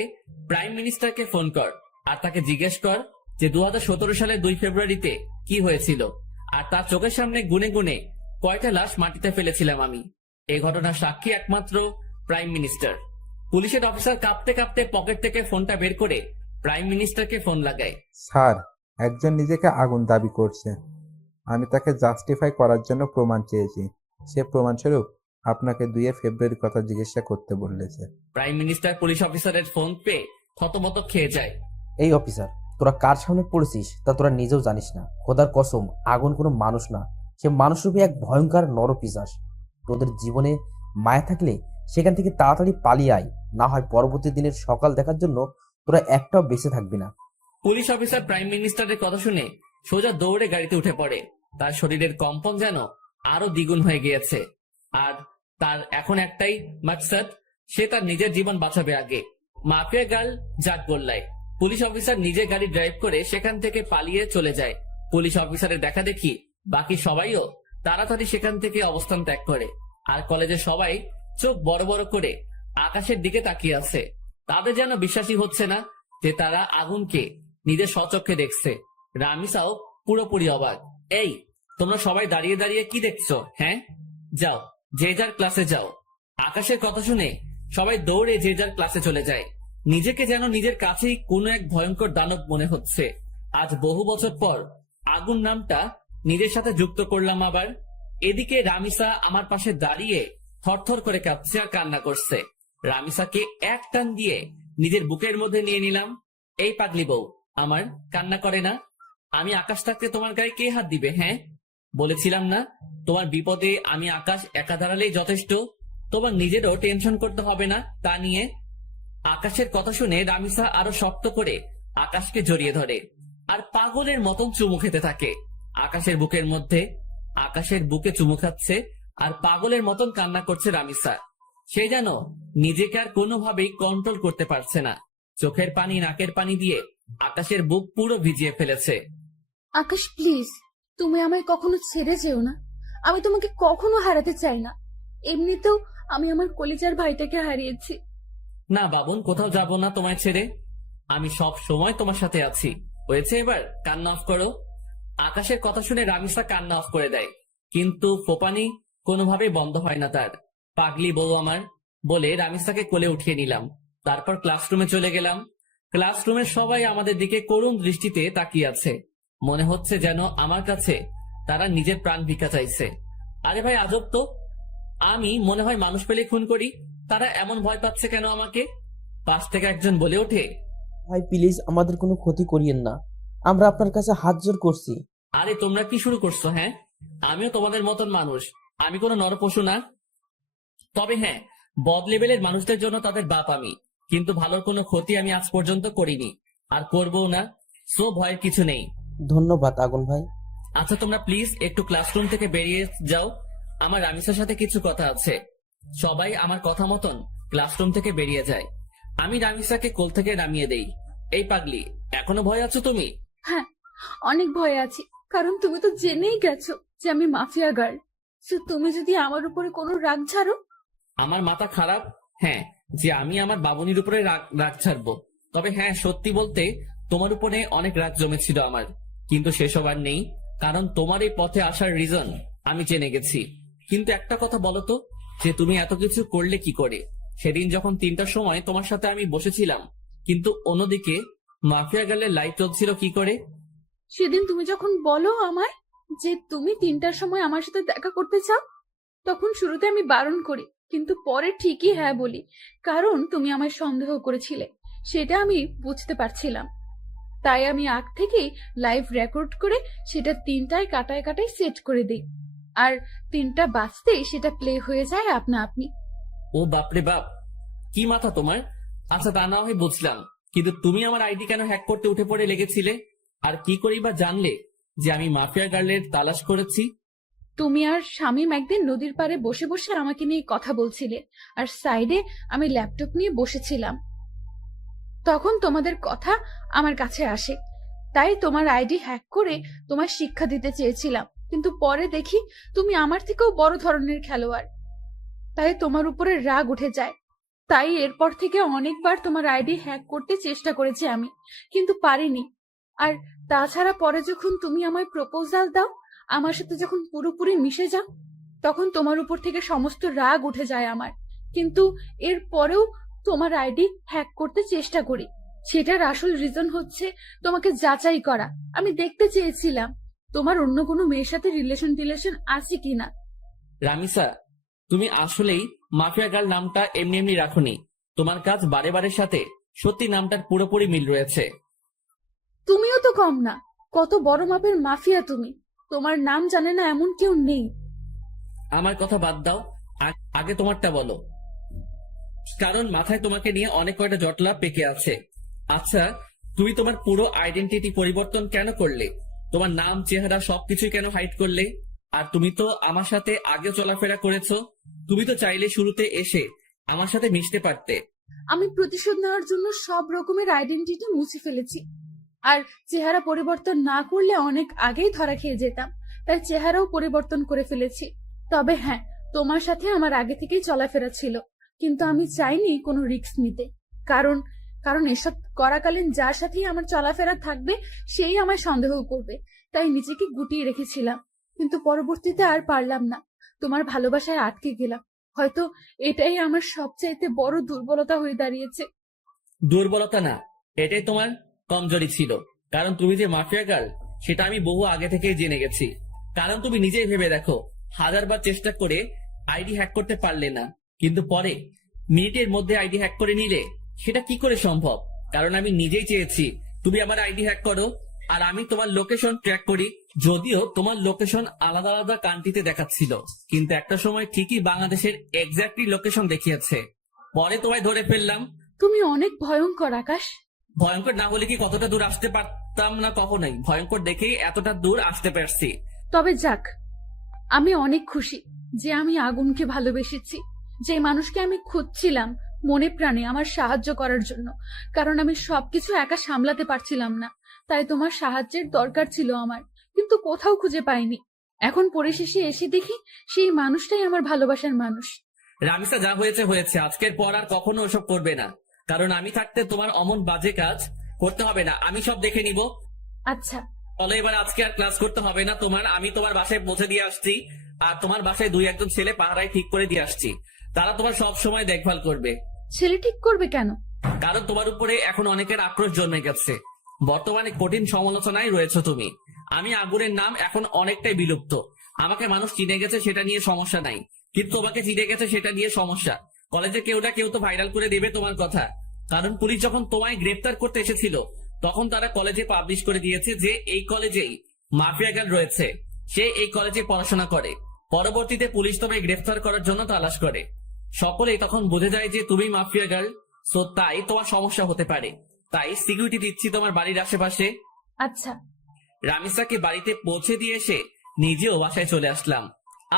প্রাইম মিনিস্টারকে ফোন কর আর তাকে জিজ্ঞেস কর যে 2017 সালের 2 ফেব্রুয়ারিতে কি হয়েছিল, আর তার চোখের সামনে গুনে গুনে কয়টা লাশ মাটিতে ফেলেছিলাম আমি। এই ঘটনার সাক্ষী একমাত্র প্রাইম মিনিস্টার। পুলিশের অফিসার কাঁপতে কাঁপতে পকেট থেকে ফোনটা বের করে প্রাইম মিনিস্টারকে ফোন লাগায়। স্যার, একজন নিজেকে আগুন দাবি করছে। আমি তাকে জাস্টিফাই করার জন্য প্রমাণ চেয়েছি। সে প্রমাণস্বরূপ আপনাকে 2 ফেব্রুয়ারির কথা জিজ্ঞাসা করতে বলেছে। প্রাইম মিনিস্টার পুলিশ অফিসারের ফোন পেয়ে থতমত খেয়ে যায়। এই অফিসার, তোরা কার সামনে পড়েছিস তা তোরা নিজেও জানিস না। খোদার কসম, আগুন কোনো মানুষ না, সে মানুষরূপী এক ভয়ঙ্কর নরপিশাচ। তোদের জীবনে মায়া থাকলে সেখান থেকে তাড়াতাড়ি পালিয়ে আয়, না হয় পরবর্তী দিনের সকাল দেখার জন্য তোরা একটাও বেঁচে থাকবি না। পুলিশ অফিসার প্রাইম মিনিস্টারের কথা শুনে সোজা দৌড়ে গাড়িতে উঠে পড়ে। তার শরীরের কম্পন যেন আরো দ্বিগুণ হয়ে গিয়েছে। আর তার এখন একটাই মাকসাদ, সে তার নিজের জীবন বাঁচাবে আগে। মাফিয়া গার্ল জাগ গোল্লায় পুলিশ অফিসার নিজে গাড়ি ড্রাইভ করে সেখান থেকে পালিয়ে চলে যায়। পুলিশ অফিসারের দেখা দেখি বাকি সবাইও তাড়াতাড়ি সেখান থেকে অবস্থান ত্যাগ করে। আর কলেজে সবাই চোখ বড় বড় করে আকাশের দিকে তাকিয়ে আছে। তাদের যেন বিশ্বাসই হচ্ছে না যে তারা আগুনকে নিজের স্বচক্ষে দেখছে। রামিসাও পুরোপুরি অবাক। এই, তোমরা সবাই দাঁড়িয়ে দাঁড়িয়ে কি দেখছো? হ্যাঁ, যাও যে যার ক্লাসে যাও। আকাশের কথা শুনে সবাই দৌড়ে যে যার ক্লাসে চলে যায়। নিজেকে যেন নিজের কাছেই কোনো এক ভয়ঙ্কর দানব মনে হচ্ছে। আজ বহু বছর পর আগুন নামটা নিজের সাথে যুক্ত করলাম আবার। এদিকে রামিসা আমার পাশে দাঁড়িয়ে থরথর করে কাঁপছে আর কান্না করছে। রামিসাকে এক টান দিয়ে নিজের বুকের মধ্যে নিয়ে নিলাম। এই পাগলি বউ আমার, কান্না করে না। আমি আকাশ থাকতে তোমার গায়ে কে হাত দিবে? হ্যাঁ, বলেছিলাম না তোমার বিপদে আমি আকাশ একা দাঁড়ালেই যথেষ্ট, তোমার নিজেরও টেনশন করতে হবে না তা নিয়ে। আকাশের কথা শুনে রামিসা আরো শক্ত করে আকাশকে জড়িয়ে ধরে আর পাগলের মতন চুমু খেতে থাকে আকাশের বুকের মধ্যে। আকাশের বুকে চুমু খাচ্ছে আর পাগলের মতন কান্না করছে রামিসা। সে যেন নিজেকে আর কোনোভাবেই কন্ট্রোল করতে পারছে না। চোখের পানি নাকের পানি দিয়ে আকাশের বুক পুরো ভিজিয়ে ফেলেছে। আকাশ প্লিজ, তুমি আমায় কখনো ছেড়ে যেও না। আমি তোমাকে কখনো হারাতে চাই না। এমনিতেও আমি আমার কলিজার ভাইটাকে হারিয়েছি। না বাবুন, কোথাও যাব না তোমায় ছেড়ে। আমি সব সময় তোমার সাথে আছি। হয়েছে, এবার কান্না অফ করো। আকাশের কথা শুনে রামিসা কান্না অফ করে দেয়, কিন্তু ফোপানি কোনোভাবেই বন্ধ হয় না তার। পাগলি বউ আমার বলে রামিসাকে কোলে উঠিয়ে নিলাম। তারপর ক্লাসরুমে চলে গেলাম। ক্লাসরুমের সবাই আমাদের দিকে করুণ দৃষ্টিতে তাকিয়ে আছে। মনে হচ্ছে যেন আমার কাছে তারা নিজের প্রাণ ভিক্ষা চাইছে। আরে ভাই, আজব তো। আমি মনে হয় মানুষ পেলে খুন করি, তারা এমন ভয় পাচ্ছে কেন আমাকে? পাশ থেকে একজন বলে ওঠে, ভাই প্লিজ আমাদের কোনো ক্ষতি করিয়েন না, আমরা আপনার কাছে হাত জোর করছি। আরে তোমরা কি শুরু করছো? হ্যাঁ, আমিও তোমাদের মতন মানুষ, আমি কোনো নরপশু না। তবে হ্যাঁ, বদ লেভেলের মানুষদের জন্য তাদের বাপ আমি, কিন্তু ভালোর কোনো ক্ষতি আমি আজ পর্যন্ত করিনি আর করবও না। সো ভয়ের কিছু নেই। ধন্যবাদ আগুন ভাই। আচ্ছা, তোমরা প্লিজ একটু ক্লাসরুম থেকে বেরিয়ে যাও, আমার রামিসার সাথে কিছু কথা আছে। সবাই আমার কথা মতন ক্লাসরুম থেকে বেরিয়ে যায়। আমি রামিসাকে কোল থেকে নামিয়ে দেই। এই পাগলি, এখনো ভয় আছো তুমি? হ্যাঁ, অনেক ভয়ে আছি, কারণ তুমি তো জেনেই গেছো যে আমি মাফিয়া গার্ল। তো তুমি যদি আমার উপরে কোনো রাগ ছাড়ো। আমার মাথা খারাপ? হ্যাঁ, যে আমি আমার বাবুনির উপরে রাগ ছাড়বো? তবে হ্যাঁ, সত্যি বলতে তোমার উপরে অনেক রাগ জমেছিল আমার, কিন্তু সেসব আর নেই, কারণ তোমার এই পথে আসার রিজন আমি জেনে গেছি। কিন্তু একটা কথা বলো তো, যে তুমি এত কিছু করলে কি করে? সেদিন যখন 3টার সময় তোমার সাথে আমি বসেছিলাম, কিন্তু অন্যদিকে মাফিয়া গার্লের লাইট চলছিল কি করে? সেদিন তুমি যখন বলো আমায় যে তুমি 3টার সময় আমার সাথে দেখা করতে চাও, তখন শুরুতে আমি বারণ করি, কিন্তু পরে ঠিকই হ্যাঁ বলি, কারণ তুমি আমায় সন্দেহ করেছিলে, সেটা আমি বুঝতে পারছিলাম। তাই আমি আগ থেকেই লাইভ রেকর্ড করে সেটা 3টায় কাটায় কাটায় সেট করে দিই, আর 3টা বাজতেই সেটা প্লে হয়ে যায় আপনা আপনি। ও বাপরে বাপ, কি মাথা তোমার! আচ্ছা, তা না হয় বুঝলাম, কিন্তু তুমি আমার আইডি কেন হ্যাক করতে উঠে পড়ে লেগেছিলে? আর কি করেই বা জানলে যে আমি মাফিয়া গার্লের তালাশ করেছি? তুমি আর শামীম একদিন নদীর পাড়ে বসে বসে আমাকে নিয়ে কথা বলছিলে, আর সাইডে আমি ল্যাপটপ নিয়ে বসেছিলাম। তখন তোমাদের কথা আমার কাছে আসে, তাই তোমার আইডি হ্যাক করে তোমার শিক্ষা দিতে চেয়েছিলাম, কিন্তু পরে দেখি তুমি আমার থেকেও বড় ধরনের খেলোয়াড়, তাই তোমার উপরে রাগ উঠে যায়। তাই এরপর থেকে অনেকবার তোমার আইডি হ্যাক করতে চেষ্টা করেছি আমি, কিন্তু পারিনি। আর তাছাড়া পরে যখন তুমি আমায় প্রপোজাল দাও, আমার সাথে যখন পুরোপুরি মিশে যাও, তখন তোমার উপর থেকে সমস্ত রাগ উঠে যায় আমার। কিন্তু এর পরেও তোমার আইডি হ্যাক করতে চেষ্টা করি। সেটার আসল রিজন হচ্ছে তোমাকে যাচাই করা। আমি দেখতে চেয়েছিলাম তোমার অন্য কোনো মেয়ের সাথে রিলেশন আছে কিনা। রামিসা, তুমি আসলেই মাফিয়া গার্ল নামটা এমনি এমনি রাখোনি। তোমার কাজ বারে বারের সাথে সত্যি নামটার পুরোপুরি মিল রয়েছে। তুমিও তো কম না, কত বড় মাপের মাফিয়া তুমি। তোমার নাম জানে না এমন কেউ নেই। আমার কথা বাদ দাও, আগে তোমারটা বলো, কারণ মাথায় তোমাকে নিয়ে অনেক কয়টা জটলা পেকে আছে। আচ্ছা, তুমি তোমার পুরো আইডেন্টিটি পরিবর্তন কেন করলে? তোমার নাম, চেহারা সবকিছুই কেন হাইড করলে? আর তুমি তো আমার সাথে আগে চলাফেরা করেছো। তুমি তো চাইলে শুরুতে এসে আমার সাথে মিশতে পারতে। আমি প্রতিশোধ নেওয়ার জন্য সব রকমের আইডেন্টিটি মুছে ফেলেছি। আর চেহারা পরিবর্তন না করলে অনেক আগেই ধরা খেয়ে যেতাম, তাই চেহারাও পরিবর্তন করে ফেলেছি। তবে হ্যাঁ, তোমার সাথে আমার আগে থেকেই চলাফেরা ছিল, কিন্তু আমি চাইনি কোনো রিস্ক নিতে। কারণ কারণ এসব করাকালীন যার সাথেই আমার চলাফেরা থাকবে সেই আমায় সন্দেহ করবে, তাই নিজেকে গুটিয়ে রেখেছিলাম। কিন্তু পরবর্তীতে আর পারলাম না, তোমার ভালোবাসায় আটকে গেলাম। হয়তো এটাই আমার সবচাইতে বড় দুর্বলতা হয়ে দাঁড়িয়েছে। দুর্বলতা না, এটাই তোমার কমজোরি ছিল। কারণ তুমি যে মাফিয়া গার্ল সেটা আমি বহু আগে থেকেই জেনে গেছি। কারণ তুমি নিজেই ভেবে দেখো, 1000বার চেষ্টা করে আইডি হ্যাক করতে পারলে না, কিন্তু পরে মিনিটের মধ্যে আইডি হ্যাক করে নিলে সেটা কি করে সম্ভব? কারণ আমি নিজেই চেয়েছি তুমি আমার আইডি হ্যাক করো, আর আমি তোমার লোকেশন ট্র্যাক করি। যদিও তোমার লোকেশন আলাদা আলাদা কান্ট্রিতে দেখাচ্ছিল, কিন্তু একটা সময় ঠিকই বাংলাদেশের এক্স্যাক্টলি লোকেশন দেখিয়েছে। পরে তোমায় ধরে ফেললাম। তুমি অনেক ভয়ঙ্কর আকাশ। ভয়ঙ্কর না হলে কি কতটা দূর আসতে পারতাম না? কখনোই। ভয়ঙ্কর দেখেই এতটা দূর আসতে পারছি। তবে যাক, আমি অনেক খুশি যে আমি আগুনকে ভালোবেসেছি, যে মানুষকে আমি খুঁজছিলাম মনে প্রাণে আমার সাহায্য করার জন্য। কারণ আমি সবকিছু একা সামলাতে পারছিলাম না, তাই তোমার সাহায্যের দরকার ছিল আমার, কিন্তু কোথাও খুঁজে পাইনি। এখন পরিশেষে এসে দেখি সেই মানুষটাই আমার ভালোবাসার মানুষ। রামিসা, যা হয়েছে হয়েছে। আজকের পর আর কখনো ওসব করবে না, কারণ আমি থাকতে তোমার অমন বাজে কাজ করতে হবে না। আমি সব দেখে নিব। আচ্ছা, বলো এবার আজকে আর ক্লাস করতে হবে না তোমার। আমি তোমার বাসায় পৌঁছে দিয়ে আসছি, আর তোমার বাসায় 2-1 ছেলে পাহারায় ঠিক করে দিয়ে আসছি। তারা তোমার সব সময় দেখভাল করবে। ছেলে ঠিক করবে কেন? কারণ তোমার উপরে এখন অনেকের আক্রোশ জন্মে গেছে। বর্তমানে কঠিন সমালোচনায় রয়েছে তুমি। আমি আগুনের নাম এখন অনেকটাই বিলুপ্ত। আমাকে মানুষ চিনে গেছে, সেটা নিয়ে সমস্যা নাই, কিন্তু তোমাকে চিনে গেছে সেটা নিয়ে সমস্যা। কলেজে কেউ না কেউ তো ভাইরাল করে দেবে তোমার কথা। কারণ পুলিশ যখন তোমায় গ্রেফতার করতে এসেছিল তখন তারা কলেজে পাবলিশ করে দিয়েছে যে এই কলেজেই মাফিয়া গার্ল রয়েছে, সে এই কলেজে পড়াশোনা করে। পরবর্তীতে পুলিশ তোমায় গ্রেফতার করার জন্য তালাশ করে। সকলেই তখন বুঝে যায় যে তুমি মাফিয়া গার্ল, সো তাই তোমার সমস্যা হতে পারে। তাই সিকিউরিটি দিচ্ছি তোমার বাড়ির আশেপাশে। আচ্ছা, রামিসাকে বাড়িতে পৌঁছে দিয়ে এসে নিজেও বাসায় চলে আসলাম।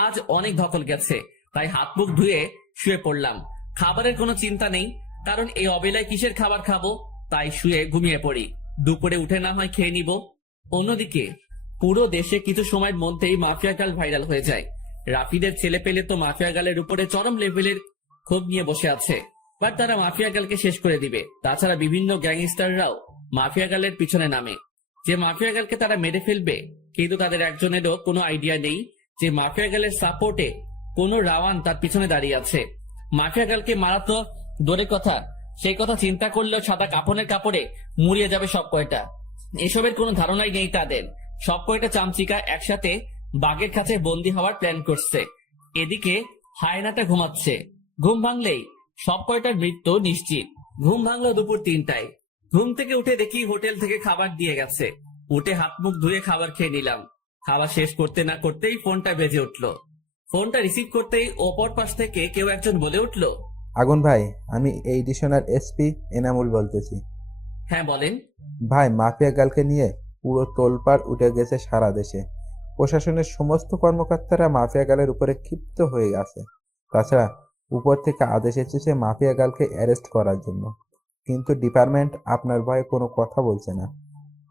আজ অনেক ধকল গেছে, তাই হাত মুখ ধুয়ে শুয়ে পড়লাম। খাবারের কোনো চিন্তা নেই, কারণ এই অবেলায় কিসের খাবার খাবো, তাই শুয়ে ঘুমিয়ে পড়ি। দুপুরে উঠে না হয় খেয়ে নিব। অন্যদিকে পুরো দেশে কিছু সময়ের মধ্যেই মাফিয়া গার্ল ভাইরাল হয়ে যায়। রাফিদের ছেলে পেলে তো মাফিয়া গার্লের উপরে চরম লেভেলের ক্ষোভ নিয়ে বসে আছে, বাট তারা মাফিয়া গার্লকে শেষ করে দিবে। তাছাড়া বিভিন্ন গ্যাংস্টাররাও মাফিয়া গার্লের পিছনে নামে, যে মাফিয়া গার্লকে তারা মেরে ফেলবে। কিন্তু তাদের একজনেরও কোনো আইডিয়া নেই যে মাফিয়া গার্লের সাপোর্টে কোন রাওয়ান তার পিছনে দাঁড়িয়ে আছে। মাফিয়া গার্লকে মারা তো দূরের কথা, সেই কথা চিন্তা করলেও সাদা কাফনের কাপড়ে মুড়িয়ে যাবে সব কয়টা। এসবের কোনো ধারণাই নেই তাদের। সব কয়টা চামচিকা একসাথে বাঘের কাছে বন্দী হওয়ার প্ল্যান করছে। এদিকে হায়নাটা ঘুমাচ্ছে, ঘুম ভাঙলেই সব কয়টার মৃত্যু নিশ্চিত। ঘুম ভাঙলো দুপুর 3টায়। ঘুম থেকে উঠে দেখি হোটেল থেকে খাবার দিয়ে গেছে। উঠে হাত মুখ ধুয়ে খাবার খেয়ে নিলাম। খাবার শেষ করতে না করতেই ফোনটা বেজে উঠলো। ফোনটা রিসিভ করতেই অপর পাশ থেকে কেউ একজন বলে উঠলো, আগুন ভাই, আমি এই ডিশনার এসপি এনামুল বলতেছি। হ্যাঁ বলেন। ভাই, মাফিয়া গার্লকে নিয়ে পুরো তোলপাড় উঠে গেছে সারা দেশে। প্রশাসনের সমস্ত কর্মকর্তারা মাফিয়া গার্লের উপরে ক্ষিপ্ত হয়ে গেছে। তাছাড়া উপর থেকে আদেশ এসেছে মাফিয়া গার্লকে অ্যারেস্ট করার জন্য, কিন্তু ডিপার্টমেন্ট আপনার ভয়ে কোনো কথা বলছে না,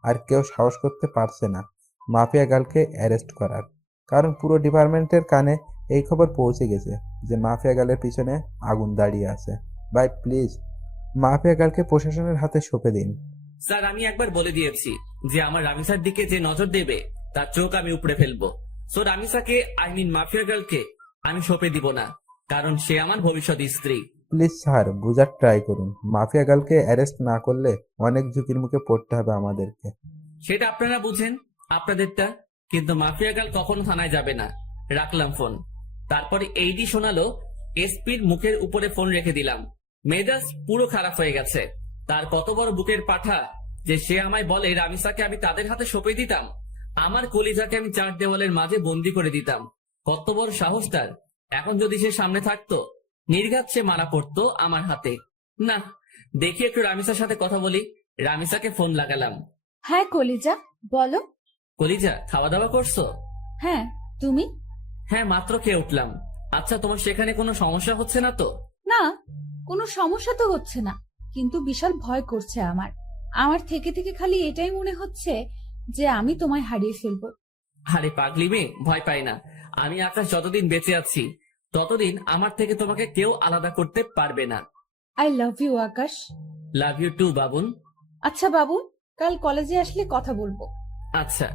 আর কেউ সাহস করতে পারছে না মাফিয়া গার্লকে অ্যারেস্ট করার। কারণ পুরো ডিপার্টমেন্টের কানে এই খবর পৌঁছে গেছে যে মাফিয়া গার্লের পিছনে আগুন দাঁড়িয়ে আছে। ভাই প্লিজ, মাফিয়া গার্লকে প্রশাসনের হাতে সঁপে দিন। স্যার, আমি একবার বলে দিয়েছি যে আমার রামিসার দিকে যে নজর দেবে তার চোখ আমি উপড়ে ফেলবো। সো রামিসাকে, মাফিয়া গার্লকে আমি সঁপে দিব না, কারণ সে আমার ভবিষ্যৎ স্ত্রী। প্লিজ স্যার, বুঝার ট্রাই করুন। মাফিয়া গার্লকে অ্যারেস্ট না করলে অনেক ঝুঁকির মুখে পড়তে হবে আমাদেরকে। সেটা আপনারা বুঝেন আপনাদেরটা, কিন্তু মাফিয়া গার্ল কখনো থানায় যাবে না। রাখলাম ফোন। তারপরে এইডি শোনালো, এসপির মুখের উপরে ফোন রেখে দিলাম। মেজাজ পুরো খারাপ হয়ে গেছে। তার কত বড় বুকের পাঠা যে সে আমায় বলে রামিসাকে আমি তাদের হাতে সঁপে দিতাম, আমার কলিজাকে আমি 4 দেওয়ালের মাঝে বন্দি করে দিতাম। কত বড় সাহস তার! এখন যদি সে সামনে থাকতো, নির্ঘাত সে মারা পড়তো আমার হাতে। না, দেখি একটু রামিসার সাথে কথা বলি। রামিসাকে ফোন লাগালাম। হ্যাঁ কলিজা, বলো। কলিজা, খাওয়া দাওয়া করছো? হ্যাঁ, তুমি? হ্যাঁ, মাত্র খেয়ে উঠলাম। আচ্ছা, তোমার সেখানে কোনো সমস্যা হচ্ছে না তো? না, কোনো সমস্যা তো হচ্ছে না, কিন্তু বিশাল ভয় করছে আমার। আমার থেকে থেকে খালি এটাই মনে হচ্ছে যে আমি তোমায় হারিয়ে ফেলবো। আরে পাগলি মেয়ে, ভয় পাই না। আমি আকাশ যতদিন বেঁচে আছি ততদিন আমার থেকে তোমাকে কেউ আলাদা করতে পারবে না। I love you Akash. Love you too বাবুন। আচ্ছা বাবু, কাল কলেজে আসলে কথা বলবো। আচ্ছা।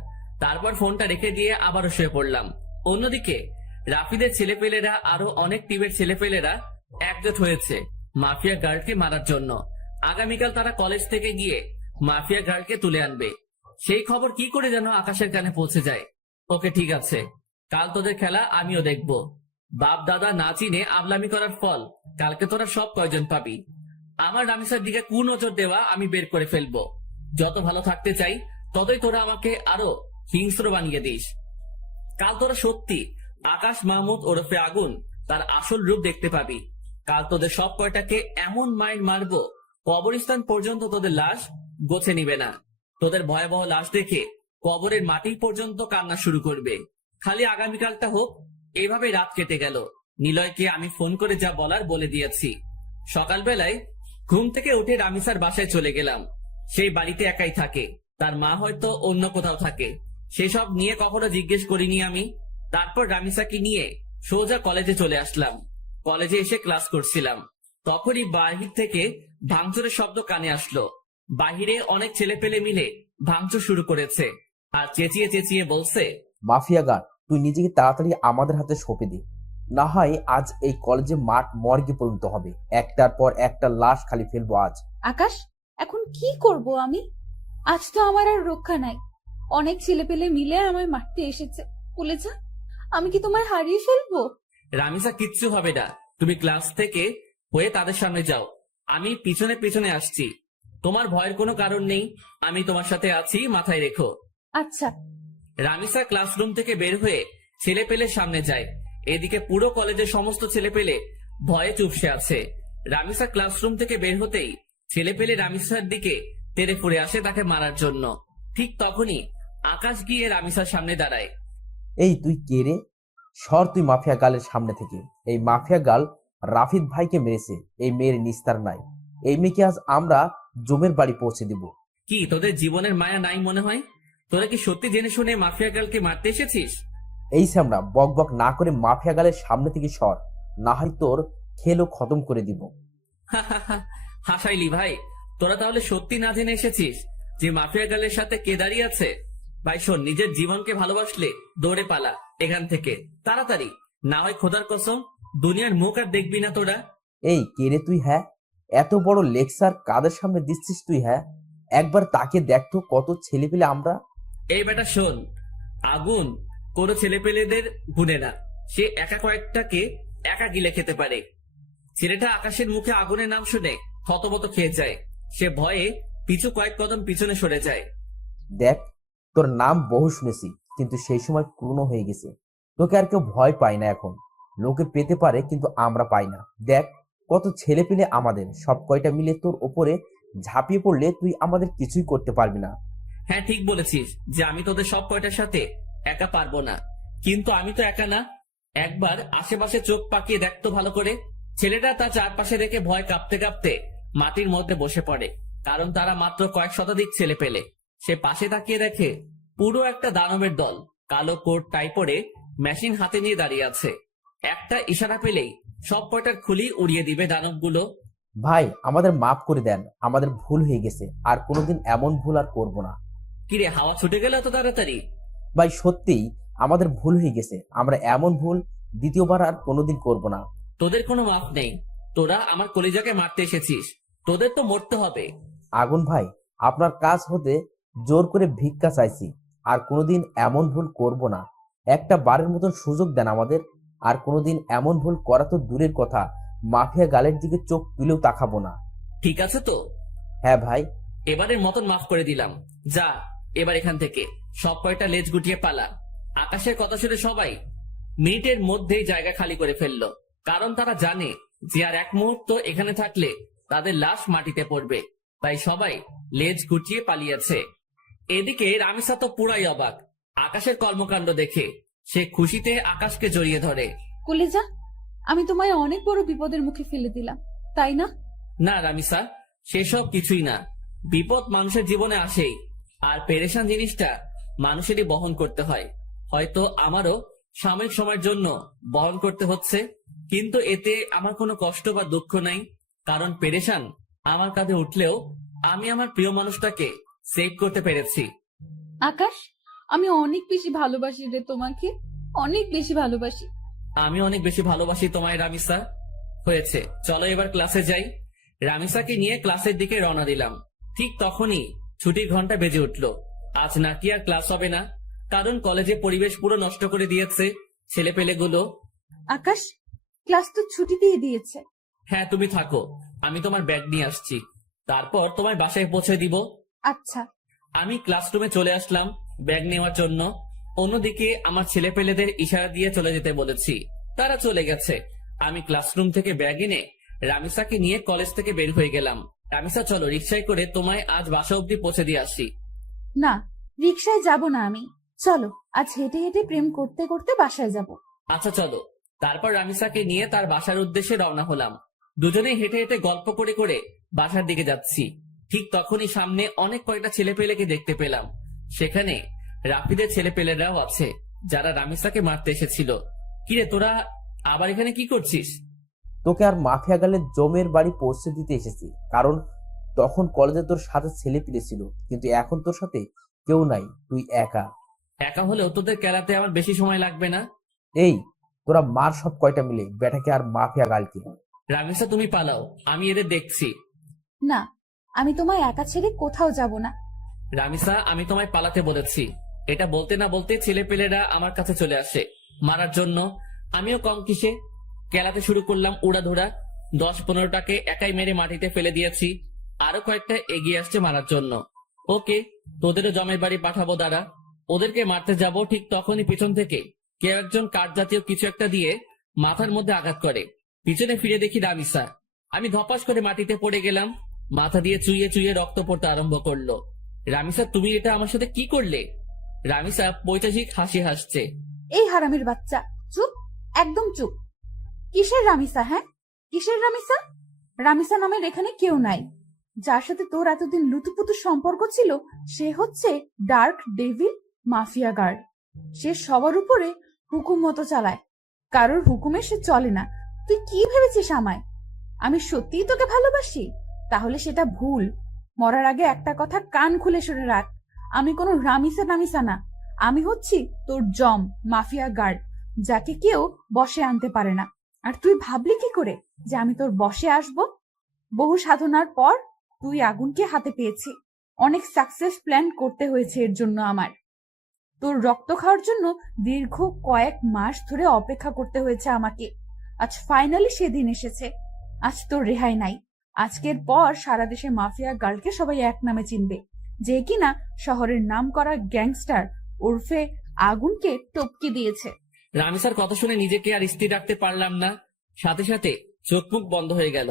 তারপর ফোনটা রেখে দিয়ে আবারও শুয়ে পড়লাম। অন্যদিকে রাফিদের ছেলেপেলেরা আরো অনেক টিমের ছেলেপেলেরা একজোট হয়েছে মাফিয়া গার্লকে মারার জন্য। আগামীকাল তারা কলেজ থেকে গিয়ে মাফিয়া গার্লকে তুলে আনবে। সেই খবর কি করে যেন আকাশের কানে পৌঁছে যায়। ওকে, ঠিক আছে, কাল তোদের খেলা আমিও দেখব। বাপ দাদা না চিনে আবলামি করার ফল কালকে তোরা সব কয়জন পাবি। আমার রামিসার দিকে কুনজর দেওয়া আমি বের করে ফেলবো। যত ভালো থাকতে চাই ততই তোরা আমাকে আরো হিংস্র বানিয়ে দিস। কাল তোরা সত্যি আকাশ মাহমুদ ওরফে আগুন তার আসল রূপ দেখতে পাবি। কাল তোদের সব কয়টাকে এমন মাইর মারবো, কবরস্থান পর্যন্ত তোদের লাশ গোছে নিবে না। তোদের ভয়াবহ লাশ দেখে কবরের মাটি পর্যন্ত কান্না শুরু করবে। খালি আগামীকালটা হোক। এইভাবে রাত কেটে গেল। নিলয়কে আমি ফোন করে যা বলার বলে দিয়েছি। সকালবেলায় ঘুম থেকে উঠে রামিসার বাসায় চলে গেলাম। সেই বাড়িতে একাই থাকে, তার মা হয়তো অন্য কোথাও থাকে। সেসব নিয়ে কখনো জিজ্ঞেস করিনি আমি। তারপর রামিসাকে নিয়ে সোজা কলেজে চলে আসলাম। কলেজে এসে ক্লাস করছিলাম, তখনই বাহির থেকে ভাঙচুরের শব্দ কানে আসলো। বাহিরে অনেক ছেলেপেলে মিলে ভাঙচুর শুরু করেছে আর চেঁচিয়ে চেঁচিয়ে বলছে, মাফিয়া গার্ড, তুই নিজেকে তাড়াতাড়ি আমাদের হাতে সঁপে দে, না হয় আজ এই কলেজে মাঠ মর্গে পরিণত হবে। একটার পর একটা লাশ খালি ফেলবো আজ। আকাশ, এখন কি করব আমি? আজ তো আমার আর রক্ষা নাই। অনেক ছেলেপেলে মিলে আমায় মারতে এসেছে। কলিজা, আমি কি তোমায় হারিয়ে ফেলবো? রামিসা, কিচ্ছু হবে না। তুমি ক্লাস থেকে হয়ে তাদের সামনে যাও, আমি পিছনে পিছনে আসছি। তোমার ভয়ের কোনো কারণ নেই, আমি তোমার সাথে আছি, মাথায় রেখো। আচ্ছা। রামিসা ক্লাসরুম থেকে বের হয়ে ছেলেপেলের সামনে যায়। এদিকে পুরো কলেজের সমস্ত ছেলেপেলে ভয়ে চুপসে আছে। রামিসা ক্লাসরুম থেকে বের হতেই ছেলেপেলে রামিসার দিকে তেড়ে ফুড়ে আসে তাকে মারার জন্য। ঠিক তখনই আকাশ গিয়ে রামিসার সামনে দাঁড়ায়। এই তুই কে রে? সর তুই মাফিয়া গার্লের সামনে থেকে। এই মাফিয়া গার্ল রাফিদ ভাইকে মেরেছে, এই মেয়ের নিস্তার নাই। এই মেয়েকে আজ আমরা জমের বাড়ি পৌঁছে দিব। কি তোদের জীবনের মায়া নাই মনে হয়? তোরা কি সত্যি জেনে শুনে মাফিয়া গার্লকে মারতে এসেছিস? এই স্যামরা, বক বক না করে মাফিয়া গার্লের সামনে থেকে সর, না হয় তোর খেলও খতম করে দিব। হাসাইলি ভাই, তোরা তাহলে সত্যি না জেনে এসেছিস যে মাফিয়া গার্লের সাথে কে দাঁড়িয়ে আছে? ভাই শোন, নিজের জীবনকে ভালোবাসলে দৌড়ে পালা এখান থেকে তাড়াতাড়ি, না হয় খোদার কসম দুনিয়ার মুখ আর দেখবি না তোরা। এই কে রে তুই? হ্যাঁ, এত বড় লেকচার কাদের সামনে দিচ্ছিস তুই? হ্যাঁ, একবার তাকে দেখতো কত ছেলে পেলে আমরা। এই বেটা শোন, আগুন কোনো ছেলেপেলেদের গুনে না। সে একা কয়েকটাকে একা গিলে খেতে পারে। ছেলেটা আকাশের মুখে আগুনের নাম শুনে থতমত খেয়ে যায়। সে ভয়ে পিছু কয়েক কদম পিছনে সরে যায়। দেখ, তোর নাম বহু শুনেছি, কিন্তু সেই সময় পুরনো হয়ে গেছে। তোকে আর কেউ ভয় পায় না এখন। লোকে পেতে পারে কিন্তু আমরা পাই না। দেখ, কত ছেলে পেলে আমাদের, সব কয়টা মিলে তোর ওপরে ঝাঁপিয়ে পড়লে তুই আমাদের কিছুই করতে পারবি না। হ্যাঁ, ঠিক বলেছিস যে আমি তোদের সব কয়টার সাথে একা পারবো না, কিন্তু আমি তো একা না। একবার আশেপাশে চোখ পাকিয়ে দেখতো ভালো করে। ছেলেটা তার চারপাশে দেখে ভয় কাঁপতে কাঁপতে মাটির মধ্যে বসে পড়ে, কারণ তারা মাত্র কয়েক শতাধিক ছেলে পেলে। সে পাশে তাকিয়ে দেখে পুরো একটা দানবের দল কালো কোট টাই পরে মেশিন হাতে নিয়ে দাঁড়িয়ে আছে। একটা ইশারা পেলেই সব কয়টার খুলি উড়িয়ে দিবে দানবগুলো। ভাই, আমাদের মাফ করে দেন, আমাদের ভুল হয়ে গেছে, আর কোনোদিন এমন ভুল আর করব না। কিরে, হাওয়া ছুটে গেল এত তাড়াতাড়ি? ভাই সত্যিই আমাদের ভুল হয়ে গেছে, আমরা এমন ভুল দ্বিতীয়বার আর কোনোদিন করব না। তোদের কোনো মাফ নেই। তোরা আমার কলিজাকে মারতে এসেছিস, তোদের তো মরতে হবে। আগুন ভাই, আপনার কাজ হতে জোর করে ভিক্ষা চাইছি, আর কোনোদিন এমন ভুল করব না। একটা বারের মতন সুযোগ দেন আমাদের। আর কোনোদিন এমন ভুল করা তো দূরের কথা, মাফিয়া গালের দিকে চোখ তুলেও তাকাবো না। ঠিক আছে তো? হ্যাঁ ভাই। এবারের মতন মাফ করে দিলাম। যা এবার এখান থেকে সব কয়টা লেজ গুটিয়ে পালা। আকাশের কথা শুনে সবাই মিনিটের মধ্যেই জায়গা খালি করে ফেললো, কারণ তারা জানে যে আর এক মুহূর্ত এখানে থাকলে তাদের লাশ মাটিতে পড়বে। তাই সবাই লেজ গুটিয়ে পালিয়েছে। এদিকে রামিসা তো পুরাই অবাক আকাশের কর্মকাণ্ড দেখে। সে খুশিতে আকাশকে জড়িয়ে ধরে। কলিজা, আমি তোমায় অনেক বড় বিপদের মুখে ফেলে দিলাম, তাই না? না রামিসা, সেসব কিছুই না। বিপদ মানুষের জীবনে আসেই, আর পেরেশান জিনিসটা মানুষেরই বহন করতে হয়। হয়তো আমারও সাময়িক সময়ের জন্য বহন করতে হচ্ছে, কিন্তু এতে আমার কোনো কষ্ট বা দুঃখ নাই। কারণ পেরেশান আমার কাঁধে উঠলেও আমি আমার প্রিয় মানুষটাকে সেভ করতে পেরেছি। আকাশ, আমি অনেক বেশি ভালোবাসি রে তোমাকে, অনেক বেশি ভালোবাসি। আমি অনেক বেশি ভালোবাসি তোমায় রামিসা। হয়েছে, চলো এবার ক্লাসে যাই। রামিসাকে নিয়ে ক্লাসের দিকে রওনা দিলাম। ঠিক তখনই ছুটির ঘন্টা বেজে উঠলো। আজ নাকি আর ক্লাস হবে না, কারণ কলেজে পরিবেশ পুরো নষ্ট করে দিয়েছে ছেলেপেলেগুলো। আকাশ, ক্লাস তো ছুটি দিয়ে দিয়েছে। হ্যাঁ, তুমি থাকো, আমি তোমার ব্যাগ নিয়ে আসছি, তারপর তোমার বাসায় পৌঁছে দিব। আচ্ছা। আমি ক্লাসরুমে চলে আসলাম ব্যাগ নেওয়ার জন্য। অন্যদিকে আমার ছেলেপেলেদের ইশারা দিয়ে চলে যেতে বলেছি, তারা চলে গেছে। আমি ক্লাসরুম থেকে ব্যাগ এনে রামিসাকে নিয়ে কলেজ থেকে বের হয়ে গেলাম। রামিসা, চলো রিক্সায় করে তোমায় আজ বাসা অব্দি পৌঁছে দিয়ে আসি। না, রিক্সায় যাব না আমি। চলো, আজ হেঁটে হেঁটে প্রেম করতে করতে বাসায় যাব। আচ্ছা চলো। তারপর রামিসাকে নিয়ে তার বাসার উদ্দেশ্যে রওনা হলাম। দুজনেই হেঁটে হেঁটে গল্প করে করে বাসার দিকে যাচ্ছি। ঠিক তখনই সামনে অনেক কয়টা ছেলেপেলেকে দেখতে পেলাম। সেখানে রাফিদের ছেলেপেলেরাও আছে, যারা রামিসাকে মারতে এসেছিল। কিরে, তোরা আবার এখানে কি করছিস? তোকে আর মাফিয়া গালের জমের বাড়ি পৌঁছে দিতে এসেছি, কারণ তখন কলেজে তোর সাথে ছেলে পিলে ছিল, কিন্তু এখন তোর সাথে কেউ নাই, তুই একা। একা হলেও তোদের কেরাতে আমার বেশি সময় লাগবে না। এই, তোরা মার সব কয়টা মিলে বেটাকে আর মাফিয়া গালকে। রামিসা, তুমি পালাও, আমি এদের দেখছি। না, আমি তোমায় একা ছেড়ে কোথাও যাব না। রামিসা, আমি তোমায় পালাতে বলেছি। এটা বলতে না বলতে ছেলেপেলেরা আমার কাছে চলে আসে মারার জন্য। আমিও কম কিসে কেলাতে শুরু করলাম উড়াধুরা। 10-15টাকে একাই মেরে মাটিতে ফেলে দিয়েছি, আরো কয়েকটা এগিয়ে আসছে মারার জন্য। ওকে, তোদেরও জমের বাড়ি পাঠাবো দাঁড়া। ওদেরকে মারতে যাব, ঠিক তখনই পিছন থেকে কেউ একজন কাঠ জাতীয় কিছু একটা দিয়ে মাথার মধ্যে আঘাত করে। পিছনে ফিরে দেখি রামিসা। আমি ধপাস করে মাটিতে পড়ে গেলাম। মাথা দিয়ে চুইয়ে চুইয়ে রক্ত পড়তে আরম্ভ করলো। রামিসা, তুমি এটা আমার সাথে কি করলে? রামিসা পৈশাচিক হাসি হাসছে। এই হারামের বাচ্চা, চুপ, একদম চুপ। কিসের রামিসা? হ্যাঁ, কিসের রামিসা? রামিসা নামের এখানে কেউ নাই। যার সাথে তোর এতদিন লুতুপুতু সম্পর্ক ছিল, সে হচ্ছে ডার্ক ডেভিল মাফিয়া গার্ড। সে সবার উপরে হুকুম মতো চালায়, কারোর হুকুমে সে চলে না। তুই কি ভেবেছিস আমায়? আমি সত্যিই তোকে ভালোবাসি? তাহলে সেটা ভুল। মরার আগে একটা কথা কান খুলে শুনে রাখ, আমি কোনো রামিসা নামিসা না। আমি হচ্ছি তোর জম মাফিয়া গার্ড, যাকে কেউ বশে আনতে পারে না। আর তুই ভাবলি কি করে যে আমি তোর বশে আসব? বহু সাধনার পর তুই আগুনকে হাতে পেয়েছি। অনেক সাকসেস প্ল্যান করতে হয়েছে এর জন্য আমার। তোর রক্ত খাওয়ার জন্য দীর্ঘ কয়েক মাস ধরে অপেক্ষা করতে হয়েছে আমাকে। আজ ফাইনালি সেদিন এসেছে। আজ তোর রেহাই নাই। আজকের পর সারা দেশে মাফিয়া গার্লকে সবাই এক নামে চিনবে, যে কিনা শহরের নাম করা গ্যাংস্টার ওরফে আগুনকে টপকে দিয়েছে। রামিসার কথা শুনে নিজেকে আর স্থির রাখতে পারলাম না, সাথে সাথে চোখ মুখ বন্ধ হয়ে গেল।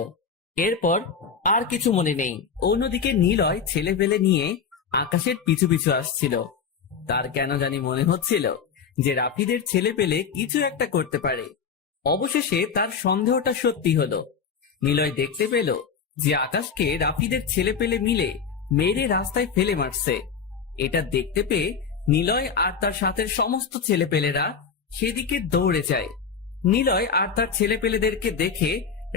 এরপর আর কিছু মনে নেই। অন্যদিকে নিলয় ছেলেপেলে নিয়ে আকাশের পিছু পিছু আসছিল। তার কেন জানি মনে হচ্ছিল যে রাফিদের ছেলেপেলে কিছু একটা করতে পারে। অবশেষে তার সন্দেহটা সত্যি হলো। নিলয় দেখতে পেল যে আকাশকে রাফিদের ছেলেপেলে মিলে মেরে রাস্তায় ফেলে মারছে। এটা দেখতে পেয়ে নিলয় আর তার সাথে সমস্ত ছেলেপেলেরা সেদিকে দৌড়ে যায়। নিলয় আর তার ছেলেপেলেদেরকে দেখে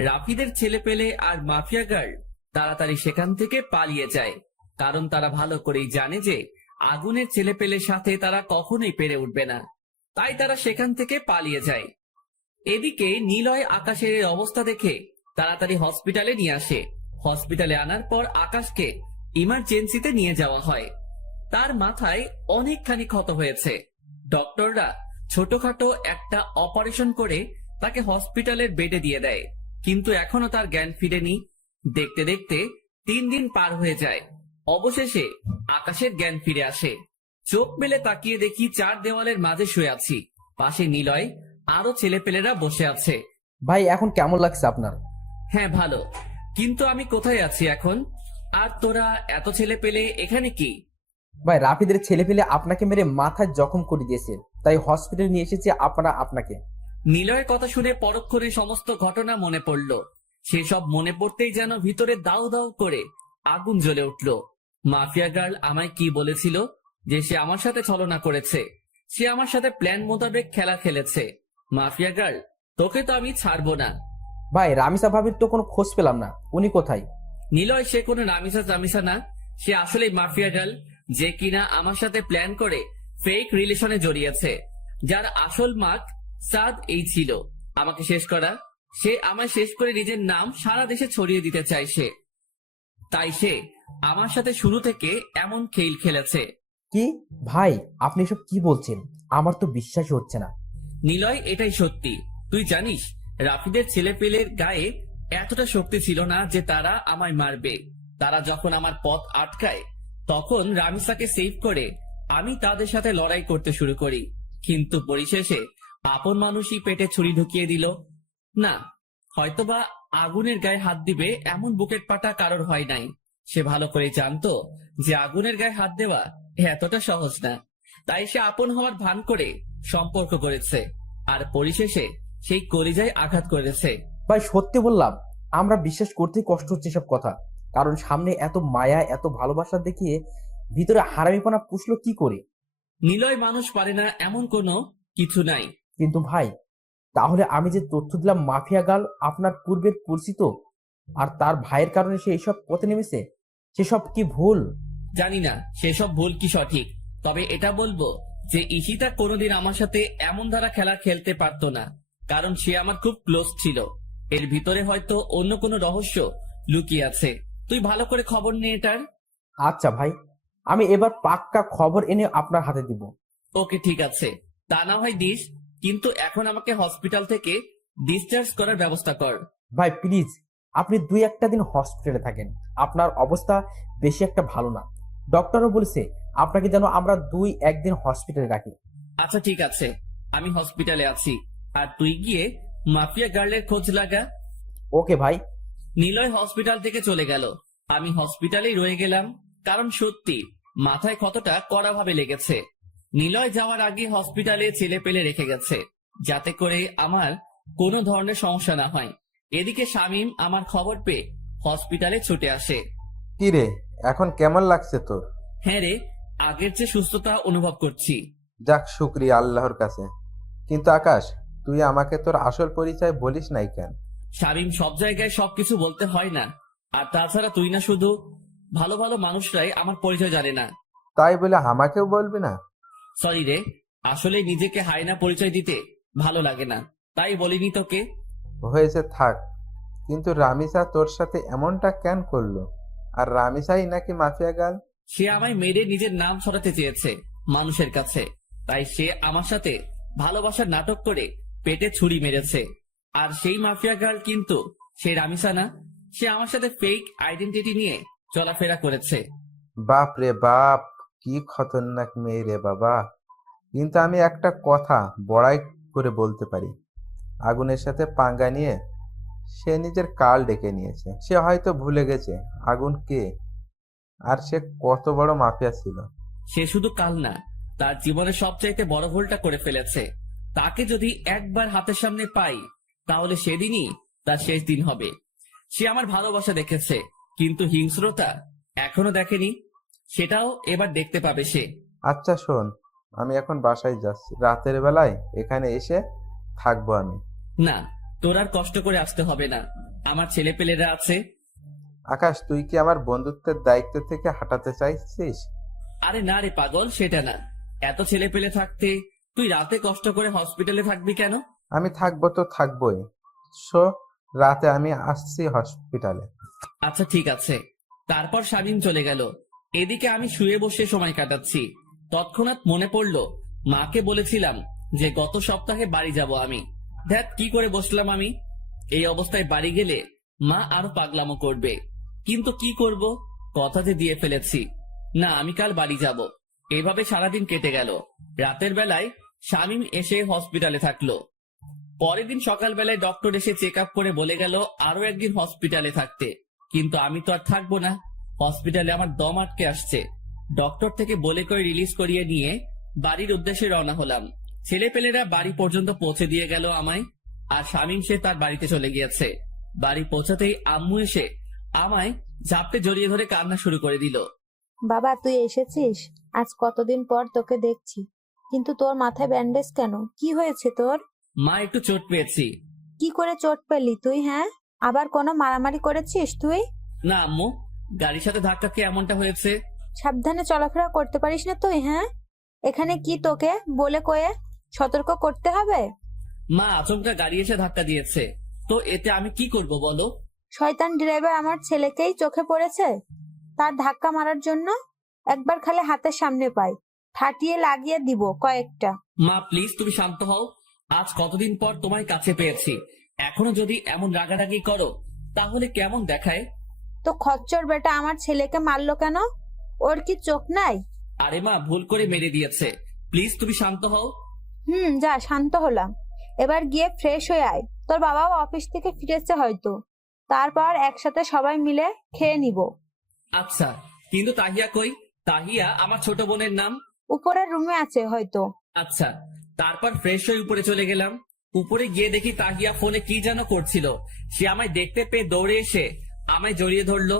রাফিদের ছেলেপেলে আর মাফিয়া গার্ল তাড়াতাড়ি সেখান থেকে পালিয়ে যায়, কারণ তারা ভালো করেই জানে যে আগুনের ছেলেপেলের সাথে তারা কখনোই পেরে উঠবে না। তাই তারা সেখান থেকে পালিয়ে যায়। এদিকে নিলয় আকাশের এই অবস্থা দেখে তাড়াতাড়ি হসপিটালে নিয়ে আসে। হসপিটালে আনার পর আকাশকে ইমার্জেন্সিতে নিয়ে যাওয়া হয়। তার মাথায় অনেকখানি ক্ষত হয়েছে। ডক্টররা ছোটখাটো একটা অপারেশন করে তাকে হসপিটালের বেডে দিয়ে দেয়, কিন্তু এখনো তার জ্ঞান ফিরেনি। দেখতে দেখতে 3 দিন পার হয়ে যায়। অবশেষে আকাশের জ্ঞান ফিরে আসে। চোখ মেলে তাকিয়ে দেখি 4 দেওয়ালের মাঝে শুয়ে আছি। পাশে নিলয়, আরো ছেলেপেলেরা বসে আছে। ভাই এখন কেমন লাগছে আপনার? হ্যাঁ ভালো, কিন্তু আমি কোথায় আছি এখন? আর তোরা এত ছেলে পেলে এখানে কি? ভাই রাফিদের ছেলে পেলে আপনাকে মেরে মাথায় জখম করে দিয়েছে, তাই হসপিটালে নিয়ে এসেছি আপনাকে। নিলয়ের কথা শুনে পরক্ষণে সমস্ত ঘটনা মনে পড়ল। সেসব মনে পড়তেই যেন ভিতরে দাউ দাউ করে আগুন জ্বলে উঠল। মাফিয়া গার্ল আমায় কি বলেছিল যে সে আমার সাথে ছলনা করেছে, সে আমার সাথে প্ল্যান মোতাবেক খেলা খেলেছে। মাফিয়া গার্ল, তোকে তো আমি ছাড়বো না। ভাই রামিসা ভাবির তো কোনো খোঁজ পেলাম না, উনি কোথায়? নিলয়, সে কোনো নামিসা না, সে আসলেই মাফিয়া গার্ল, যে কিনা আমার সাথে প্ল্যান করে ফেক রিলেশনে জড়িয়েছে। যার আসল মাক সাদ এই ছিল আমাকে শেষ করা। সে আমায় শেষ করে নিজের নাম সারা দেশে ছড়িয়ে দিতে চাইছে। তাই সে আমার সাথে শুরু থেকে এমন খেল খেলেছে। কি ভাই আপনি এসব কি বলছেন? আমার তো বিশ্বাসই হচ্ছে না। নিলয়, এটাই সত্যি। তুই জানিস রাফিদের ছেলেপেলের গায়ে এতটা শক্তি ছিল না যে তারা আমায় মারবে। তারা যখন আমার পথ আটকায় তখন রামিসাকে সেভ করে আমি তাদের সাথে লড়াই করতে শুরু করি, কিন্তু পরিশেষে আপন মানুষই পেটে ছুরি ঢুকিয়ে দিল। না, হয়তোবা আগুনের গায়ে হাত দিবে এমন বুকেট পাটা কারোর হয় নাই। সে ভালো করে জানতো যে আগুনের গায়ে হাত দেওয়া এতটা সহজ না। তাই সে আপন হওয়ার ভান করে সম্পর্ক করেছে, আর পরিশেষে সেই কলিজায় আঘাত করেছে। ভাই সত্যি বললাম, আমরা বিশ্বাস করতেই কষ্ট হচ্ছে সব কথা, কারণ সামনে এত মায়া এত ভালোবাসা দেখিয়ে ভিতরে হারামিপনা পুষলো কি করে? নিলয়, মানুষ পারে না এমন কোনো কিছু নাই। কিন্তু ভাই তাহলে আমি যে তথ্য দিলাম মাফিয়া গার্ল আপনার পূর্বের পরিচিত, আর তার ভাইয়ের কারণে সে এইসব পথে নেমেছে, সেসব কি ভুল? জানি না সেসব ভুল কি সঠিক, তবে এটা বলবো যে ঈশিতা কোনোদিন আমার সাথে এমন ধারা খেলা খেলতে পারতো না, কারণ সে আমার খুব ক্লোজ ছিল। এর ভিতরে হয়তো অন্য কোনো রহস্য লুকিয়ে আছে। তুই ভালো করে খবর নে এটার। আচ্ছা ভাই, আমি এবার পাক্কা খবর এনে আপনার হাতে দিব। ওকে ঠিক আছে, তা না হয় দিস, কিন্তু এখন আমাকে হসপিটাল থেকে ডিসচার্জ করার ব্যবস্থা কর। ভাই প্লিজ, আপনি 2-1 দিন হসপিটালে থাকেন, আপনার অবস্থা বেশি একটা ভালো না। ডক্টরও বলেছে আপনাকে যেন আমরা 2-1 দিন হসপিটালে রাখি। আচ্ছা ঠিক আছে, আমি হসপিটালে আছি, আর তুই গিয়ে মাফিয়া গার্লের খোঁজ লাগা। ওকে ভাই। নিলয় হসপিটাল থেকে চলে গেল। আমি হসপিটালেই রয়ে গেলাম, কারণ সত্যি মাথায় কতটা কড়াভাবে লেগেছে। নিলয় যাওয়ার আগে হসপিটালে ছেলে পেলে রেখে গেছে, যাতে করে আমার কোনো ধরনের সমস্যা না হয়। এদিকে শামীম আমার খবর পেয়ে হসপিটালে ছুটে আসে। কি রে, এখন কেমন লাগছে তোর? হ্যাঁ রে, আগের চেয়ে সুস্থতা অনুভব করছি। যাক, শুক্রিয়া আল্লাহর কাছে। কিন্তু আকাশ, তুই আমাকে তোর আসল পরিচয় বলিস নাই কেন? শামীম, সব জায়গায় সবকিছু বলতে হয় না, আর তাছাড়া তুই না শুধু, ভালো ভালো মানুষরাই আমার পরিচয় জানে না। তাই বলে আমাকেও বলবি না? সরি রে, আসলে নিজেকে হায়না পরিচয় দিতে ভালো লাগে না, তাই বলিনি তোকে। হয়েছে, থাক। কিন্তু রামিসা তোর সাথে এমনটা কেন করলো? আর রামিসাই নাকি মাফিয়া গার্ল? সে আমায় মেরে নিজের নাম ছড়াতে চেয়েছে মানুষের কাছে, তাই সে আমার সাথে ভালোবাসার নাটক করে পেটে ছুরি মেরেছে। আর সেই মাফিয়া গার্ল কিন্তু সে রামিসা না, সে আমার সাথে ফেক আইডেন্টিটি নিয়ে চলাফেরা করেছে। বাপ রে বাপ, কি খতরনাক মেয়ে রে বাবা। কিন্তু আমি একটা কথা বড়াই করে বলতে পারি, আগুনের সাথে পাঙ্গা নিয়ে সে নিজের কাল ডেকে নিয়েছে। সে হয়তো ভুলে গেছে আগুন কে, আর সে কত বড় মাফিয়া ছিল। সে শুধু কাল না, তার জীবনের সবচাইতে বড় ভুলটা করে ফেলেছে। তাকে যদি একবার হাতের সামনে পাই তাহলে সেদিনই তার শেষ দিন হবে। সে আমার ভালোবাসা দেখেছে, কিন্তু হিংস্রতা এখনো দেখেনি, সেটাও এবার দেখতে পাবে সে। আচ্ছা শোন, আমি এখন বাসায় যাচ্ছি, রাতের বেলায় এখানে এসে থাকবো আমি। না, তোর আর কষ্ট করে আসতে হবে না, আমার ছেলেপেলেরা আছে। আকাশ, তুই কি আমার বন্ধুত্বের দায়িত্ব থেকে হাঁটাতে চাইছিস? আরে না রে পাগল, সেটা না। এত ছেলেপেলে থাকতে তুই রাতে কষ্ট করে হসপিটালে থাকবি কেন? আমি থাকবো তো থাকবোই। সো রাতে আমি আসছি হসপিটালে। আচ্ছা ঠিক আছে। তারপর শামীম চলে গেল। এদিকে আমি শুয়ে বসে সময় কাটাচ্ছি। তৎক্ষণাৎ মনে পড়লো মাকে বলেছিলাম যে গত সপ্তাহে বাড়ি যাব আমি। ধ্যাত, কি করে বসলাম আমি। এই অবস্থায় বাড়ি গেলে মা আরো পাগলামো করবে। কিন্তু কি করব, কথা যে দিয়ে ফেলেছি। না, আমি কাল বাড়ি যাব। এভাবে সারাদিন কেটে গেল। রাতের বেলায় শামীম এসে হসপিটালে থাকলো। পরের দিন সকালবেলায় ডক্টর এসে চেক আপ করে বলে গেল আরো একদিন হসপিটালে থাকতে। কিন্তু আমি তো আর থাকবো না। হসপিটালে আমার দম আটকে আসছে। ডক্টর থেকে বলে করে রিলিজ করিয়ে নিয়ে বাড়ির উদ্দেশ্যে রওনা হলাম। ছেলেপেলেরা বাড়ি পর্যন্ত পৌঁছে দিয়ে গেল আমায়। আর শামীম সে তার বাড়িতে চলে গিয়েছে। বাড়ি পৌঁছাতেই আম্মু এসে আমায় ঝাপটে জড়িয়ে ধরে কান্না শুরু করে দিল। বাবা তুই এসেছিস? আজ কতদিন পর তোকে দেখছি, কিন্তু তোর মাথায় ব্যান্ডেজ কেন? কি হয়েছে তোর? মা, একটু চোট পেয়েছি। কি করে চোট পেলি তুই? হ্যাঁ, আবার কোনো মারামারি করেছিস তুই? না আম্মু, গাড়ির সাথে ধাক্কা খেয়ে এমনটা হয়েছে। সাবধানে চলাফেরা করতে পারিস না তুই? হ্যাঁ, এখানে কি তোকে বলে কয়ে সতর্ক করতে হবে? মা, আচমকা গাড়ি এসে ধাক্কা দিয়েছে, তো এতে আমি কি করব বলো? শয়তান ড্রাইভার আমার ছেলেকেই চোখে পড়েছে। তার ধাক্কা মারার জন্য একবার খালি হাতের সামনে পাই, ঠাটিয়ে লাগিয়ে দিব কয়েকটা। মা প্লিজ, তুমি শান্ত হও। আজ কতদিন পর তোমায় কাছে পেয়েছি, এখনো যদি এমন রাগারাগি করো তাহলে কেমন দেখায়? তো খচ্চর বেটা আমার ছেলেকে মারলো কেন? ওর কি চোখ নাই? আরে মা, ভুল করে মেরে দিয়েছে। প্লিজ তুমি শান্ত হও। যা, শান্ত হলাম। এবার গিয়ে ফ্রেশ হয়ে আয়। তোর বাবাও অফিস থেকে ফিরেছে হয়তো, তারপর একসাথে সবাই মিলে খেয়ে নিব। আচ্ছা, কিন্তু তাহিয়া কই? তাহিয়া আমার ছোট বোনের নাম। উপরের রুমে আছে হয়তো। আচ্ছা। তারপর ফ্রেশ হয়ে উপরে চলে গেলাম। উপরে গিয়ে দেখি তাহিয়া ফোনে কি যেন করছিল। সে আমায় দেখতে পেয়ে দৌড়ে এসে আমায় জড়িয়ে ধরলো।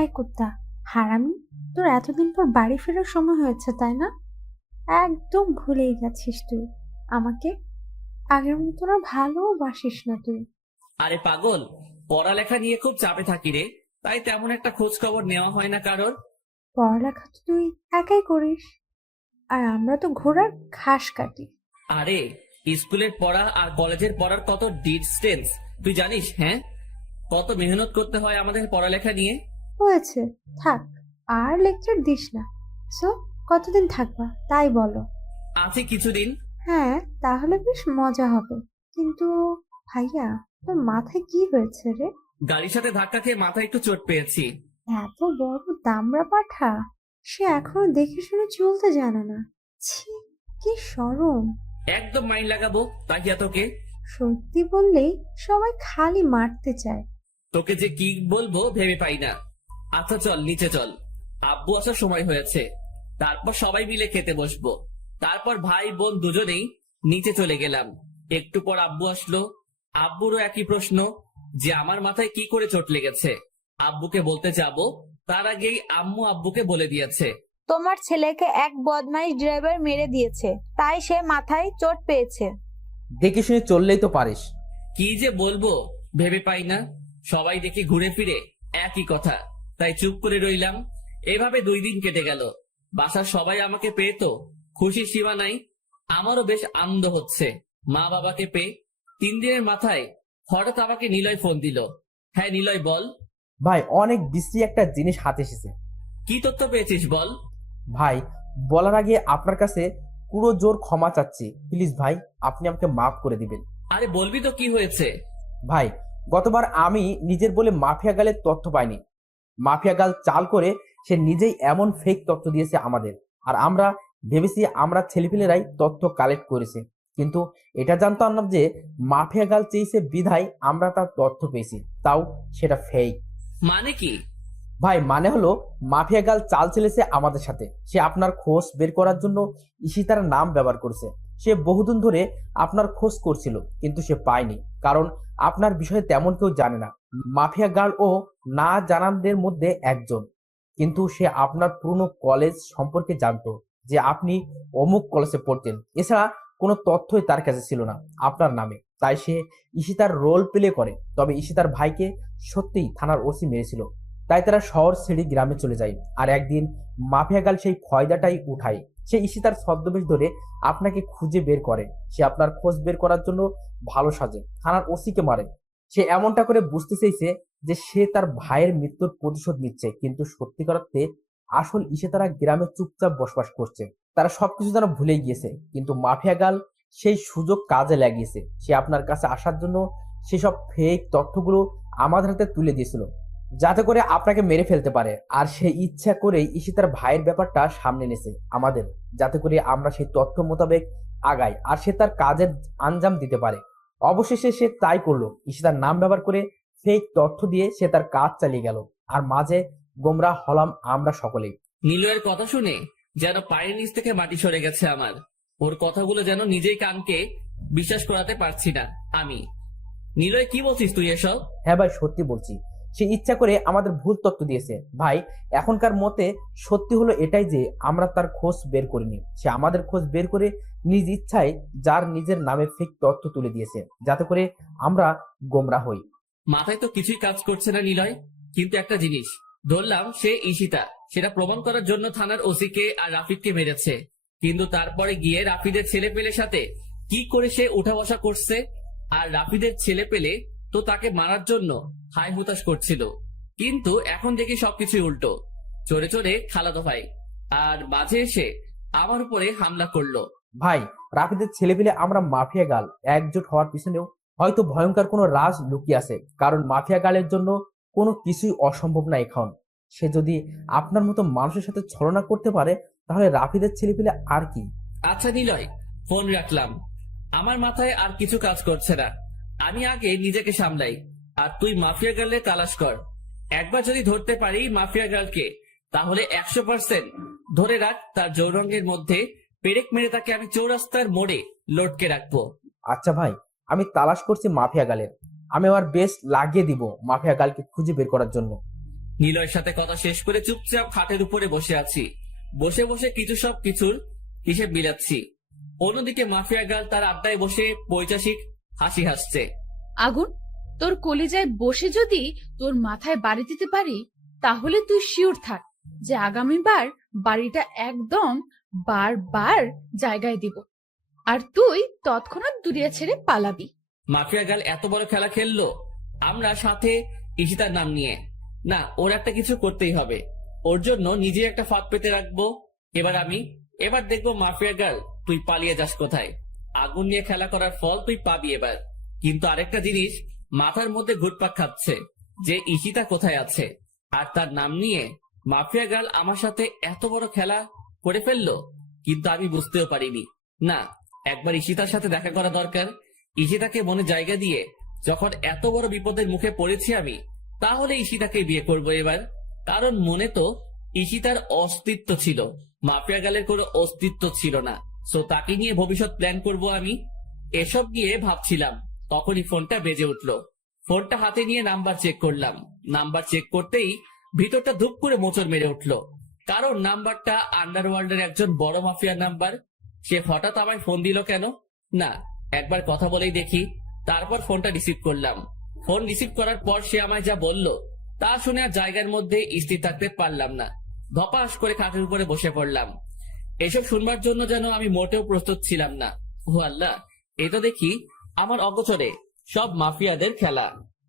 এই কুত্তা হারামি, তোর এতদিন পর বাড়ি ফেরার সময় হয়েছে তাই না? একদম ভুলেই গেছিস তুই আমাকে। আগের মতো আর ভালোবাসিস না তুই। আরে পাগল, পড়ালেখা নিয়ে খুব চাপে থাকি রে, তাই তেমন একটা খোঁজ খবর নেওয়া হয় না কারোর। পড়ালেখা তো তুই একাই করিস, আর আমরা তো ঘোড়ার ঘাস কাটি। আরে, স্কুলের পড়া আর কলেজের পড়ার কত ডিস্টেন্স তুই জানিস? হ্যাঁ, কত মেহনত করতে হয় আমাদের পড়ালেখা নিয়ে। হয়েছে, থাক আর লেকচার দিস না। সো কতদিন থাকবা তাই বলো? আছে কিছুদিন। হ্যাঁ, তাহলে বেশ মজা হবে। কিন্তু ভাইয়া, তোর মাথায় কি হয়েছে রে? গাড়ির সাথে ধাক্কা খেয়ে মাথায় একটু চোট পেয়েছি। এত বড় দামড়া পাঠা, সে এখনো দেখে শুনে চলতে জানে না। ছি, কি শরম। একদম মাইন্ড লাগাবো তাকিয়া তোকে। সত্যি বললেই সবাই খালি মারতে চায়। তোকে যে কি বলবো ভেবে পাই না। আচ্ছা চল নিচে চল, আব্বু আসার সময় হয়েছে। তারপর সবাই মিলে খেতে বসবো। তারপর ভাই বোন দুজনেই নিচে চলে গেলাম। একটু পর আব্বু আসলো। আব্বুরও একই প্রশ্ন যে আমার মাথায় কি করে চোট লেগেছে। আব্বুকে বলতে যাব, তার আগেই আম্মু আব্বুকে বলে দিয়েছে। তোমার ছেলেকে এক বদমাইশ ড্রাইভার মেরে দিয়েছে, তাই সে মাথায় চোট পেয়েছে। দেখে শুনে চললেই তো পারিস। কি যে বলবো ভেবে পাই না। সবাই দেখি ঘুরে ফিরে একই কথা, তাই চুপ করে রইলাম। এভাবে 2 দিন কেটে গেল। বাসার সবাই আমাকে পেয়ে তো খুশি সীমা নাই। আমারও বেশ আনন্দ হচ্ছে মা বাবাকে পেয়ে। 3 দিনের মাথায় হঠাৎ আমাকে নিলয় ফোন দিল। হ্যাঁ নিলয়, বল। ভাই, অনেক বিশ্রী একটা জিনিস হাতে এসেছে। কি তথ্য পেয়েছিস বল। ভাই, বলার আগে আপনার কাছে পুরো জোর ক্ষমা চাচ্ছি। প্লিজ ভাই, আপনি আমাকে মাফ করে দিবেন। আরে বলবি তো কি হয়েছে। ভাই, গতবার আমি নিজের বলে মাফিয়া গালের তথ্য পাইনি। মাফিয়া গাল চাল করে সে নিজেই এমন ফেক তথ্য দিয়েছে আমাদের, আর আমরা ভেবেছি আমরা ছেলেপিলেরাই তথ্য কালেক্ট করেছি। কিন্তু এটা জানতাম না যে মাফিয়া গাল চেয়েছে বিধায় আমরা তার তথ্য পেয়েছি, তাও সেটা ফেক। মানে কি? ভাই, মানে হলো মাফিয়া গাল চাল চেলেছে আমাদের সাথে। সে আপনার খোঁজ বের করার জন্য ঈশিতার নাম ব্যবহার করেছে। সে বহুদিন ধরে আপনার খোঁজ করছিল, কিন্তু সে পায়নি, কারণ আপনার বিষয়ে তেমন কেউ জানে না। মাফিয়া গার্ল ও না জানানদের মধ্যে একজন, কিন্তু সে আপনার পুরনো কলেজ সম্পর্কে জানতো, যে আপনি অমুক কলেজে পড়তেন। এছাড়া কোনো তথ্যই তার কাছে ছিল না আপনার নামে, তাই সে ঈশিতার রোল প্লে করে। তবে ঈশিতার ভাইকে সত্যিই থানার ওসি মেরেছিল, তাই তারা শহর ছেড়ে গ্রামে চলে যায়। আর একদিন মাফিয়া গাল সেই ফয়দাটাই উঠায়। সে ঈশিতার ছদ্মবেশ ধরে আপনাকে খুঁজে বের করে। সে আপনার খোঁজ বের করার জন্য ভালো সাজে, থানার ওসিকে মারে। সে এমনটা করে বুঝতে চেয়েছে যে সে তার ভাইয়ের মৃত্যুর প্রতিশোধ নিচ্ছে, কিন্তু সত্যিকার অর্থে আসল ইশিতারা গ্রামে চুপচাপ বসবাস করছে। তারা সবকিছু যেন ভুলে গিয়েছে, কিন্তু মাফিয়া গাল সেই সুযোগ কাজে লাগিয়েছে। সে আপনার কাছে আসার জন্য সেসব ফেক তথ্যগুলো আমাদের হাতে তুলে দিয়েছিল, যাতে করে আপনাকে মেরে ফেলতে পারে। আর সে ইচ্ছা করেই ইশিতার ভাইয়ের ব্যাপারটা সামনে এনেছে আমাদের, যাতে করে আমরা সেই তথ্য মোতাবেক আগাই আর সে তার কাজের আঞ্জাম দিতে পারে। অবশেষে সে তাই করলো। ইশিতার নাম ব্যবহার করে ফেক তথ্য দিয়ে সে তার কাজ চালিয়ে গেল, আর মাঝে গোমরা হলাম আমরা সকলেই। নিলয়ের কথা শুনে যেন পায়ের নিচ থেকে মাটি সরে গেছে আমার। ওর কথাগুলো যেন নিজেই কানকে বিশ্বাস করাতে পারছি না আমি। নিলয়, কি বলছিস তুই এসব? হ্যাঁ ভাই, সত্যি বলছি। সে ইচ্ছা করে আমাদের ভুল তথ্য দিয়েছে ভাই। এখনকার মতে সত্যি হলো এটাই যে আমরা তার খোঁজ বের করিনি, সে আমাদের খোঁজ বের করে নিজ ইচ্ছায় যার নিজের নামে ফেক তথ্য তুলে দিয়েছে, যাতে করে আমরা গোমরা হই। মাথায় তো কিছুই কাজ করছে না নিলয়। কিন্তু একটা জিনিস ধরলাম, সে ঈশিতা। সেটা প্রমাণ করার জন্য থানার ওসিকে আর রাফিদকে মেরেছে, কিন্তু তারপরে গিয়ে রাফিদের ছেলে পেলের সাথে কি করে সে উঠা বসা করছে। আর রাফিদের ছেলে পেলে তো তাকে মারার জন্য হাই হুতাশ করছিল, কিন্তু এখন দেখি সবকিছুই উল্টো। চোরে চোরে খালাতো ভাই, আর মাঝে এসে আমার উপরে হামলা করলো। ভাই, রাফিদের ছেলেপিলে আমরা মাফিয়া গাল একজোট হওয়ার পিছনেও হয়তো ভয়ঙ্কর কোনো রাজ লুকিয়ে আছে, কারণ মাফিয়া গালের জন্য কোনো কিছুই অসম্ভব না। এখন সে যদি আপনার মতো মানুষের সাথে ছলনা করতে পারে, তাহলে রাফিদের ছেলেপিলে আর কি। আচ্ছা নিলয়, ফোন রাখলাম। আমার মাথায় আর কিছু কাজ করছে না। আমি আগে নিজেকে সামলাই, আর তুই মাফিয়া গার্লের তালাশ কর। একবার যদি ধরতে পারি মাফিয়া গার্লকে, তাহলে 100% ধরে রাখ তার যৌরঙ্গের মধ্যে পেরেক মেরে তাকে আমি চৌরাস্তার মোড়ে লটকে রাখবো। আচ্ছা ভাই, আমি তালাশ করছি মাফিয়া গালের। আমি আমার বেস্ট লাগিয়ে দিব মাফিয়া গালকে খুঁজে বের করার জন্য। নিলয়ের সাথে কথা শেষ করে চুপচাপ খাটের উপরে বসে আছি। বসে বসে সব কিছুর হিসেব মিলাচ্ছি। অন্যদিকে মাফিয়া গার্ল তার আড্ডায় বসে পৈশাসিক হাসি হাসছে। আগুন, তোর কলিজায় বসে যদি তোর মাথায় বাড়ি দিতে পারি, তাহলে তুই শিওর থাক যে আগামীবার বাড়িটা একদম বারবার জায়গায় দিব, আর তুই তৎক্ষণাৎ দুনিয়া ছেড়ে পালাবি। মাফিয়া গার্ল এত বড় খেলা খেললো আমরা সাথে ঈশিতার নাম নিয়ে। না, ওর একটা কিছু করতেই হবে। ওর জন্য নিজে একটা ফাঁদ পেতে রাখবো। এবার দেখবো মাফিয়া গার্ল তুই পালিয়ে যাস কোথায়। আগুন নিয়ে খেলা করার ফল তুই পাবি এবার। কিন্তু আরেকটা জিনিস মাথার মধ্যে ঘুরপাক খাচ্ছে, যে ঈশিতা কোথায় আছে। আর তার নাম নিয়ে মাফিয়া গার্ল আমার সাথে এত বড় খেলা করে ফেললো, কিন্তু আমি বুঝতেও পারিনি। না, একবার ঈশিতার সাথে দেখা করা দরকার। ঈশিতাকে মনে জায়গা দিয়ে যখন এত বড় বিপদের মুখে পড়েছি আমি, তাহলে ঈশিতাকে বিয়ে করব এবার। কারণ মনে তো ঈশিতার অস্তিত্ব ছিল, মাফিয়া গালের কোনো অস্তিত্ব ছিল না। সো তাকে নিয়ে ভবিষ্যৎ প্ল্যান করব আমি। এসব গিয়ে ভাবছিলাম, তখনই ফোনটা বেজে উঠলো। ফোনটা হাতে নিয়ে নাম্বার চেক করলাম। নাম্বার চেক করতেই ভিতরটা ধুপ করে মোচড় মেরে উঠলো, কারণ নাম্বারটা আন্ডারওয়ার্ল্ডের একজন বড় মাফিয়ার নাম্বার। সে হঠাৎ আমায় ফোন দিল কেন? না, একবার কথা বলেই দেখি। তারপর ফোনটা রিসিভ করলাম। ফোন রিসিভ করার পর সে আমায় যা বলল তা শুনে আর জায়গার মধ্যে স্থির থাকতে পারলাম না। ধপাস করে খাটের উপরে বসে পড়লাম। এসব শুনবার জন্য যেন আমি মোটেও প্রস্তুত ছিলাম না। ও আল্লাহ, এ তো দেখি আমার অগোচরে সব মাফিয়াদের খেলা।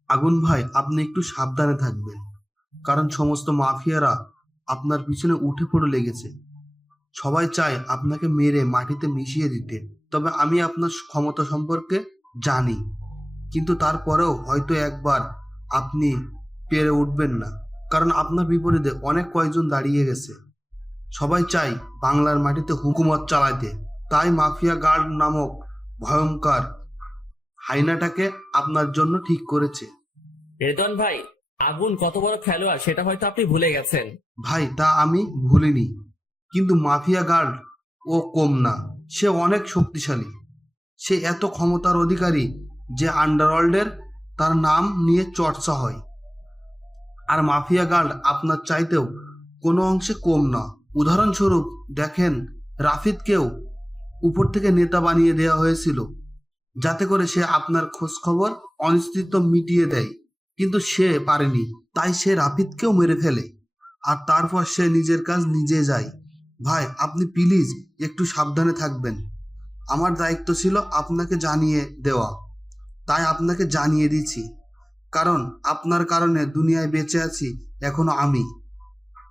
আগুন ভাই, আপনি একটু সাবধানে থাকবেন, কারণ সমস্ত মাফিয়ারা আপনার পিছনে উঠে পড়ে লেগেছে। সবাই চায় আপনাকে মেরে মাটিতে মিশিয়ে দিতে। তবে আমি আপনার ক্ষমতা সম্পর্কে জানি, কিন্তু তারপরেও হয়তো একবার আপনি পেরে উঠবেন না, কারণ আপনার বিপরীতে অনেক কয়েকজন দাঁড়িয়ে গেছে। সবাই চায় বাংলার মাটিতে হুকুমত চালাতে, তাই মাফিয়া গার্ড নামক ভয়ঙ্কর হাইনাটাকে আপনার জন্য ঠিক করেছে। রেদন ভাই, আগুন কত বড় খেলোয়াড় সেটা হয়তো আপনি ভুলে গেছেন। ভাই, তা আমি ভুলিনি, কিন্তু মাফিয়া গার্ড ও কম না, সে অনেক শক্তিশালী। সে এত ক্ষমতার অধিকারী যে আন্ডারওয়ার্ল্ডের তার নাম নিয়ে চর্চা হয়। আর মাফিয়া গার্ড আপনার চাইতেও কোনো অংশে কম না। উদাহরণস্বরূপ দেখেন, রাফিদকেও উপর থেকে নেতা বানিয়ে দেওয়া হয়েছিল, যাতে করে সে আপনার খোঁজ খবর অনিশ্চিত মিটিয়ে দেয়, কিন্তু সে পারেনি, তাই সে রাফিদকেও মেরে ফেলে, আর তারপর সে নিজের কাজ নিজে যায়। ভাই, আপনি প্লিজ একটু সাবধানে থাকবেন। আমার দায়িত্ব ছিল আপনাকে জানিয়ে দেওয়া, তাই আপনাকে জানিয়ে দিচ্ছি। কারণ আপনার কারণে দুনিয়ায় বেঁচে আছি এখনো আমি।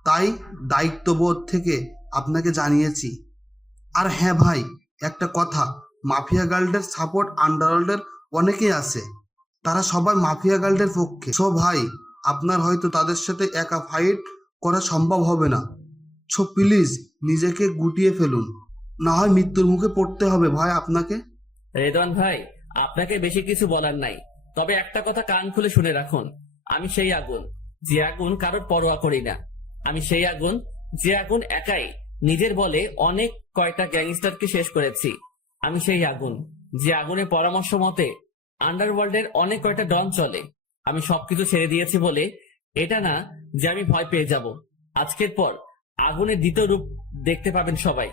তাই দায়িত্ববোধ থেকে আপনাকে জানিয়েছি। আর হ্যাঁ ভাই, একটা কথা, মাফিয়া গার্লদের সাপোর্ট আন্ডারওয়ার্ল্ডের অনেকেই আছে, তারা সবাই মাফিয়া গার্লদের পক্ষে। সো ভাই, আপনার হয়তো তাদের সাথে একা ফাইট করা সম্ভব হবে না। সো প্লিজ নিজেকে গুটিয়ে ফেলুন, না হয় মৃত্যুর মুখে পড়তে হবে ভাই আপনাকে। রেদওয়ান ভাই, আপনাকে বেশি কিছু বলার নাই, তবে একটা কথা কান খুলে শুনে রাখুন। আমি সেই আগুন, যে আগুন কারোর পরোয়া করি না। আমি সেই আগুন, যে আগুন একাই নিজের বলে অনেক কয়টা গ্যাংস্টারকে শেষ করেছি। আমি সেই আগুন, যে আগুনের পরামর্শ মতে আন্ডারওয়ার্ল্ডের অনেক কয়টা ডন চলে। আমি সবকিছু ছেড়ে দিয়েছি বলে এটা না যে আমি ভয় পেয়ে যাব। আজকের পর আগুনের দ্বিতীয় রূপ দেখতে পাবেন সবাই।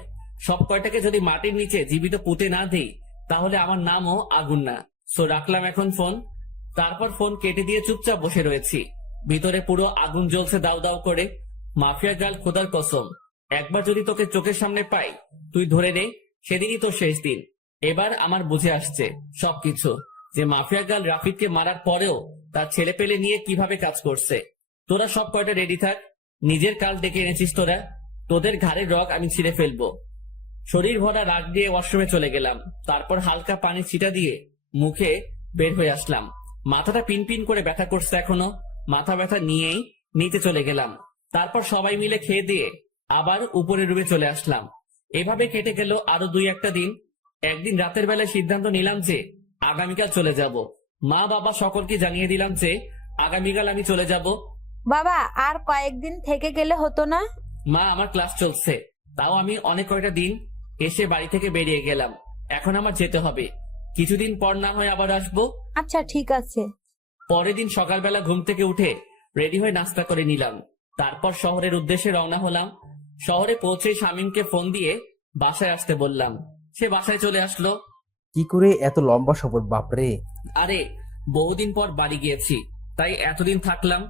সব কয়টাকে যদি মাটির নিচে জীবিত পুঁতে না দেই, তাহলে আমার নামও আগুন না। সো রাখলাম এখন ফোন। তারপর ফোন কেটে দিয়ে চুপচাপ বসে রয়েছি। ভিতরে পুরো আগুন জ্বলছে দাউ দাউ করে। মাফিয়া গার্ল, খোদার কসম, একবার যদি তোকে চোখের সামনে পাই, তুই ধরে নে সেদিনই তোর শেষ দিন। এবার আমার বুঝে আসছে সবকিছু, যে মাফিয়া গার্ল রাফিদকে মারার পরেও তার ছেলে পেলে নিয়ে কিভাবে কাজ করছে। তোরা সব কয়টা রেডি থাক, নিজের কাল ডেকে এনেছিস তোরা, তোদের ঘাড়ের রগ আমি ছিঁড়ে ফেলবো। শরীর ভরা রাগ দিয়ে ওয়াশরুমে চলে গেলাম। তারপর হালকা পানি ছিটা দিয়ে মুখে বের হয়ে আসলাম। মাথাটা পিনপিন করে ব্যথা করছে এখনো। মাথা ব্যথা নিয়েই নিতে চলে গেলাম। তারপর সবাই মিলে খেয়ে দিয়ে আবার উপরের রুমে চলে আসলাম। এভাবে কেটে গেল আরো 2-1টা দিন। একদিন রাতের বেলায় সিদ্ধান্ত নিলাম যে আগামীকাল চলে যাব। মা বাবা সকলকে জানিয়ে দিলাম যে আগামীকাল আমি চলে যাব। বাবা, আর কয়েকদিন থেকে গেলে হতো না? মা, আমার ক্লাস চলছে, তাও আমি অনেক কয়টা দিন এসে বাড়ি থেকে বেরিয়ে গেলাম। এখন আমার যেতে হবে। কিছুদিন পর না হয় আবার আসবো। আচ্ছা ঠিক আছে। পরের দিন সকালবেলা ঘুম থেকে উঠে রেডি হয়ে নাস্তা করে নিলাম। তারপর শহরের উদ্দেশ্যে রওনা হলাম। শহরে পৌঁছে শামীমকে ফোন দিয়ে বাসায় আসতে বললাম। সে বাসায় চলে আসলো। কি করে এত লম্বা সফর, বাপরে! আরে, বহুদিন পর বাড়ি গিয়েছি, তাই এতদিন থাকলাম,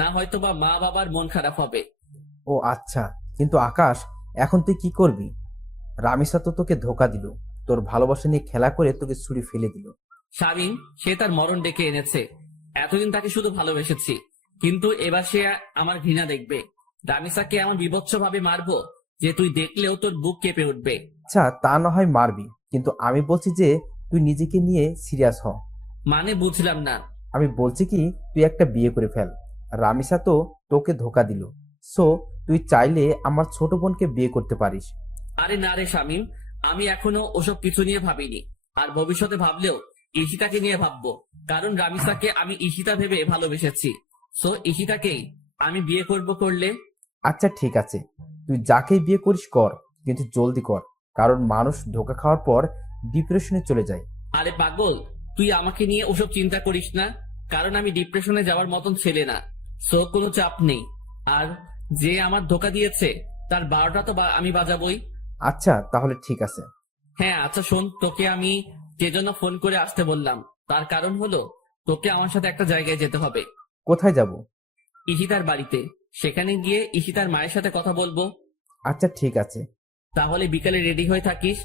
না হয়তো বা মা বাবার মন খারাপ হবে। ও আচ্ছা, কিন্তু আকাশ, এখন তুই কি করবি? রামিসা তো তোকে ধোকা দিল, তোর ভালোবাসা নিয়ে খেলা করে তোকে ছুরি ফেলে দিল। শামীম, সে তার মরণ ডেকে এনেছে। এতদিন তাকে শুধু ভালোবেসেছি, কিন্তু এবার সে আমার ঘৃণা দেখবে। রামিসাকে এমন বিভৎস ভাবে মারবো যে তুই দেখলেও তোর বুক কেঁপে উঠবে। আচ্ছা, তা না হয় মারবি, কিন্তু আমি বলছি যে তুই নিজেকে নিয়ে সিরিয়াস হ। মানে বুঝলাম না। আমি বলছি কি, তুই একটা বিয়ে করে ফেল। রামিসা তো তোকে ধোকা দিল, সো তুই চাইলে আমার ছোট বোনকে বিয়ে করতে পারিস। আরে না রে শামীম, আমি এখনো ওসব কিছু নিয়ে ভাবিনি। আর ভবিষ্যতে ভাবলেও ঈশিতাকে নিয়ে ভাববো, কারণ রামিসাকে আমি ঈশিতা ভেবে ভালোবেসেছি। সো ঈশিতাকেই আমি বিয়ে করলে। আচ্ছা ঠিক আছে, তুই যাকেই বিয়ে করিস কর, কিন্তু জলদি কর, কারণ মানুষ ধোকা খাওয়ার পর ডিপ্রেশনে চলে যায়। আরে পাগল, তুই আমাকে নিয়ে ওসব চিন্তা করিস না, কারণ আমি ডিপ্রেশনে যাওয়ার মতন ছেলে না। সো কোনো চাপ নেই। আর যে আমার ধোকা দিয়েছে তার 12টা তো আমি বাজাবই। আচ্ছা তাহলে ঠিক আছে। হ্যাঁ আচ্ছা শোন, তোকে আমি যে জন্য ফোন করে আসতে বললাম, তার কারণ হলো তোকে আমার সাথে একটা জায়গায় যেতে হবে। কোথায় যাব? ঈশিতার বাড়িতে। সেখানে গিয়ে ঈশিতার মায়ের সাথে কথা বলবো। আচ্ছা ঠিক আছে। তাহলে বিকালে রেডি হয়ে থাকিস।